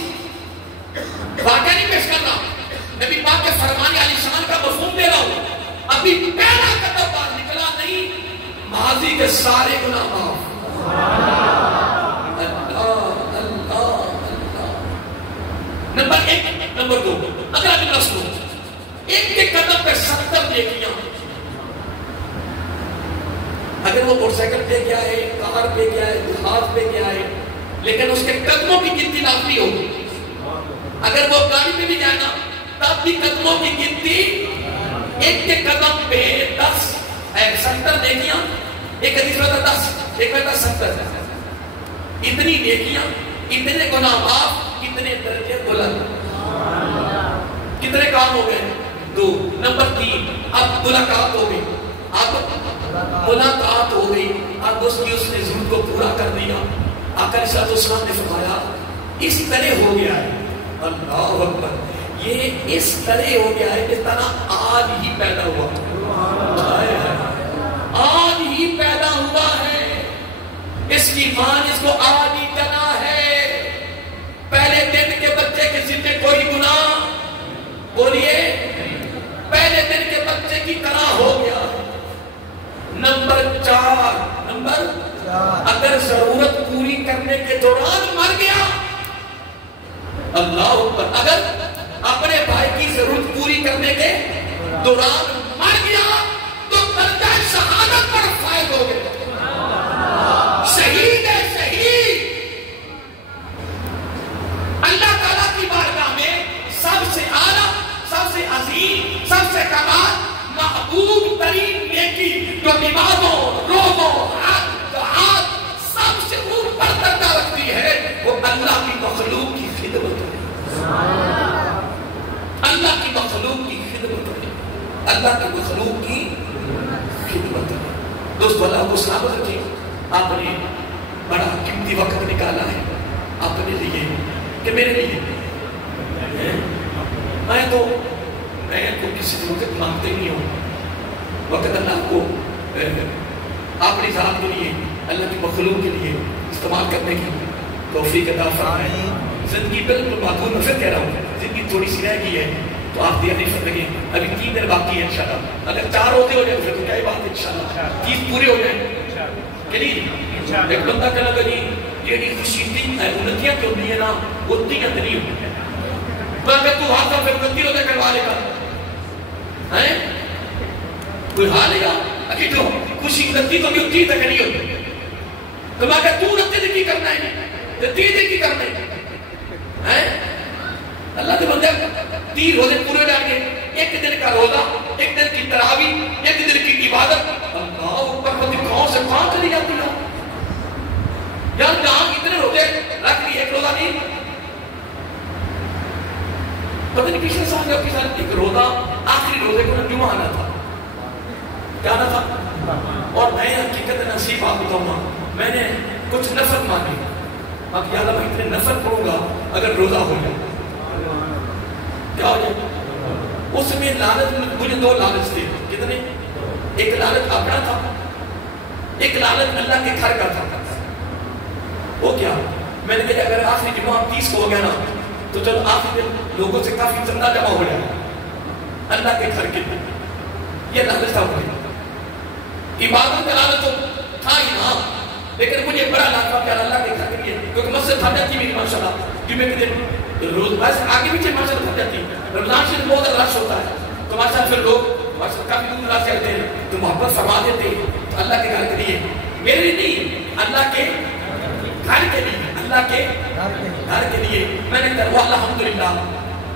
واقعہ نہیں پیش کر رہا، نبی پاک کے فرمان علی شان کا مفہوم دے رہا ہوں. ابھی پہلا قدم باہر نکلا نہیں، ماضی کے سارے گناہ معاف. نمبر ایک. نمبر دو، اگر آپ نے سنو، ایک کے قدم پہ 70 نیکیاں. اگر وہ موٹر سائیکل پہ گیا ہے، کار پہ گیا ہے، جہاز پہ گیا ہے، لیکن اس کے قدموں کی گنتی لازمی ہوگی. اگر وہ گاڑی پہ بھی جائے نا تب بھی قدموں کی گنتی، ایک کے قدم پہ 10 70 نیکیاں. ایک حدیث میں 10، ایک میں 70. اتنی نیکیاں، اتنے گناہ معاف، اتنے درجے بلند. کتنے کام ہو گئے؟ 2. نمبر 3، اب ملاقات ہو گئی. اب ملاقات ہو گئی، اب اس نے ضرورت کو پورا کر دیا. آقا صلی اللہ علیہ وسلم نے فرمایا اس طرح ہو گیا ہے، اللہ اکبر، یہ اس طرح ہو گیا ہے جس طرح آج ہی پیدا ہوا، آج ہی پیدا ہوا ہے. اس کی ماں اس کو آج ہی جنا ہے. پہلے دن کے بچے کے ذمہ کوئی گناہ، بولیے، پہلے دن کے بچے کی طرح ہو گیا. نمبر 4، اگر ضرورت پوری کرنے کے دوران مر گیا، اللہ اکبر، اگر اپنے بھائی کی ضرورت پوری کرنے کے دوران مر گیا تو درجہ شہادت پر فائز ہو گئے. شہید ہے، شہید. اللہ تعالیٰ کی بارگاہ میں سب سے اعلیٰ، سب سے عظیم، سب سے کمال، محبوب ترین نیکی جو نمازوں، روزوں، دعات سب سے اوپر درجہ رکھتی ہے، وہ اللہ کی مخلوق کی خدمت ہے. اللہ کی مخلوق کی خدمت ہے. اللہ کی مخلوق کی خدمت ہے. دوستو، اللہ کو سلامت رکھے. آپ نے بڑا قیمتی وقت نکالا ہے اپنے لیے کہ میرے لیے. میں کو کسی سے وقت مانگتے نہیں ہوں. وقت اللہ کو اپنی ذات کے لیے، اللہ کی مخلوق کے لیے استعمال کرنے کی توفیق عطا فرمائے. زندگی بالکل معقول، میں پھر کہہ رہا ہوں، زندگی تھوڑی سی رہ گئی ہے تو آپ دیکھ نہیں سکتے ابھی 3 دن باقی ہے انشاءاللہ. اگر 4 روزے ہو جائیں تو کیا ہی بات ہے انشاءاللہ 30 پورے ہو جائیں. کہ نہیں ایک بندہ کہنا کہ جی یہ خوشی دن ہے انتیاں کیوں نہیں ہے نا وہ تیاں نہیں ہوتی ہے. تو اگر تو ہاتھ پھر 29 روزے کروا لے گا ہیں کوئی حال ہے گا اگر جو خوشی 29 تو 30 تک نہیں ہوتی. تو میں کہا تو 29 دن کی کرنا ہے 30 دن کی کرنا ہے. اللہ کے بندے 30 روزے پورے جائیں گے. ایک دن کا روزہ, ایک دن کی تراویح, ایک دن کی عبادت. اللہ اوپر پتہ کہاں سے کہاں چلی جاتی ہے یار. جہاں اتنے روزے رکھ لی ایک روزہ نہیں. پتہ نہیں پچھلے سال کے ساتھ ایک روزہ آخری روزے کو جمعہ آنا تھا. کیا آنا تھا؟ اور میں حقیقت نصیب آپ بتاؤں گا میں نے کچھ نفل مانگی. اب یا اللہ میں اتنے نفل پڑھوں گا اگر روزہ ہو جائے کیا ہو جائے. اس میں لعنت مجھے 2 لعنت تھے. کتنے؟ ایک لعنت اپنا تھا, ایک لعنت اللہ کے گھر کا تھا. وہ کیا میں نے کہا اگر آخری جمعہ 30 کو ہو گیا نا تو چلو آخری دن لوگوں سے کافی چندہ جمع ہو جائے اللہ کے گھر کے لیے. یہ لعنت تھا. عبادت کا لعنت تو تھا ہی نا, لیکن مجھے بڑا لعنت تھا کہ اللہ کے گھر کے لیے کیونکہ مسجد بھر جاتی میری ماشاءاللہ. جمعے کے دن روز بس آگے پیچھے ماشاءاللہ بھر جاتی. رمضان سے بہت رش ہوتا ہے تو ماشاءاللہ پھر لوگ ماشاءاللہ کافی دور دراز سے آتے ہیں تو محبت فرما دیتے ہیں تو اللہ کے گھر کے لیے, میرے لیے نہیں اللہ کے گھر کے لیے, اللہ کے گھر کے لیے میں نے کہا الحمدللہ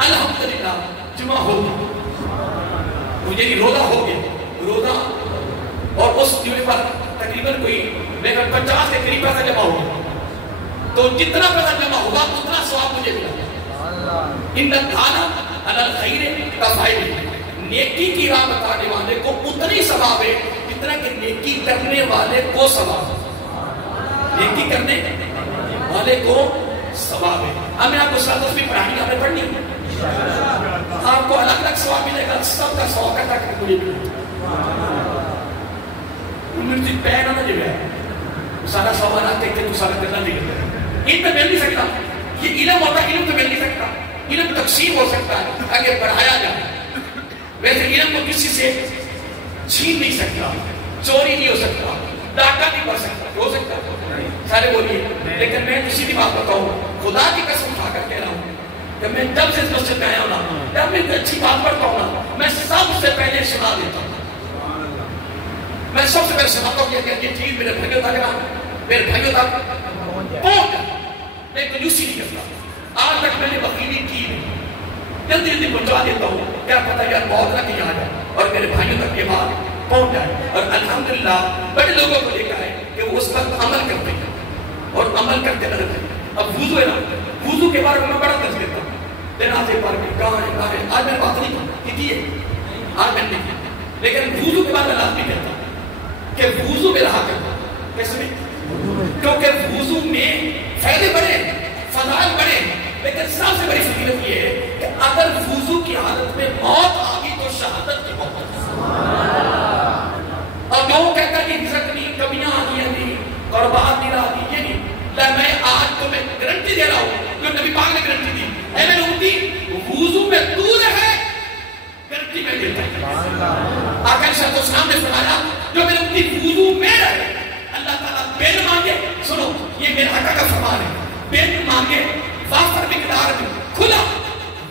الحمدللہ جمعہ ہو گیا مجھے نہیں روزہ ہو گیا روزہ. اور اس جمعے پر تقریباً کوئی میں 50 کے قریب پیسہ جمع ہو گیا. تو جتنا پیسہ جمع ہوگا اتنا ثواب مجھے ملا. ان الدھانا علی الخیر کفاعل, نیکی کی راہ بتانے والے کو اتنی ثواب ہے جتنا کہ نیکی کرنے والے کو ثواب ہے. نیکی کرنے والے کو ثواب ہے. اب میں آپ کو 7 بھی پڑھانی آپ نے پڑھنی آپ کو الگ الگ ثواب ملے گا. سب کا ثواب کرتا کہ مجھے مرتی پہنا نہ جو ہے سارا سوال آتے کہ تو سارا کرنا نہیں کرتا. ان پہ مل نہیں سکتا. یہ علم ہوتا علم تو مل نہیں سکتا. علم تقسیم ہو سکتا ہے اگر پڑھایا جائے. ویسے علم کو کسی سے چھین نہیں سکتا, چوری نہیں ہو سکتا, ڈاکہ نہیں پڑ سکتا. ہو سکتا سارے بولیے. لیکن میں کسی بھی بات بتاؤں خدا کی قسم کھا کر کہہ رہا ہوں کہ میں جب سے اس مسجد میں آیا ہوں نا جب میں اچھی بات پڑھتا ہوں نا میں سب سے پہلے سنا دیتا ہوں. میں سب سے پہلے سناتا ہوں کہ یہ چیز میرے بھائیوں تک نا میرے بھائیوں تک پہنچ جائے. میں کنجوسی نہیں کرتا. آج تک میں نے وکیلی کی نہیں. جلدی جلدی پہنچا دیتا ہوں. کیا پتا یار بہت نہ کیا جائے اور میرے بھائیوں تک یہ بات پہنچ جائے. اور الحمدللہ بڑے لوگوں کو دیکھا ہے کہ وہ اس پر عمل کرتے ہیں اور عمل کرتے رہتے ہیں. اب وضو ہے نا, وضو کے بارے میں بڑا درس دیتا ہوں. جنازے پر کہاں ہے آج میں بات نہیں کی ہے آج میں نہیں کی, لیکن وضو کے بارے میں لازمی کہتا ہوں کہ وضو میں رہا کرتا. کیسے میں؟ کیونکہ وضو میں فائدے بڑے فضائل بڑے, لیکن سب سے بڑی فضیلت یہ ہے کہ اگر وضو کی حالت میں موت آ گئی تو شہادت کی موت. اور جو کہتا ہے کہ رزق نہیں, کمیاں آ گئی نہیں اور بات نہیں رہا دی, یہ نہیں. میں آج تو میں گارنٹی دے رہا ہوں جو نبی پاک نے گارنٹی دی. اے میرے امتی وضو میں تو رہے گارنٹی میں دیتا ہے. آقا صلی اللہ علیہ وسلم نے فرمایا جو میرے امتی وضو میں رہے اللہ تعالیٰ بن مانگے. سنو یہ میرا حقا کا فرمان ہے. بن مانگے وافر مقدار میں کھلا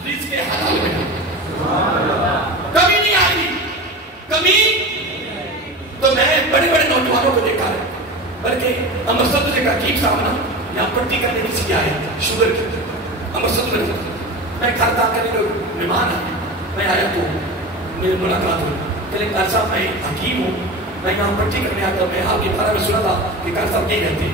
رزق حلال میں کمی نہیں آئی کمی. تو میں بڑے بڑے نوجوانوں کو دیکھا ہے بلکہ امرسد سے کا ٹھیک صاحب نا یہاں پٹی کرنے کسی کی آئے شوگر کی امرسد میں گھر تھا کرنے کو مہمان ہے. میں آیا تو میری ملاقات ہوئی. پہلے کار صاحب میں حکیم ہوں, میں یہاں پٹی کرنے آتا. میں آپ کے بارے میں سنا تھا کہ کار صاحب نہیں رہتے.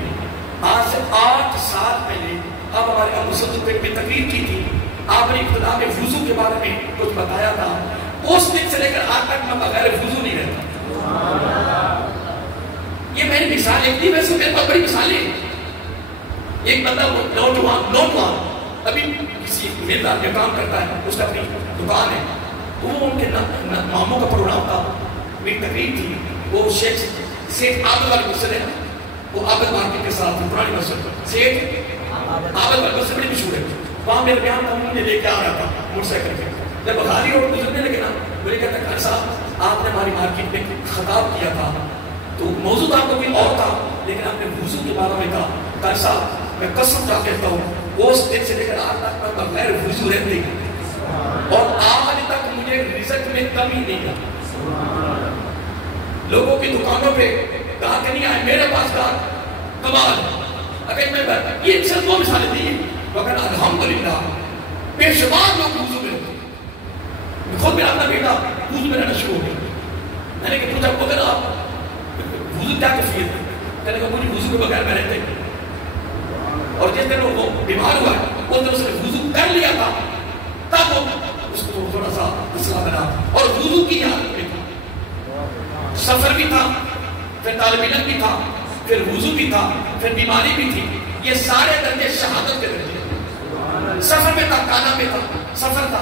آج سے 8 سال پہلے اب ہمارے امرسد کو ایک تقریر کی تھی. آپ نے ابتدا میں وضو کے بارے میں کچھ بتایا تھا. اس دن سے لے کر آج تک میں بغیر وضو نہیں رہتا. یہ میری مثال ایک تھی, ویسے میرے پاس بڑی مثالیں ہیں. ایک بندہ نوجوان ابھی کسی میدان میں کام کرتا ہے, اس کا اپنی دکان ہے. وہ ان کے ماموں کا پروگرام تھا, میری تقریر تھی. وہ شیخ عابد والے مسجد ہے, وہ عابد مارکیٹ کے ساتھ پرانی مسجد شیخ عابد والے مسجد بڑی مشہور ہے. وہاں میرے بیان تھا, انہوں نے لے کے آ رہا تھا موٹر سائیکل پہ. جب بخاری روڈ گزرنے لگے نا مجھے کہتا قاری صاحب آپ نے ہماری مارکیٹ میں خطاب کیا تھا تو موضوع آپ کو کوئی اور تھا لیکن آپ نے وضو کے بارے میں کہا قاری صاحب میں قسم کا کہتا ہوں اس دن سے لے کر آج تک میں بغیر وضو رہتے ہیں اور آج تک مجھے رزق میں کمی نہیں ہے. لوگوں کی دکانوں پہ کہا کہ نہیں آئے میرے پاس کہا کمال اگر میں یہ صرف دو مثالیں دی مگر الحمدللہ بے شمار لوگ وضو میں ہوتے ہیں. خود میرا اپنا بیٹا وضو میں رہنا شروع ہو گیا. میں نے پوچھا اگر آپ وضو کیا کیفیت ہے کہنے کا مجھے وضو کے بغیر میں رہتے ہیں اور جس دن وہ بیمار ہوا ہے اس دن اس نے وضو کر لیا تھا تب وہ اس کو تھوڑا سا مسئلہ بنا اور وضو کی حالت میں تھا سفر بھی تھا پھر طالب علم بھی تھا پھر وضو بھی تھا پھر بیماری بھی تھی. یہ سارے درجے شہادت کے درجے. سفر میں تھا کانا میں تھا سفر تھا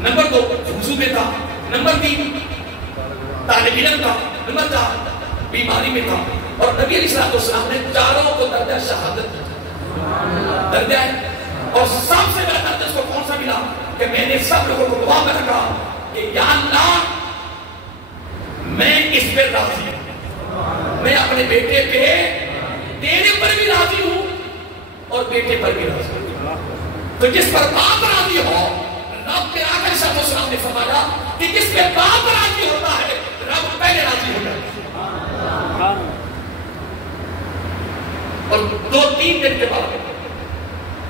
نمبر 2 وضو میں تھا نمبر 3 طالب علم تھا نمبر 4 بیماری میں تھا. اور نبی علیہ السلام نے چاروں کو درجہ شہادت درجہ ہے. اور سب سے بڑا درجہ اس کو کون سا ملا کہ میں نے سب لوگوں کو دعا میں رکھا کہ یا اللہ میں اس پہ راضی ہوں. میں اپنے بیٹے پہ تیرے پر بھی راضی ہوں اور بیٹے پر بھی راضی ہوں. تو جس پر باپ راضی ہو رب پہ آخر صاحب السلام نے فرمایا کہ جس پہ باپ راضی ہوتا ہے رب پہلے راضی ہو جاتا ہے. اور 2-3 دن کے بعد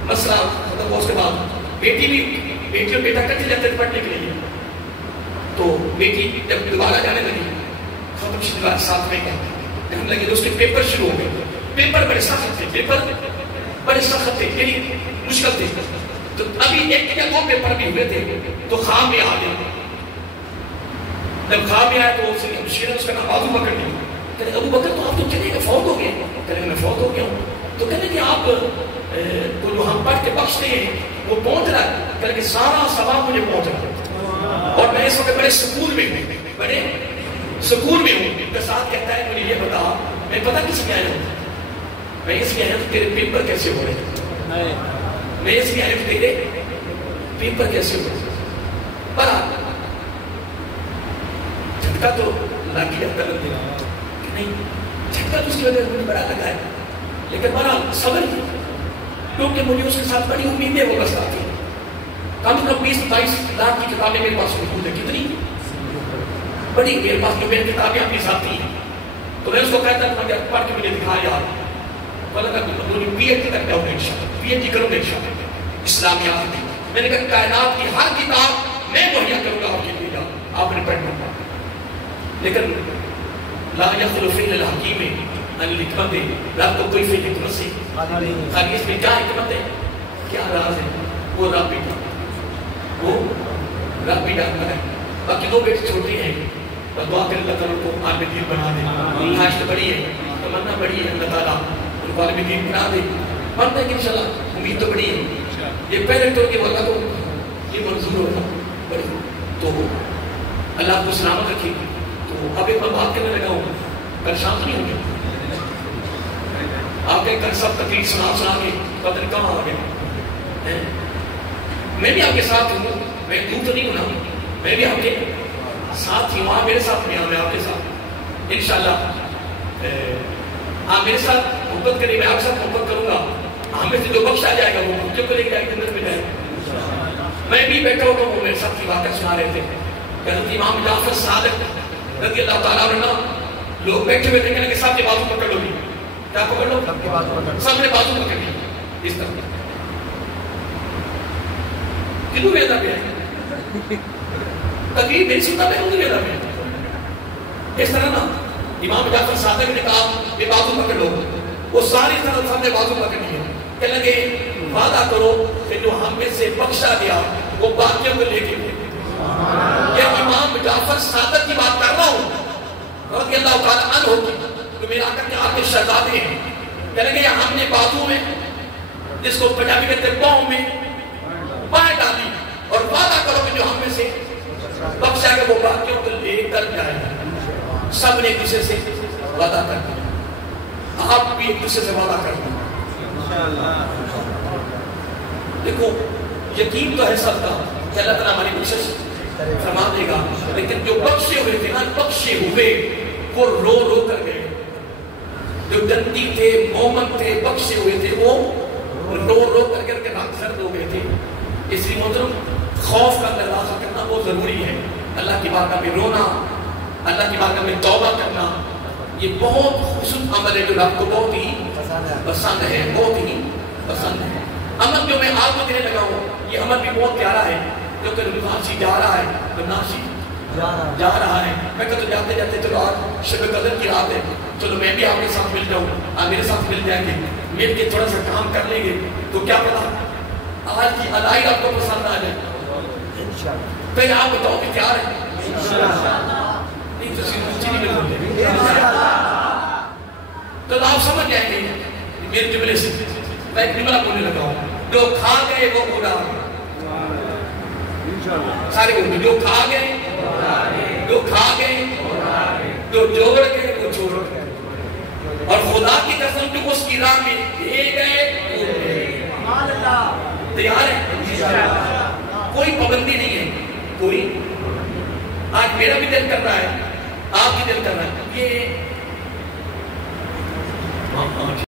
مسئلہ ختم ہوا. اس کے بعد بیٹی بھی بیٹی اور بیٹا کٹے جاتے پڑھنے کے لیے تو بیٹی جب دوبارہ جانے لگی ختم شدہ ساتھ میں کہنے لگی تو اس کے پیپر شروع ہو گئے. پیپر بڑے سخت تھے پیپر بڑے سخت تھے یعنی مشکل تھے. تو ابھی 1 یا 2 پیپر بھی ہوئے تھے تو خواب میں آ گئے. جب خواب میں آیا تو اس نے اس کا نام بازو پکڑ لیا. کہنے ابو بکر تو آپ تو چلے گئے فوت ہو گئے. کہنے میں فوت ہو گیا ہوں. تو کہنے کہ آپ کو جو ہم پڑھ کے بخشتے ہیں وہ پہنچ رہا ہے. کہنے کہ سارا ثواب مجھے پہنچ رہا ہے اور میں اس وقت بڑے سکون میں ہوں بڑے سکون میں ہوں. کے ساتھ کہتا ہے مجھے یہ بتا میں پتا کس میں آیا ہوں. میں اس لیے آیا ہوں تیرے پیپر کیسے ہو رہے ہیں. میں اس لیے آیا ہوں تیرے پیپر کیسے ہو رہے ہیں. پر جھٹکا تو لگ گیا غلط نہیں جھٹکا تو اس کی وجہ سے مجھے بڑا لگا ہے لیکن بڑا صبر کیونکہ مجھے اس کے ساتھ بڑی امیدیں وابستہ تھی. کم 20-22 لاکھ کی کتابیں میرے پاس موجود ہے. کتنی بڑی میرے پاس جو میری کتابیں اپنی ساتھ تھی تو میں اس کو کہتا تھا کہ پڑھ کے مجھے دکھا یار مجھے پی ایچ ڈی تک جاؤں گا انشاءاللہ پی ایچ ڈی کروں گا انشاءاللہ اسلامیات کی. میں نے کہا کائنات کی ہر کتاب میں مہیا کروں گا آپ کے لیے آپ نے پڑھنا. لیکن لا یخلو فی الحکیم ان الحکمت رب کو کوئی فی حکمت سے خالی اس میں کیا حکمت ہے کیا راز ہے وہ رب بھی جانتا ہے. باقی 2 بیٹے چھوٹے ہیں دعا کر اللہ تعالیٰ کو عالم دین بنا دے. خواہش بڑی ہے تمنا بڑی ہے اللہ تعالیٰ ان کو عالم دین بنا دے. مرتا ہے کہ انشاءاللہ امید تو بڑی ہے. یہ پہلے تو کہ اللہ کو یہ منظور ہوگا بڑی تو اللہ کو سلامت رکھے. تو اب ایک میں بات کرنے لگا ہوں کل شام نہیں ہوگی آپ کے کل سب تقریر سنا کے پتہ نہیں کہاں آ گیا. میں بھی آپ کے ساتھ ہوں میں دور تو نہیں ہوں نا میں بھی آپ کے ساتھ ہی وہاں میرے ساتھ میں آپ کے ساتھ انشاءاللہ آپ میرے ساتھ محبت کریں میں آپ کے ساتھ محبت کروں گا. ہمیں سے جو بخش آ جائے گا وہ بچوں کو لے کے جائے گا جنت میں جائے گا. میں بھی بیٹھا ہوگا وہ میرے ساتھ کی باتیں سنا رہے تھے. حضرت امام جعفر صادق رضی اللہ تعالیٰ عنہ لوگ بیٹھے ہوئے تھے کہ سب کے بازو پکڑ لو گی کیا پکڑ لو سب نے بازو پکڑ لی اس طرح کتوں ویدہ پہ ہے تقریب میری سنتا میں ہوں ویدہ پہ اس طرح نا امام جعفر صادق نے کہا یہ بازو پکڑ لو وہ ساری طرح سب نے بازو پکڑ لیا. کہنے لگے وعدہ کرو کہ جو ہم میں سے بخشا گیا وہ باقیوں کو لے کے یہ امام جعفر صادق کی بات کر رہا ہوں رضی اللہ تعالیٰ عنہ کی جو میرا آقا کے آقے شہزادے ہیں. کہنے لگے ہم نے بازو میں جس کو پنجابی کہتے ہیں پاؤں میں پائے ڈالی اور وعدہ کرو کہ جو ہم میں سے بخشا گیا وہ باقیوں کو لے کر جائے. سب نے ایک دوسرے سے وعدہ کر دیا. آپ بھی ایک دوسرے سے وعدہ کر دیا. دیکھو یقین تو ہے سب کا کہ اللہ تعالیٰ ہماری بخشش فرما دے گا. لیکن جو بخشے ہوئے تھے نا، بخشے ہوئے وہ رو رو کر گئے. جو جنتی تھے، مومن تھے، بخشے ہوئے تھے، وہ رو رو کر کے رنگ سرد ہو گئے تھے. اس لیے محترم خوف کا تلاشا کرنا بہت ضروری ہے. اللہ کی بارگاہ میں رونا، اللہ کی بارگاہ میں توبہ کرنا، یہ بہت خصوص عمل ہے جو رب کو بہت ہی پسند ہے، بہت ہی پسند ہے. عمل جو میں آپ کو دینے لگا ہوں، یہ عمل بھی بہت پیارا ہے. جو کہ ناسی جا رہا ہے تو ناسی جا رہا ہے. میں کہتا جاتے جاتے چلو آج شب قدر کی رات ہے، چلو میں بھی آپ کے ساتھ مل جاؤں، آپ میرے ساتھ مل جائیں گے، مل کے تھوڑا سا کام کر لیں گے تو کیا پتا آج کی ادائی آپ کو پسند آ جائے. پہلے آپ بتاؤ کہ تیار ہے؟ نہیں تو سیدھی نہیں بولتے تو آپ سمجھ جائیں گے میرے جملے سے. میں ایک جملہ بولنے لگا ہوں، جو کھا گئے وہ اڑا گئے. سارے بولتے جو کھا گئے، جو کھا گئے، جو جوڑ گئے وہ چھوڑ گئے. اور خدا کی قسم جو اس کی راہ میں لے گئے تیار ہے. کوئی پابندی نہیں ہے، کوئی. آج میرا بھی دل کر رہا ہے، آپ بھی دل کر رہا ہے. یہ